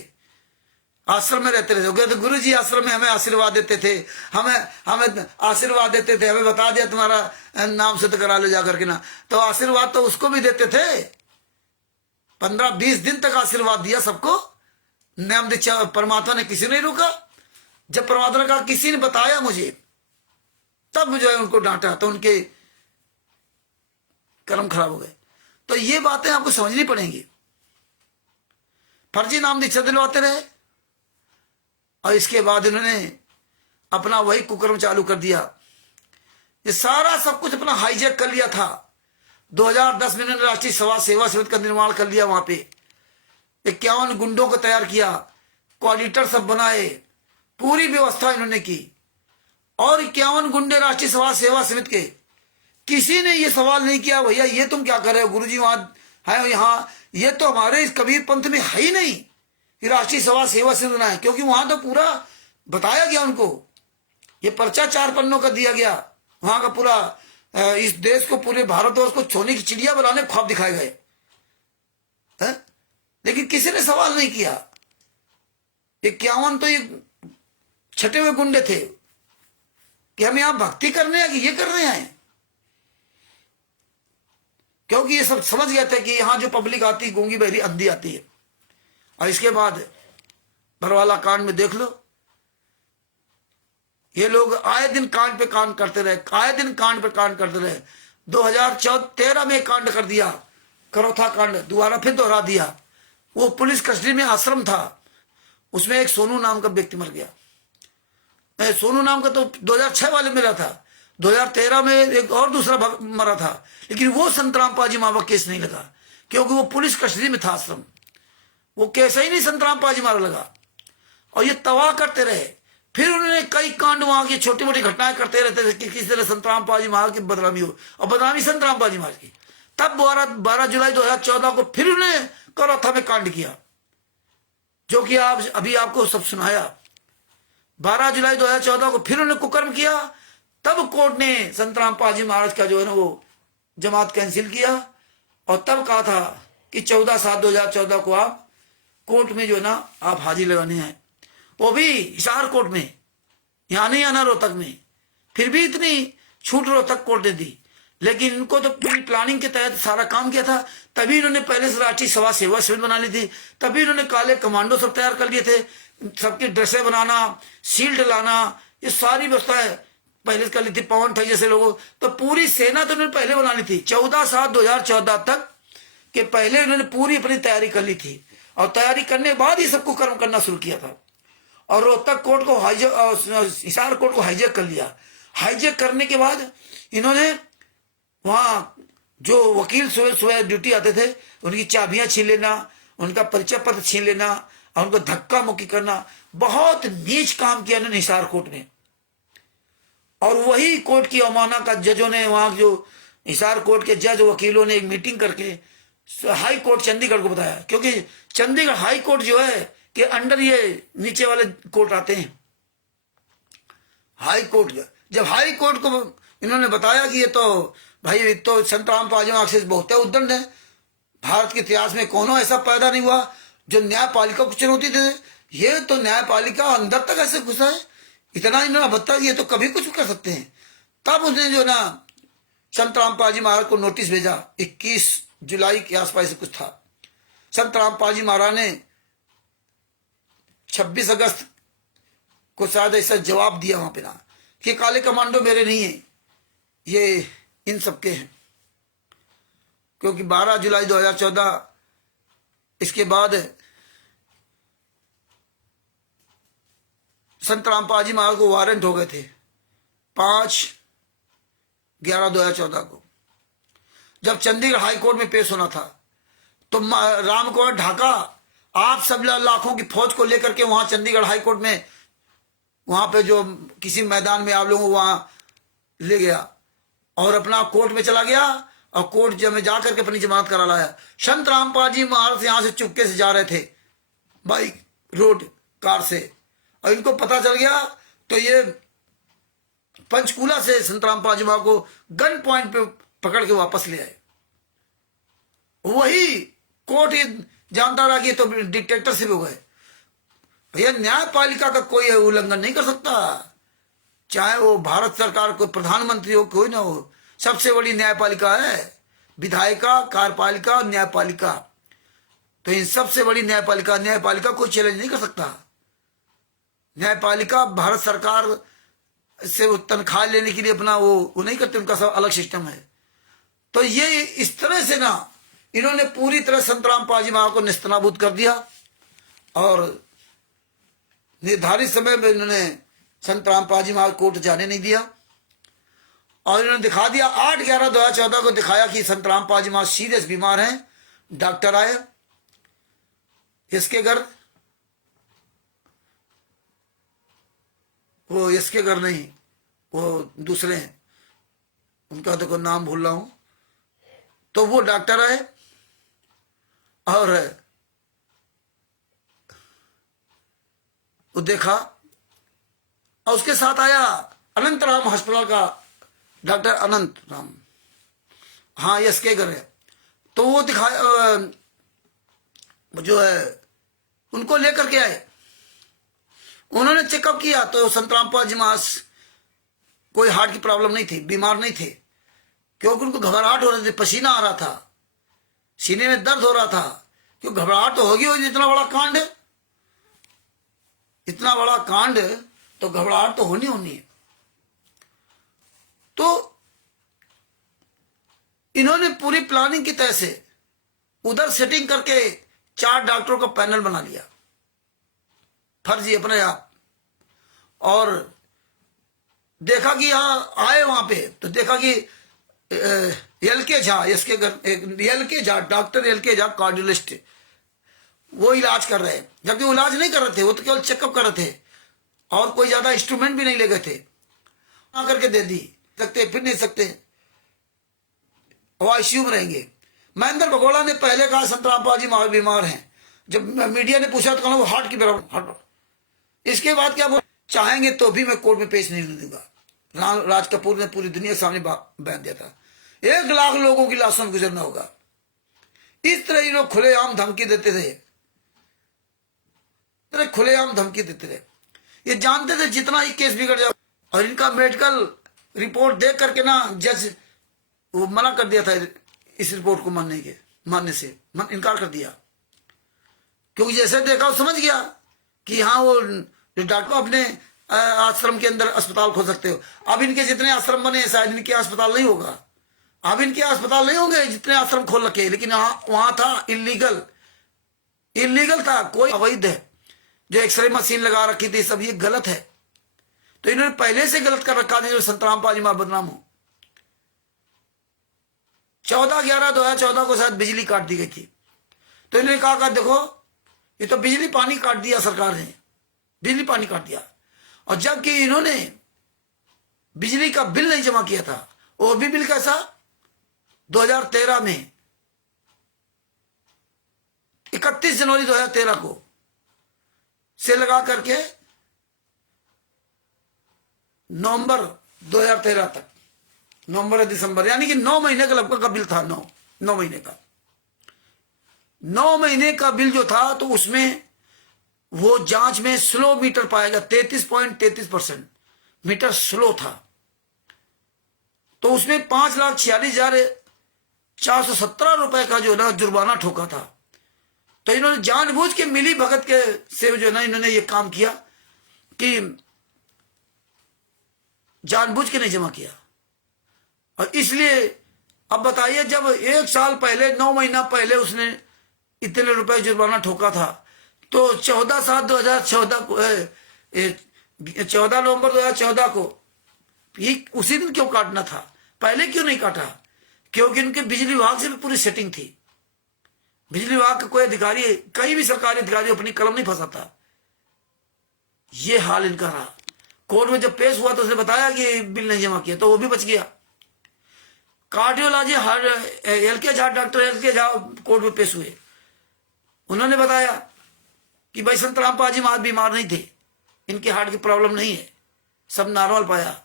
आश्रम में रहते थे। कहते गुरु जी आश्रम में हमें आशीर्वाद देते थे, हमें हमें आशीर्वाद देते थे, हमें बता दिया तुम्हारा नाम सिद्ध करा लो जाकर के ना। तो आशीर्वाद तो उसको भी देते थे, 15-20 दिन तक आशीर्वाद दिया सबको। नाम दीक्षा परमात्मा ने किसी ने रोका। जब परमात्मा ने कहा किसी ने बताया मुझे, तब जो है उनको डांटा, तो उनके कर्म खराब हो गए। तो ये बातें आपको समझनी पड़ेंगी। फर्जी नाम दीक्षा दिलवाते रहे और इसके बाद इन्होंने अपना वही कुकर्म चालू कर दिया। ये सारा सब कुछ अपना हाईजैक कर लिया था। 2010 में इन्होंने राष्ट्रीय सेवा समिति का निर्माण कर लिया। वहां पे 51 गुंडों को तैयार किया, कोऑर्डिनेटर सब बनाए, पूरी व्यवस्था इन्होंने की। और 51 गुंडे राष्ट्रीय सेवा समिति के, किसी ने ये सवाल नहीं किया भैया ये तुम क्या कर रहे हो, गुरुजी वहां है, यहाँ ये तो हमारे कबीर पंथ में है ही नहीं कि राष्ट्रीय सेवा समिति है, क्योंकि वहां तो पूरा बताया गया उनको। ये पर्चा 4 पन्नों का दिया गया, वहां का पूरा इस देश को, पूरे भारतवर्ष को सोने की चिड़िया बनाने ख्वाब दिखाए गए। लेकिन किसी ने सवाल नहीं किया। 51 तो ये छटे हुए गुंडे थे कि हम यहां भक्ति करने हैं कि ये करने आए, क्योंकि ये सब समझ गए थे कि यहां जो पब्लिक आती गूंगी बहरी अंधी आती है। और इसके बाद बरवाला कांड में देख लो, ये लोग आए दिन कांड पे कांड करते रहे, आए दिन कांड पे कांड करते रहे। 2013 में कांड कर दिया, करोथा कांड, दोबारा फिर दोहरा दिया। वो पुलिस कस्टडी में आश्रम था, उसमें एक सोनू नाम का व्यक्ति मर गया। सोनू नाम का तो 2006 वाले में रहा था, 2013 में एक और दूसरा मरा था। लेकिन वो संतराम पाजी मावा केस नहीं लगा, क्योंकि वो पुलिस कस्टडी में था आश्रम। वो केस ही नहीं संतराम पाजी मारा लगा। और ये तबाह करते रहे। फिर उन्होंने कई कांड वहां की छोटी मोटी घटनाएं करते रहते थे कि किस तरह संतराम पाजी महाराज की बदनामी हो, और बदनामी संतराम पाजी महाराज की। तब 12 जुलाई 2014 को फिर उन्होंने करोथा में कांड किया, जो कि आप अभी आपको सब सुनाया। 12 जुलाई 2014 को फिर उन्होंने कुकर्म किया। तब कोर्ट ने संतराम पाजी महाराज का जो है ना वो जमात कैंसिल किया, और तब कहा था कि 14/7/2014 को आप कोर्ट में जो है ना आप हाजिर लगाने हैं, वो भी हिसार कोर्ट में, यहां नहीं आना रोहतक में। फिर भी इतनी छूट रोहतक कोर्ट ने दी। लेकिन इनको तो पूरी प्लानिंग के तहत सारा काम किया था। तभी इन्होंने पहले से राष्ट्रीय सेवा समिति बना ली थी। तभी इन्होंने काले कमांडो सब तैयार कर लिए थे, सबकी ड्रेसें बनाना, शील्ड लाना, ये सारी व्यवस्थाएं पहले कर ली थी। पवन भाई जैसे लोगों, तो पूरी सेना तो उन्होंने पहले बना ली थी। 14/7/2014 तक के पहले उन्होंने पूरी अपनी तैयारी कर ली थी, और तैयारी करने के बाद ही सबको कर्म करना शुरू किया था। और रोहतक कोर्ट को हिसार कोर्ट को हाईजैक कर लिया। हाईजैक करने के बाद इन्होंने वहां जो वकील सुबह ड्यूटी आते थे, उनकी चाबियां छीन लेना, उनका परिचय पत्र छीन लेना, और उनको धक्का मुक्की करना, बहुत नीच काम किया इन्होंने हिसार कोर्ट में। और वही कोर्ट की अवमानना का जजों ने, वहां जो हिसार कोर्ट के जज वकीलों ने एक मीटिंग करके हाई कोर्ट चंडीगढ़ को बताया, क्योंकि चंडीगढ़ हाई कोर्ट जो है कि अंडर ये नीचे वाले कोर्ट आते हैं हाई कोर्ट। जब हाई कोर्ट को इन्होंने बताया कि ये तो भाई तो संतराम पाजी महाराज से बहुत उद्दंड है, भारत के इतिहास में कोनो ऐसा पैदा नहीं हुआ जो न्यायपालिका को चुनौती दे। ये तो न्यायपालिका अंदर तक ऐसे घुसा है, इतना इन्होंने बता ये तो कभी कुछ कर सकते हैं। तब उसने जो ना संतराम पाजी महाराज को नोटिस भेजा, 21 जुलाई के आसपास से कुछ था। संतराम पाजी महाराज ने 26 अगस्त को शायद ऐसा जवाब दिया वहां पे ना कि काले कमांडो मेरे नहीं है, ये इन सबके हैं। क्योंकि 12 जुलाई 2014 इसके बाद संतराम पाजी महाराज को वारंट हो गए थे 5/11/2014 को। जब चंडीगढ़ हाई कोर्ट में पेश होना था तो रामकुमार ढाका आप सब लाखों की फौज को लेकर के वहां चंडीगढ़ हाई कोर्ट में, वहां पे जो किसी मैदान में आप लोगों को वहां ले गया और अपना कोर्ट में चला गया, और कोर्ट जब में जाकर के अपनी जमानत करा लाया। संत रामपाल जी महाराज यहां से चुपके से जा रहे थे बाइक रोड कार से, और इनको पता चल गया तो ये पंचकूला से संत रामपाल जी महाराज को गन पॉइंट पे पकड़ के वापस ले आए। वही कोर्ट ये जानता रहा कि तो डिक्टेटरशिप हो गए। भैया न्यायपालिका का कोई उल्लंघन नहीं कर सकता, चाहे वो भारत सरकार कोई प्रधानमंत्री हो कोई ना हो। सबसे बड़ी न्यायपालिका है विधायिका, कार्यपालिका और न्यायपालिका। तो इन सबसे बड़ी न्यायपालिका कोई चैलेंज नहीं कर सकता। न्यायपालिका भारत सरकार से वो तनख्वाह लेने के लिए अपना वो नहीं करते, उनका सब अलग सिस्टम है। तो ये इस तरह से ना इन्होंने पूरी तरह संतराम पाजी महा को निस्तनाबूद कर दिया और निर्धारित समय में इन्होंने संतराम पाजी महा कोर्ट जाने नहीं दिया और इन्होंने दिखा दिया 8/11/2014 को दिखाया कि संतराम पाजी महा सीरियस बीमार हैं। डॉक्टर आए, इसके घर वो इसके घर नहीं, वो दूसरे हैं, उनका तो कोई नाम भूल रहा हूं। तो वो डॉक्टर आए और वो देखा और उसके साथ आया अनंत राम अस्पताल का डॉक्टर अनंत राम, हाँ इसके घर है। तो वो दिखाया जो है उनको लेकर के आए, उन्होंने चेकअप किया तो संतराम पाजी महा कोई हार्ट की प्रॉब्लम नहीं थी, बीमार नहीं थे, क्योंकि उनको घबराहट हो रही थी, पसीना आ रहा था, सीने में दर्द हो रहा था। क्यों घबराहट तो होगी, इतना बड़ा कांड है, इतना बड़ा कांड तो घबराहट तो होनी है। तो इन्होंने पूरी प्लानिंग की तरह से उधर सेटिंग करके 4 डॉक्टरों का पैनल बना लिया फर्जी अपने आप, और देखा कि यहाँ आए वहां पे तो देखा कि एल.के. झा, इसके L K. Jha, doctor L K. Jha cardiologist, वो इलाज कर रहे हैं, जबकि वो इलाज नहीं कर रहे थे, वो तो केवल चेकअप कर रहे थे और कोई ज्यादा इंस्ट्रूमेंट भी नहीं ले गए थे। आकर के दे दी, सकते फिर नहीं सकते, वो आईसीयू में रहेंगे। महेंद्र भगोड़ा ने पहले कहा संतराम पाजी महा बीमार हैं, जब मीडिया ने पूछा तो कहा वो हार्ट की प्रॉब्लम। इसके बाद क्या बोल, चाहेंगे तो भी मैं कोर्ट में पेश नहीं दूंगा। राज कपूर ने पूरी दुनिया के सामने बयान दिया था 1 लाख लोगों की लाशों में गुजरना होगा। इस तरह ये लोग खुलेआम धमकी देते थे, खुलेआम धमकी देते थे। ये जानते थे जितना ही केस बिगड़ जाए, और इनका मेडिकल रिपोर्ट देख करके ना जज वो मना कर दिया था इस रिपोर्ट को मानने से इनकार कर दिया, क्योंकि जैसे देखा वो समझ गया कि हाँ वो डॉक्टर अपने आश्रम के अंदर अस्पताल खोल सकते हो। अब इनके जितने आश्रम बने शायद इनके अस्पताल नहीं होगा, अब इनके अस्पताल नहीं होंगे जितने आश्रम खोल रखे, लेकिन वहां था इलीगल था, कोई अवैध है। जो एक्सरे मशीन लगा रखी थी सब ये गलत है। तो इन्होंने पहले से गलत कर रखा था जो संतराम पाजी महा बदनाम हो। 14/11/2014 को शायद बिजली काट दी गई थी, तो इन्होंने कहा देखो ये तो बिजली पानी काट दिया सरकार ने, बिजली पानी काट दिया। और जबकि इन्होंने बिजली का बिल नहीं जमा किया था, वो भी बिल कैसा 2013 में 31 जनवरी 2013 को से लगा करके नवंबर 2013 तक, नवंबर या दिसंबर, यानी कि 9 महीने का लगभग का बिल था। 9 महीने का 9 महीने का बिल जो था, तो उसमें वो जांच में स्लो मीटर पाएगा 33.33% मीटर स्लो था। तो उसमें 5,46,417 रुपए का जो ना जुर्माना ठोका था। तो इन्होंने जानबूझ के मिली भगत के से जो ना इन्होंने ये काम किया कि जानबूझ के नहीं जमा किया। और इसलिए अब बताइए, जब 1 साल पहले 9 महीना पहले उसने इतने रुपए जुर्माना ठोका था, तो 14/7/2014 को 14 नवंबर 2014 को उसी दिन क्यों काटना था, पहले क्यों नहीं काटा? क्योंकि उनके बिजली विभाग से भी पूरी सेटिंग थी। बिजली विभाग का कोई अधिकारी, कहीं भी सरकारी अधिकारी अपनी कलम नहीं फंसाता। ये हाल इनका रहा। कोर्ट में जब पेश हुआ तो उसने बताया कि बिल नहीं जमा किया, तो वो भी बच गया। Cardiology LK. Jha, doctor L K. Jha court में पेश हुए, उन्होंने बताया कि भाई संतराम पाजी महा बीमार नहीं थे, इनके हार्ट की प्रॉब्लम नहीं है, सब नॉर्मल पाया,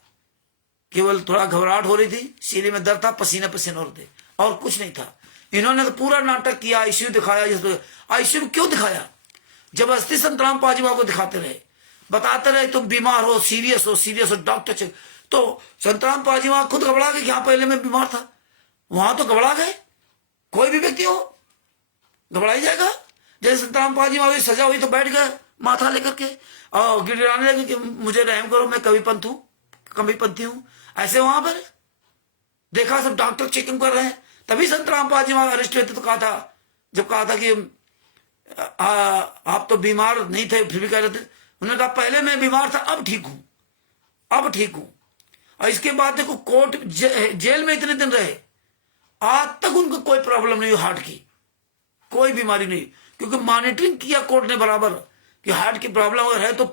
केवल थोड़ा घबराहट हो रही थी, सीने में दर्द था, पसीने हो रहे थे, और कुछ नहीं था। इन्होंने तो पूरा नाटक किया, आईसीयू दिखाया। आईसीयू क्यों दिखाया? जबरदस्ती संतराम पाजीमा को दिखाते रहे, बताते रहे तुम बीमार हो, सीरियस हो, डॉक्टर चेक। तो संतराम पाजीमा खुद घबरा गए कि हाँ पहले मैं बीमार था, वहां तो घबरा गए। कोई भी व्यक्ति हो घबरा ही जाएगा। जैसे संतराम पाजीमा हुई, सजा हुई तो बैठ गए माथा लेकर के और गिड़गिड़ाने लगे कि मुझे रहम करो, मैं कविपंथी हूं। ऐसे वहां पर देखा सब डॉक्टर चेकिंग कर रहे हैं, तभी संतराम पाजीमा अरेस्ट हुए थे। तो कहा था कि आप तो बीमार नहीं थे फिर भी कह रहे थे। उन्होंने कहा पहले मैं बीमार था, अब ठीक हूं। और इसके बाद देखो कोर्ट जेल में इतने दिन रहे, आज तक उनको कोई प्रॉब्लम नहीं हुई, हार्ट की कोई बीमारी नहीं, क्योंकि मॉनिटरिंग किया कोर्ट ने बराबर कि हार्ट की प्रॉब्लम अगर है तो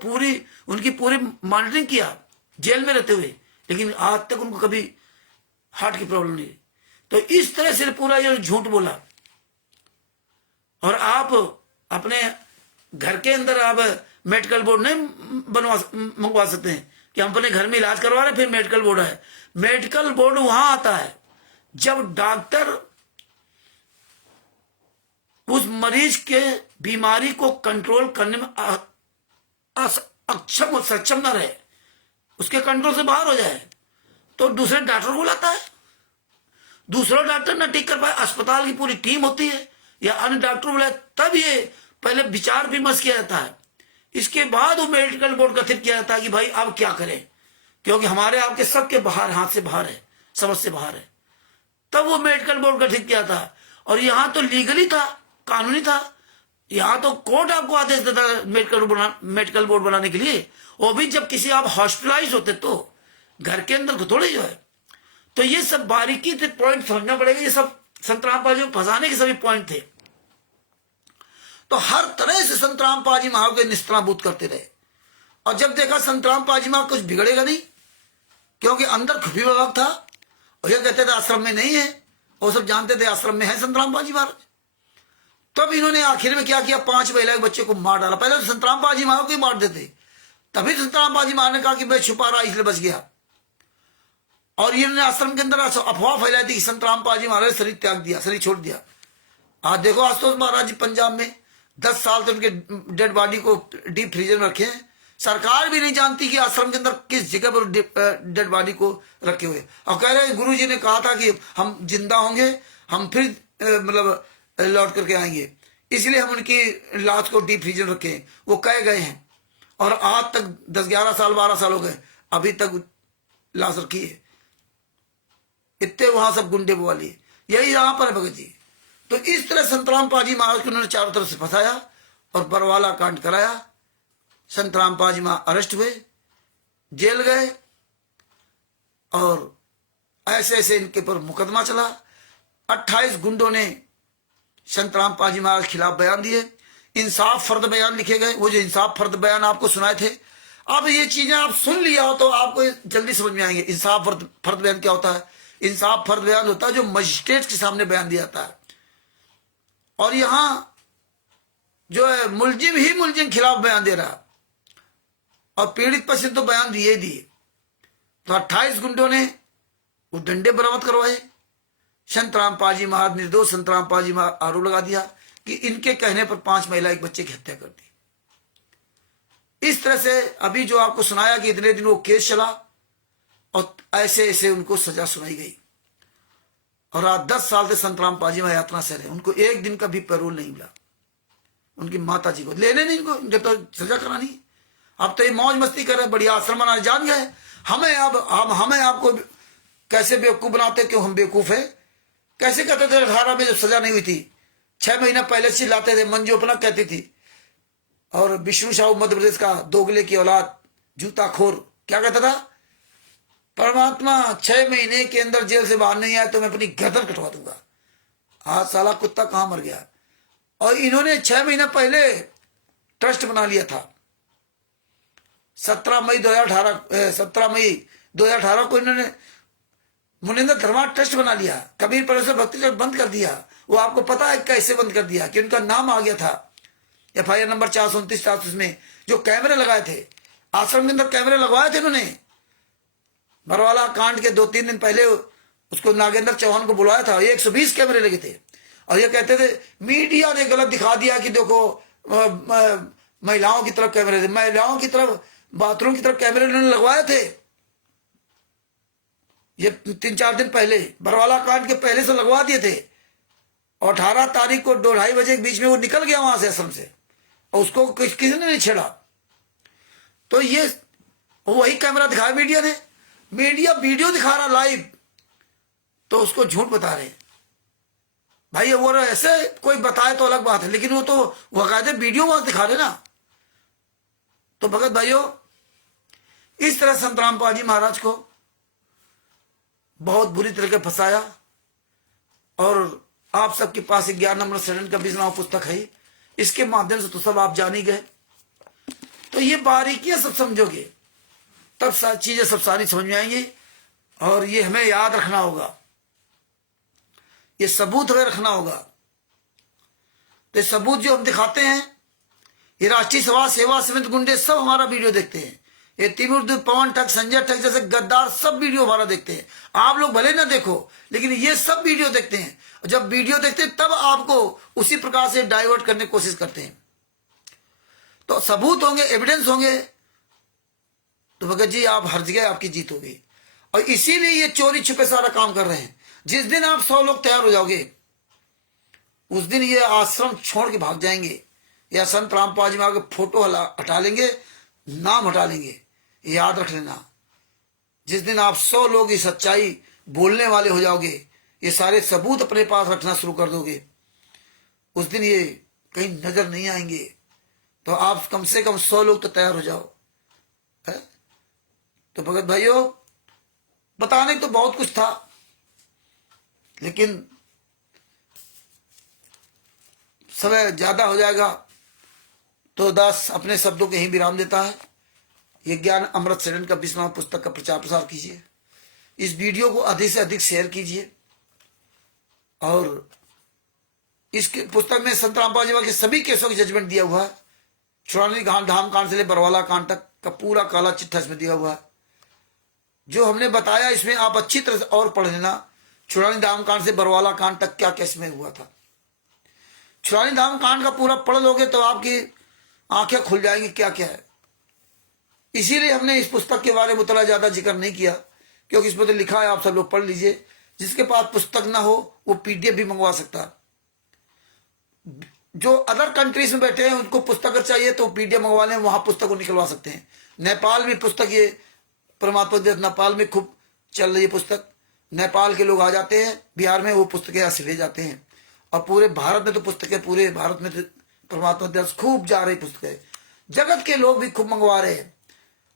उनकी पूरी मॉनिटरिंग किया जेल में रहते हुए, लेकिन आज तक उनको कभी हार्ट की प्रॉब्लम नहीं। तो इस तरह से पूरा ये झूठ बोला। और आप अपने घर के अंदर आप मेडिकल बोर्ड नहीं मंगवा सकते हैं कि हम अपने घर में इलाज करवा रहे फिर मेडिकल बोर्ड है। मेडिकल बोर्ड वहां आता है जब डॉक्टर उस मरीज के बीमारी को कंट्रोल करने में अक्षम और सक्षम न रहे, उसके कंट्रोल से बाहर हो जाए, तो दूसरे डॉक्टर को बुलाता है। दूसरा डॉक्टर न ठीक कर पाए, अस्पताल की पूरी टीम होती है या अन्य डॉक्टर बुलाए, तब ये पहले विचार विमर्श किया जाता है। इसके बाद वो मेडिकल बोर्ड गठित किया जाता है कि भाई अब क्या करें, क्योंकि हमारे आपके सबके बाहर, हाथ से बाहर है, समझ से बाहर है। तब वो मेडिकल बोर्ड गठित किया था। और यहां तो लीगली था, कानूनी था। यहां तो कोर्ट आपको आदेश देता मेडिकल बोर्ड बनाने के लिए, वो भी जब किसी आप हॉस्पिटलाइज होते तो, घर के अंदर को थोड़े जो है। तो ये सब बारीकी से पॉइंट समझना पड़ेगा। ये सब संतराम पाजी को फंसाने के सभी पॉइंट थे। तो हर तरह से संतराम पाजी महाराज के निस्त्राबूत करते रहे। और जब देखा संतराम पाजी महाराज कुछ बिगड़ेगा नहीं, क्योंकि अंदर खुफी विभाग था और ये कहते थे आश्रम में नहीं है, वो सब जानते थे आश्रम में है संतराम पाजी महाराज। तब इन्होंने आखिर में क्या किया, 5 महिला के बच्चे को मार डाला। पहले तो संतराम पाजी महाराज को मार देते, तभी संतराम पाजी महाराज ने कहा कि मैं छुपा रहा इसलिए बच गया। और इन्होंने आश्रम के अंदर अफवाह फैलाई थी कि संतराम पाजी महाराज शरीर त्याग दिया, शरीर छोड़ दिया। आज देखो आशुतोष महाराज जी पंजाब में 10 साल तक उनके डेड बॉडी को डीप फ्रीजर में रखे हैं। सरकार भी नहीं जानती कि आश्रम के अंदर किस जगह पर डेड बॉडी को रखे हुए। और कह रहे गुरु जी ने कहा था कि हम जिंदा होंगे, हम फिर मतलब लौट करके आएंगे, इसलिए हम उनकी लाश को डीप फ्रीजर रखे। वो कह गए हैं और आज तक 10-11 साल 12 साल हो गए, अभी तक लाश रखी है। इतने वहां सब गुंडे वाली, यही यहां पर है भगत जी। तो इस तरह संतराम पाजी महाराज को उन्होंने चारों तरफ से फंसाया और बरवाला कांड कराया। संतराम पाजी महाराज अरेस्ट हुए, जेल गए और ऐसे ऐसे इनके पर मुकदमा चला। 28 गुंडों ने संतराम पाजी महाराज के खिलाफ बयान दिए। इंसाफ फर्द बयान लिखे गए। वो जो इंसाफ फर्द बयान आपको सुनाए थे, अब ये चीजें आप सुन लिया हो तो आपको जल्दी समझ में आएंगे। इंसाफ फर्द बयान क्या होता है? इंसाफ फर्द बयान होता है जो मजिस्ट्रेट के सामने बयान दिया जाता है। और यहां जो है मुलजिम ही मुलजिम खिलाफ बयान दे रहा, और पीड़ित पक्ष ने तो बयान दिए ही दिए। तो 28 गुंडों ने वो डंडे बरामद करवाए। संतराम पाजी महाराज निर्दोष संतराम पाजी महाराज आरोप लगा दिया कि इनके कहने पर 5 महिला एक बच्चे की हत्या कर दी। इस तरह से अभी जो आपको सुनाया कि इतने दिन वो केस चला और ऐसे ऐसे उनको सजा सुनाई गई। और आज 10 साल से संतराम पाजी महाराज यातना से रहे, उनको एक दिन का भी पैरोल नहीं मिला। उनकी माता जी को लेने नहीं, इनको तो सजा करानी। अब तो ये मौज मस्ती कर रहे, बढ़िया आश्रम बनाने जान गए। हमें आपको कैसे बेवकूफ बनाते, क्यों हम बेवकूफ है? कैसे कहते थे 18 में जब सजा नहीं हुई थी, 6 महीना पहले से लाते थे। मंजू अपना कहती थी। और विष्णु साहू मध्य प्रदेश का दोगले की औलाद जूताखोर क्या कहता था? परमात्मा 6 महीने के अंदर जेल से बाहर नहीं आया तो मैं अपनी गर्दन कटवा दूंगा। आज साला कुत्ता कहां मर गया। और इन्होंने 6 महीना पहले ट्रस्ट बना लिया था। 17 मई 2018 को इन्होंने मुनिंदर धर्मा ट्रस्ट बना लिया। कबीर परमेश्वर भक्ति ट्रस्ट बंद कर दिया। वो आपको पता है कैसे बंद कर दिया? कि उनका नाम आ गया था FIR नंबर 429 में। जो कैमरे लगाए थे आश्रम के अंदर, कैमरे लगवाए थे इन्होंने। बरवाला कांड के 2-3 दिन पहले उसको नागेंद्र चौहान को बुलाया था, 120 कैमरे लगे थे। और ये कहते थे मीडिया ने गलत दिखा दिया कि देखो महिलाओं की तरफ कैमरे थे, महिलाओं की तरफ बाथरूम की तरफ कैमरे उन्होंने लगवाए थे। ये 3-4 दिन पहले बरवाला कांड के पहले से लगवा दिए थे, और 18 तारीख को 2-2:30 बजे के बीच में वो निकल गया वहां से असम से, और उसको किसी ने नहीं छेड़ा। तो ये वही कैमरा दिखाया मीडिया ने, मीडिया वीडियो दिखा रहा लाइव, तो उसको झूठ बता रहे भाई। वो ऐसे कोई बताए तो अलग बात है, लेकिन वो तो बाकायदे वीडियो वहां दिखा रहे ना। तो भगत भाइयों, इस तरह संत रामपाल जी महाराज को बहुत बुरी तरह फंसाया, और आप सबके पास ज्ञान अमृत सरण का 20वां पुस्तक है, इसके माध्यम से तो सब आप जान ही गए। तो ये बारीकियां सब समझोगे तब चीजें सब सारी समझ में आएंगी, और ये हमें याद रखना होगा, ये सबूत हमें रखना होगा। तो सबूत जो हम दिखाते हैं, ये राष्ट्रीय सेवा समिति गुंडे सब हमारा वीडियो देखते हैं। ये तिमुर पवन ठग, संजय ठग जैसे गद्दार सब वीडियो हमारा देखते हैं। आप लोग भले ना देखो, लेकिन ये सब वीडियो देखते हैं, और जब वीडियो देखते हैं तब आपको उसी प्रकार से डाइवर्ट करने की कोशिश करते हैं। तो सबूत होंगे, एविडेंस होंगे, तो भगत जी आप हर जगह आपकी जीत होगी। और इसीलिए ये चोरी छुपे सारा काम कर रहे हैं। जिस दिन आप 100 लोग तैयार हो जाओगे, उस दिन ये आश्रम छोड़ के भाग जाएंगे, या संत रामपाल जी महाराज के फोटो हटा लेंगे, नाम हटा लेंगे। याद रख लेना, जिस दिन आप 100 लोग ये सच्चाई बोलने वाले हो जाओगे, ये सारे सबूत अपने पास रखना शुरू कर दोगे, उस दिन ये कहीं नजर नहीं आएंगे। तो आप कम से कम 100 लोग तो तैयार हो जाओ है? तो भगत भाइयों, बताने तो बहुत कुछ था, लेकिन समय ज्यादा हो जाएगा, तो दास अपने शब्दों के ही विराम देता है। ये ज्ञान अमृत सरण का 20वां पुस्तक का प्रचार प्रसार कीजिए, इस वीडियो को अधिक से अधिक शेयर कीजिए, और इसके पुस्तक में संत रामपाल जी के सभी केसों की जजमेंट दिया हुआ है। चुरानी धाम कांड से ले बरवाला कांड तक का पूरा काला चिट्ठा इसमें दिया हुआ है। जो हमने बताया इसमें आप अच्छी तरह से और पढ़ लेना। चुरानी धाम कांड से बरवाला कांड तक क्या क्या इसमें हुआ था, चुरानी धाम कांड का पूरा पढ़ लोगे तो आपकी आंखें खुल जाएंगी क्या क्या है। इसीलिए हमने इस पुस्तक के बारे में उतना ज्यादा जिक्र नहीं किया, क्योंकि इसमें तो लिखा है, आप सब लोग पढ़ लीजिए। जिसके पास पुस्तक ना हो वो पीडीएफ भी मंगवा सकता है। जो अदर कंट्रीज में बैठे हैं उनको पुस्तक अगर चाहिए तो पीडीएफ मंगवा लें, वहां पुस्तक को निकलवा सकते हैं। नेपाल में पुस्तक, ये परमात्मा देव नेपाल में खूब चल रही है पुस्तक। नेपाल के लोग आ जाते हैं बिहार में, वो पुस्तकें यहाँ से ले जाते हैं, और पूरे भारत में तो पुस्तकें, पूरे भारत में तो परमात्मा देव खूब जा रही पुस्तकें। जगत के लोग भी खूब मंगवा रहे हैं,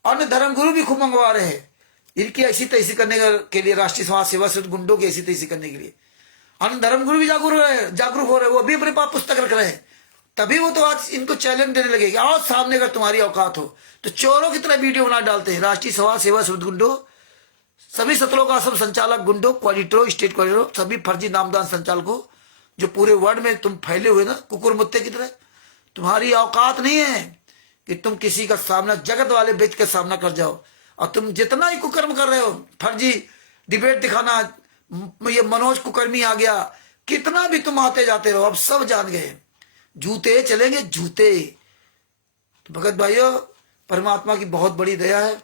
अन्य धर्मगुरु भी खूब मंगवा रहे हैं। इनकी ऐसी तैसी करने के लिए, राष्ट्रीय समाज सेवा से गुंडों की ऐसी तैसी करने के लिए अन्य धर्मगुरु भी जागरूक हो रहे हैं, वो भी अपने पास पुस्तक रख रहे हैं। तभी वो तो आज इनको चैलेंज देने लगेगी, आओ सामने अगर तुम्हारी औकात हो तो। चोरों की तरह वीडियो बना डालते हैं राष्ट्रीय समाज सेवा से गुंडों, सभी सत्रों का सब संचालक गुंडों, क्वालिटरों, स्टेट क्वालिटरों, सभी फर्जी नामदान संचालकों जो पूरे वर्ल्ड में तुम फैले हुए ना कुकुर मुत्ते की तरह। तुम्हारी औकात नहीं है कि तुम किसी का सामना, जगत वाले बेच का सामना कर जाओ। और तुम जितना ही कुकर्म कर रहे हो, फर्जी डिबेट दिखाना, ये मनोज कुकर्मी आ गया, कितना भी तुम आते जाते रहो, अब सब जान गए, जूते चलेंगे जूते। तो भगत भाइयों, परमात्मा की बहुत बड़ी दया है।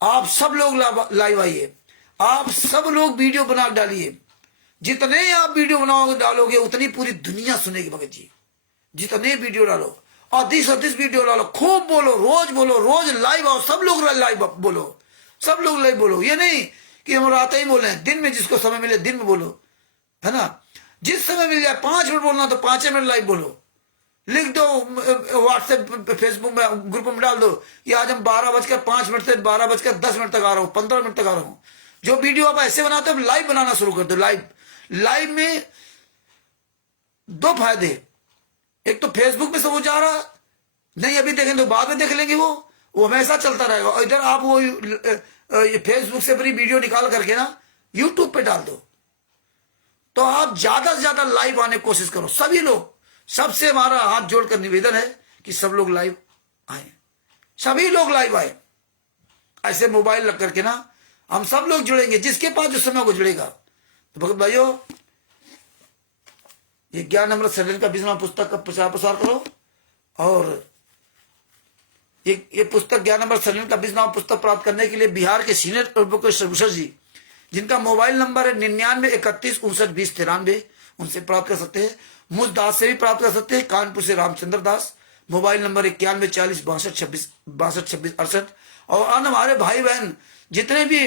आप सब लोग लाइव आइए, आप सब लोग वीडियो बना डालिए। जितने आप वीडियो बनाओगे डालोगे उतनी पूरी दुनिया सुनेगी भगत जी। जितने वीडियो डालो, अधिक वीडियो डालो, खूब बोलो, रोज लाइव आओ, सब लोग लाइव बोलो, सब लोग लाइव बोलो। ये नहीं कि हम रात ही बोले, दिन में जिसको समय मिले दिन में बोलो, है ना। जिस समय मिल जाए 5 मिनट बोलना तो 5 मिनट लाइव बोलो। लिख दो व्हाट्सएप फेसबुक में ग्रुप में डाल दो कि आज हम 12:05 से 12:10 तक आ रहा हूँ, 15 मिनट तक आ रहा हूँ। जो वीडियो आप ऐसे बनाते हो लाइव बनाना शुरू कर दो। लाइव में 2 फायदे, एक तो फेसबुक में सब वो जा रहा नहीं, अभी देखेंगे तो बाद में देख लेंगे, वो हमेशा चलता रहेगा। और इधर आप वो फेसबुक से अपनी वीडियो निकाल करके ना यूट्यूब पे डाल दो। तो आप ज्यादा से ज्यादा लाइव आने की कोशिश करो, सभी लोग। सबसे हमारा हाथ जोड़कर निवेदन है कि सब लोग लाइव आए, सभी लोग लाइव आए। ऐसे मोबाइल रख करके ना हम सब लोग जुड़ेंगे, जिसके पास जो समय को जुड़ेगा। तो भगत भाइयों, ये ज्ञान अमृत सरण का 20वां पुस्तक का प्रचार प्रसार करो, और ये पुस्तक ज्ञान अमृत संजीवनी का 20वां पुस्तक प्राप्त करने के लिए बिहार के सीनियर प्रोफेसर जी, जिनका मोबाइल नंबर है 99 31 59 20 93, उनसे प्राप्त कर सकते हैं। मुझ दास से भी प्राप्त कर सकते हैं, कानपुर से रामचंद्र दास, मोबाइल नंबर 91 40 62 26 68। और अन्य हमारे भाई बहन जितने भी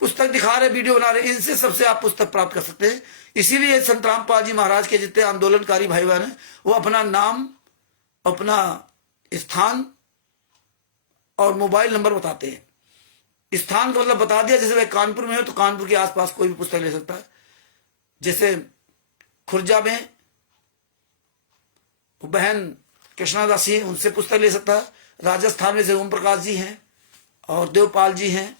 पुस्तक दिखा रहे, वीडियो बना रहे, इनसे सबसे आप पुस्तक प्राप्त कर सकते हैं। इसीलिए संत रामपाल जी महाराज के जितने आंदोलनकारी भाई बहन हैं, वो अपना नाम, अपना स्थान और मोबाइल नंबर बताते हैं। स्थान का मतलब बता दिया, जैसे भाई कानपुर में हो तो कानपुर के आसपास कोई भी पुस्तक ले सकता है। जैसे खुर्जा में बहन कृष्णादासी है, उनसे पुस्तक ले सकता है। राजस्थान में से ओम प्रकाश जी हैं और देवपाल जी हैं,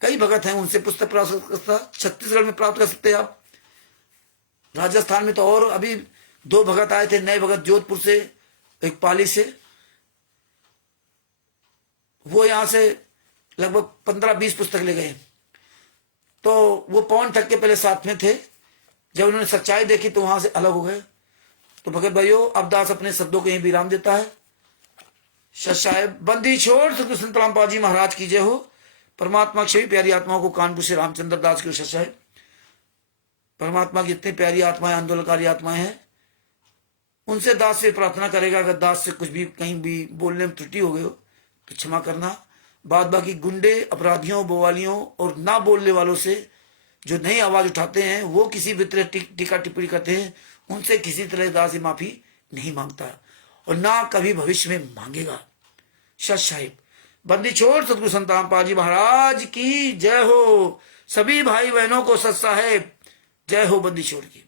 कई भगत हैं, उनसे पुस्तक प्राप्त कर सकता है। छत्तीसगढ़ में प्राप्त कर सकते हैं आप। राजस्थान में तो और अभी 2 भगत आए थे, नए भगत, जोधपुर से, एक पाली से। वो यहां से लगभग 15-20 पुस्तक ले गए। तो वो पवन ठग के पहले साथ में थे, जब उन्होंने सच्चाई देखी तो वहां से अलग हो गए। तो भगत भाइयों, अब दास अपने शब्दों को यही विराम देता है। साहेब बंदी छोड़ सतगुरु संत रामपाल जी महाराज की जय हो। परमात्मा की सभी प्यारी आत्माओं को कानपुर से रामचंद्र दास की साहेब, परमात्मा की इतनी प्यारी आत्माएं, आंदोलनकारी आत्माएं हैं, उनसे दास से प्रार्थना करेगा, अगर दास से कुछ भी कहीं भी बोलने में त्रुटि हो गई हो तो क्षमा करना। बाद बाकी गुंडे, अपराधियों, बवालियों और ना बोलने वालों से जो नई आवाज उठाते हैं, वो किसी भी तरह टीका टिप्पणी करते हैं, उनसे किसी तरह दास माफी नहीं मांगता और ना कभी भविष्य में मांगेगा। सच साहिब बंदी छोड़ सतगुरु संत रामपाल जी महाराज की जय हो। सभी भाई बहनों को सच साहेब जय हो बंदी छोड़ की।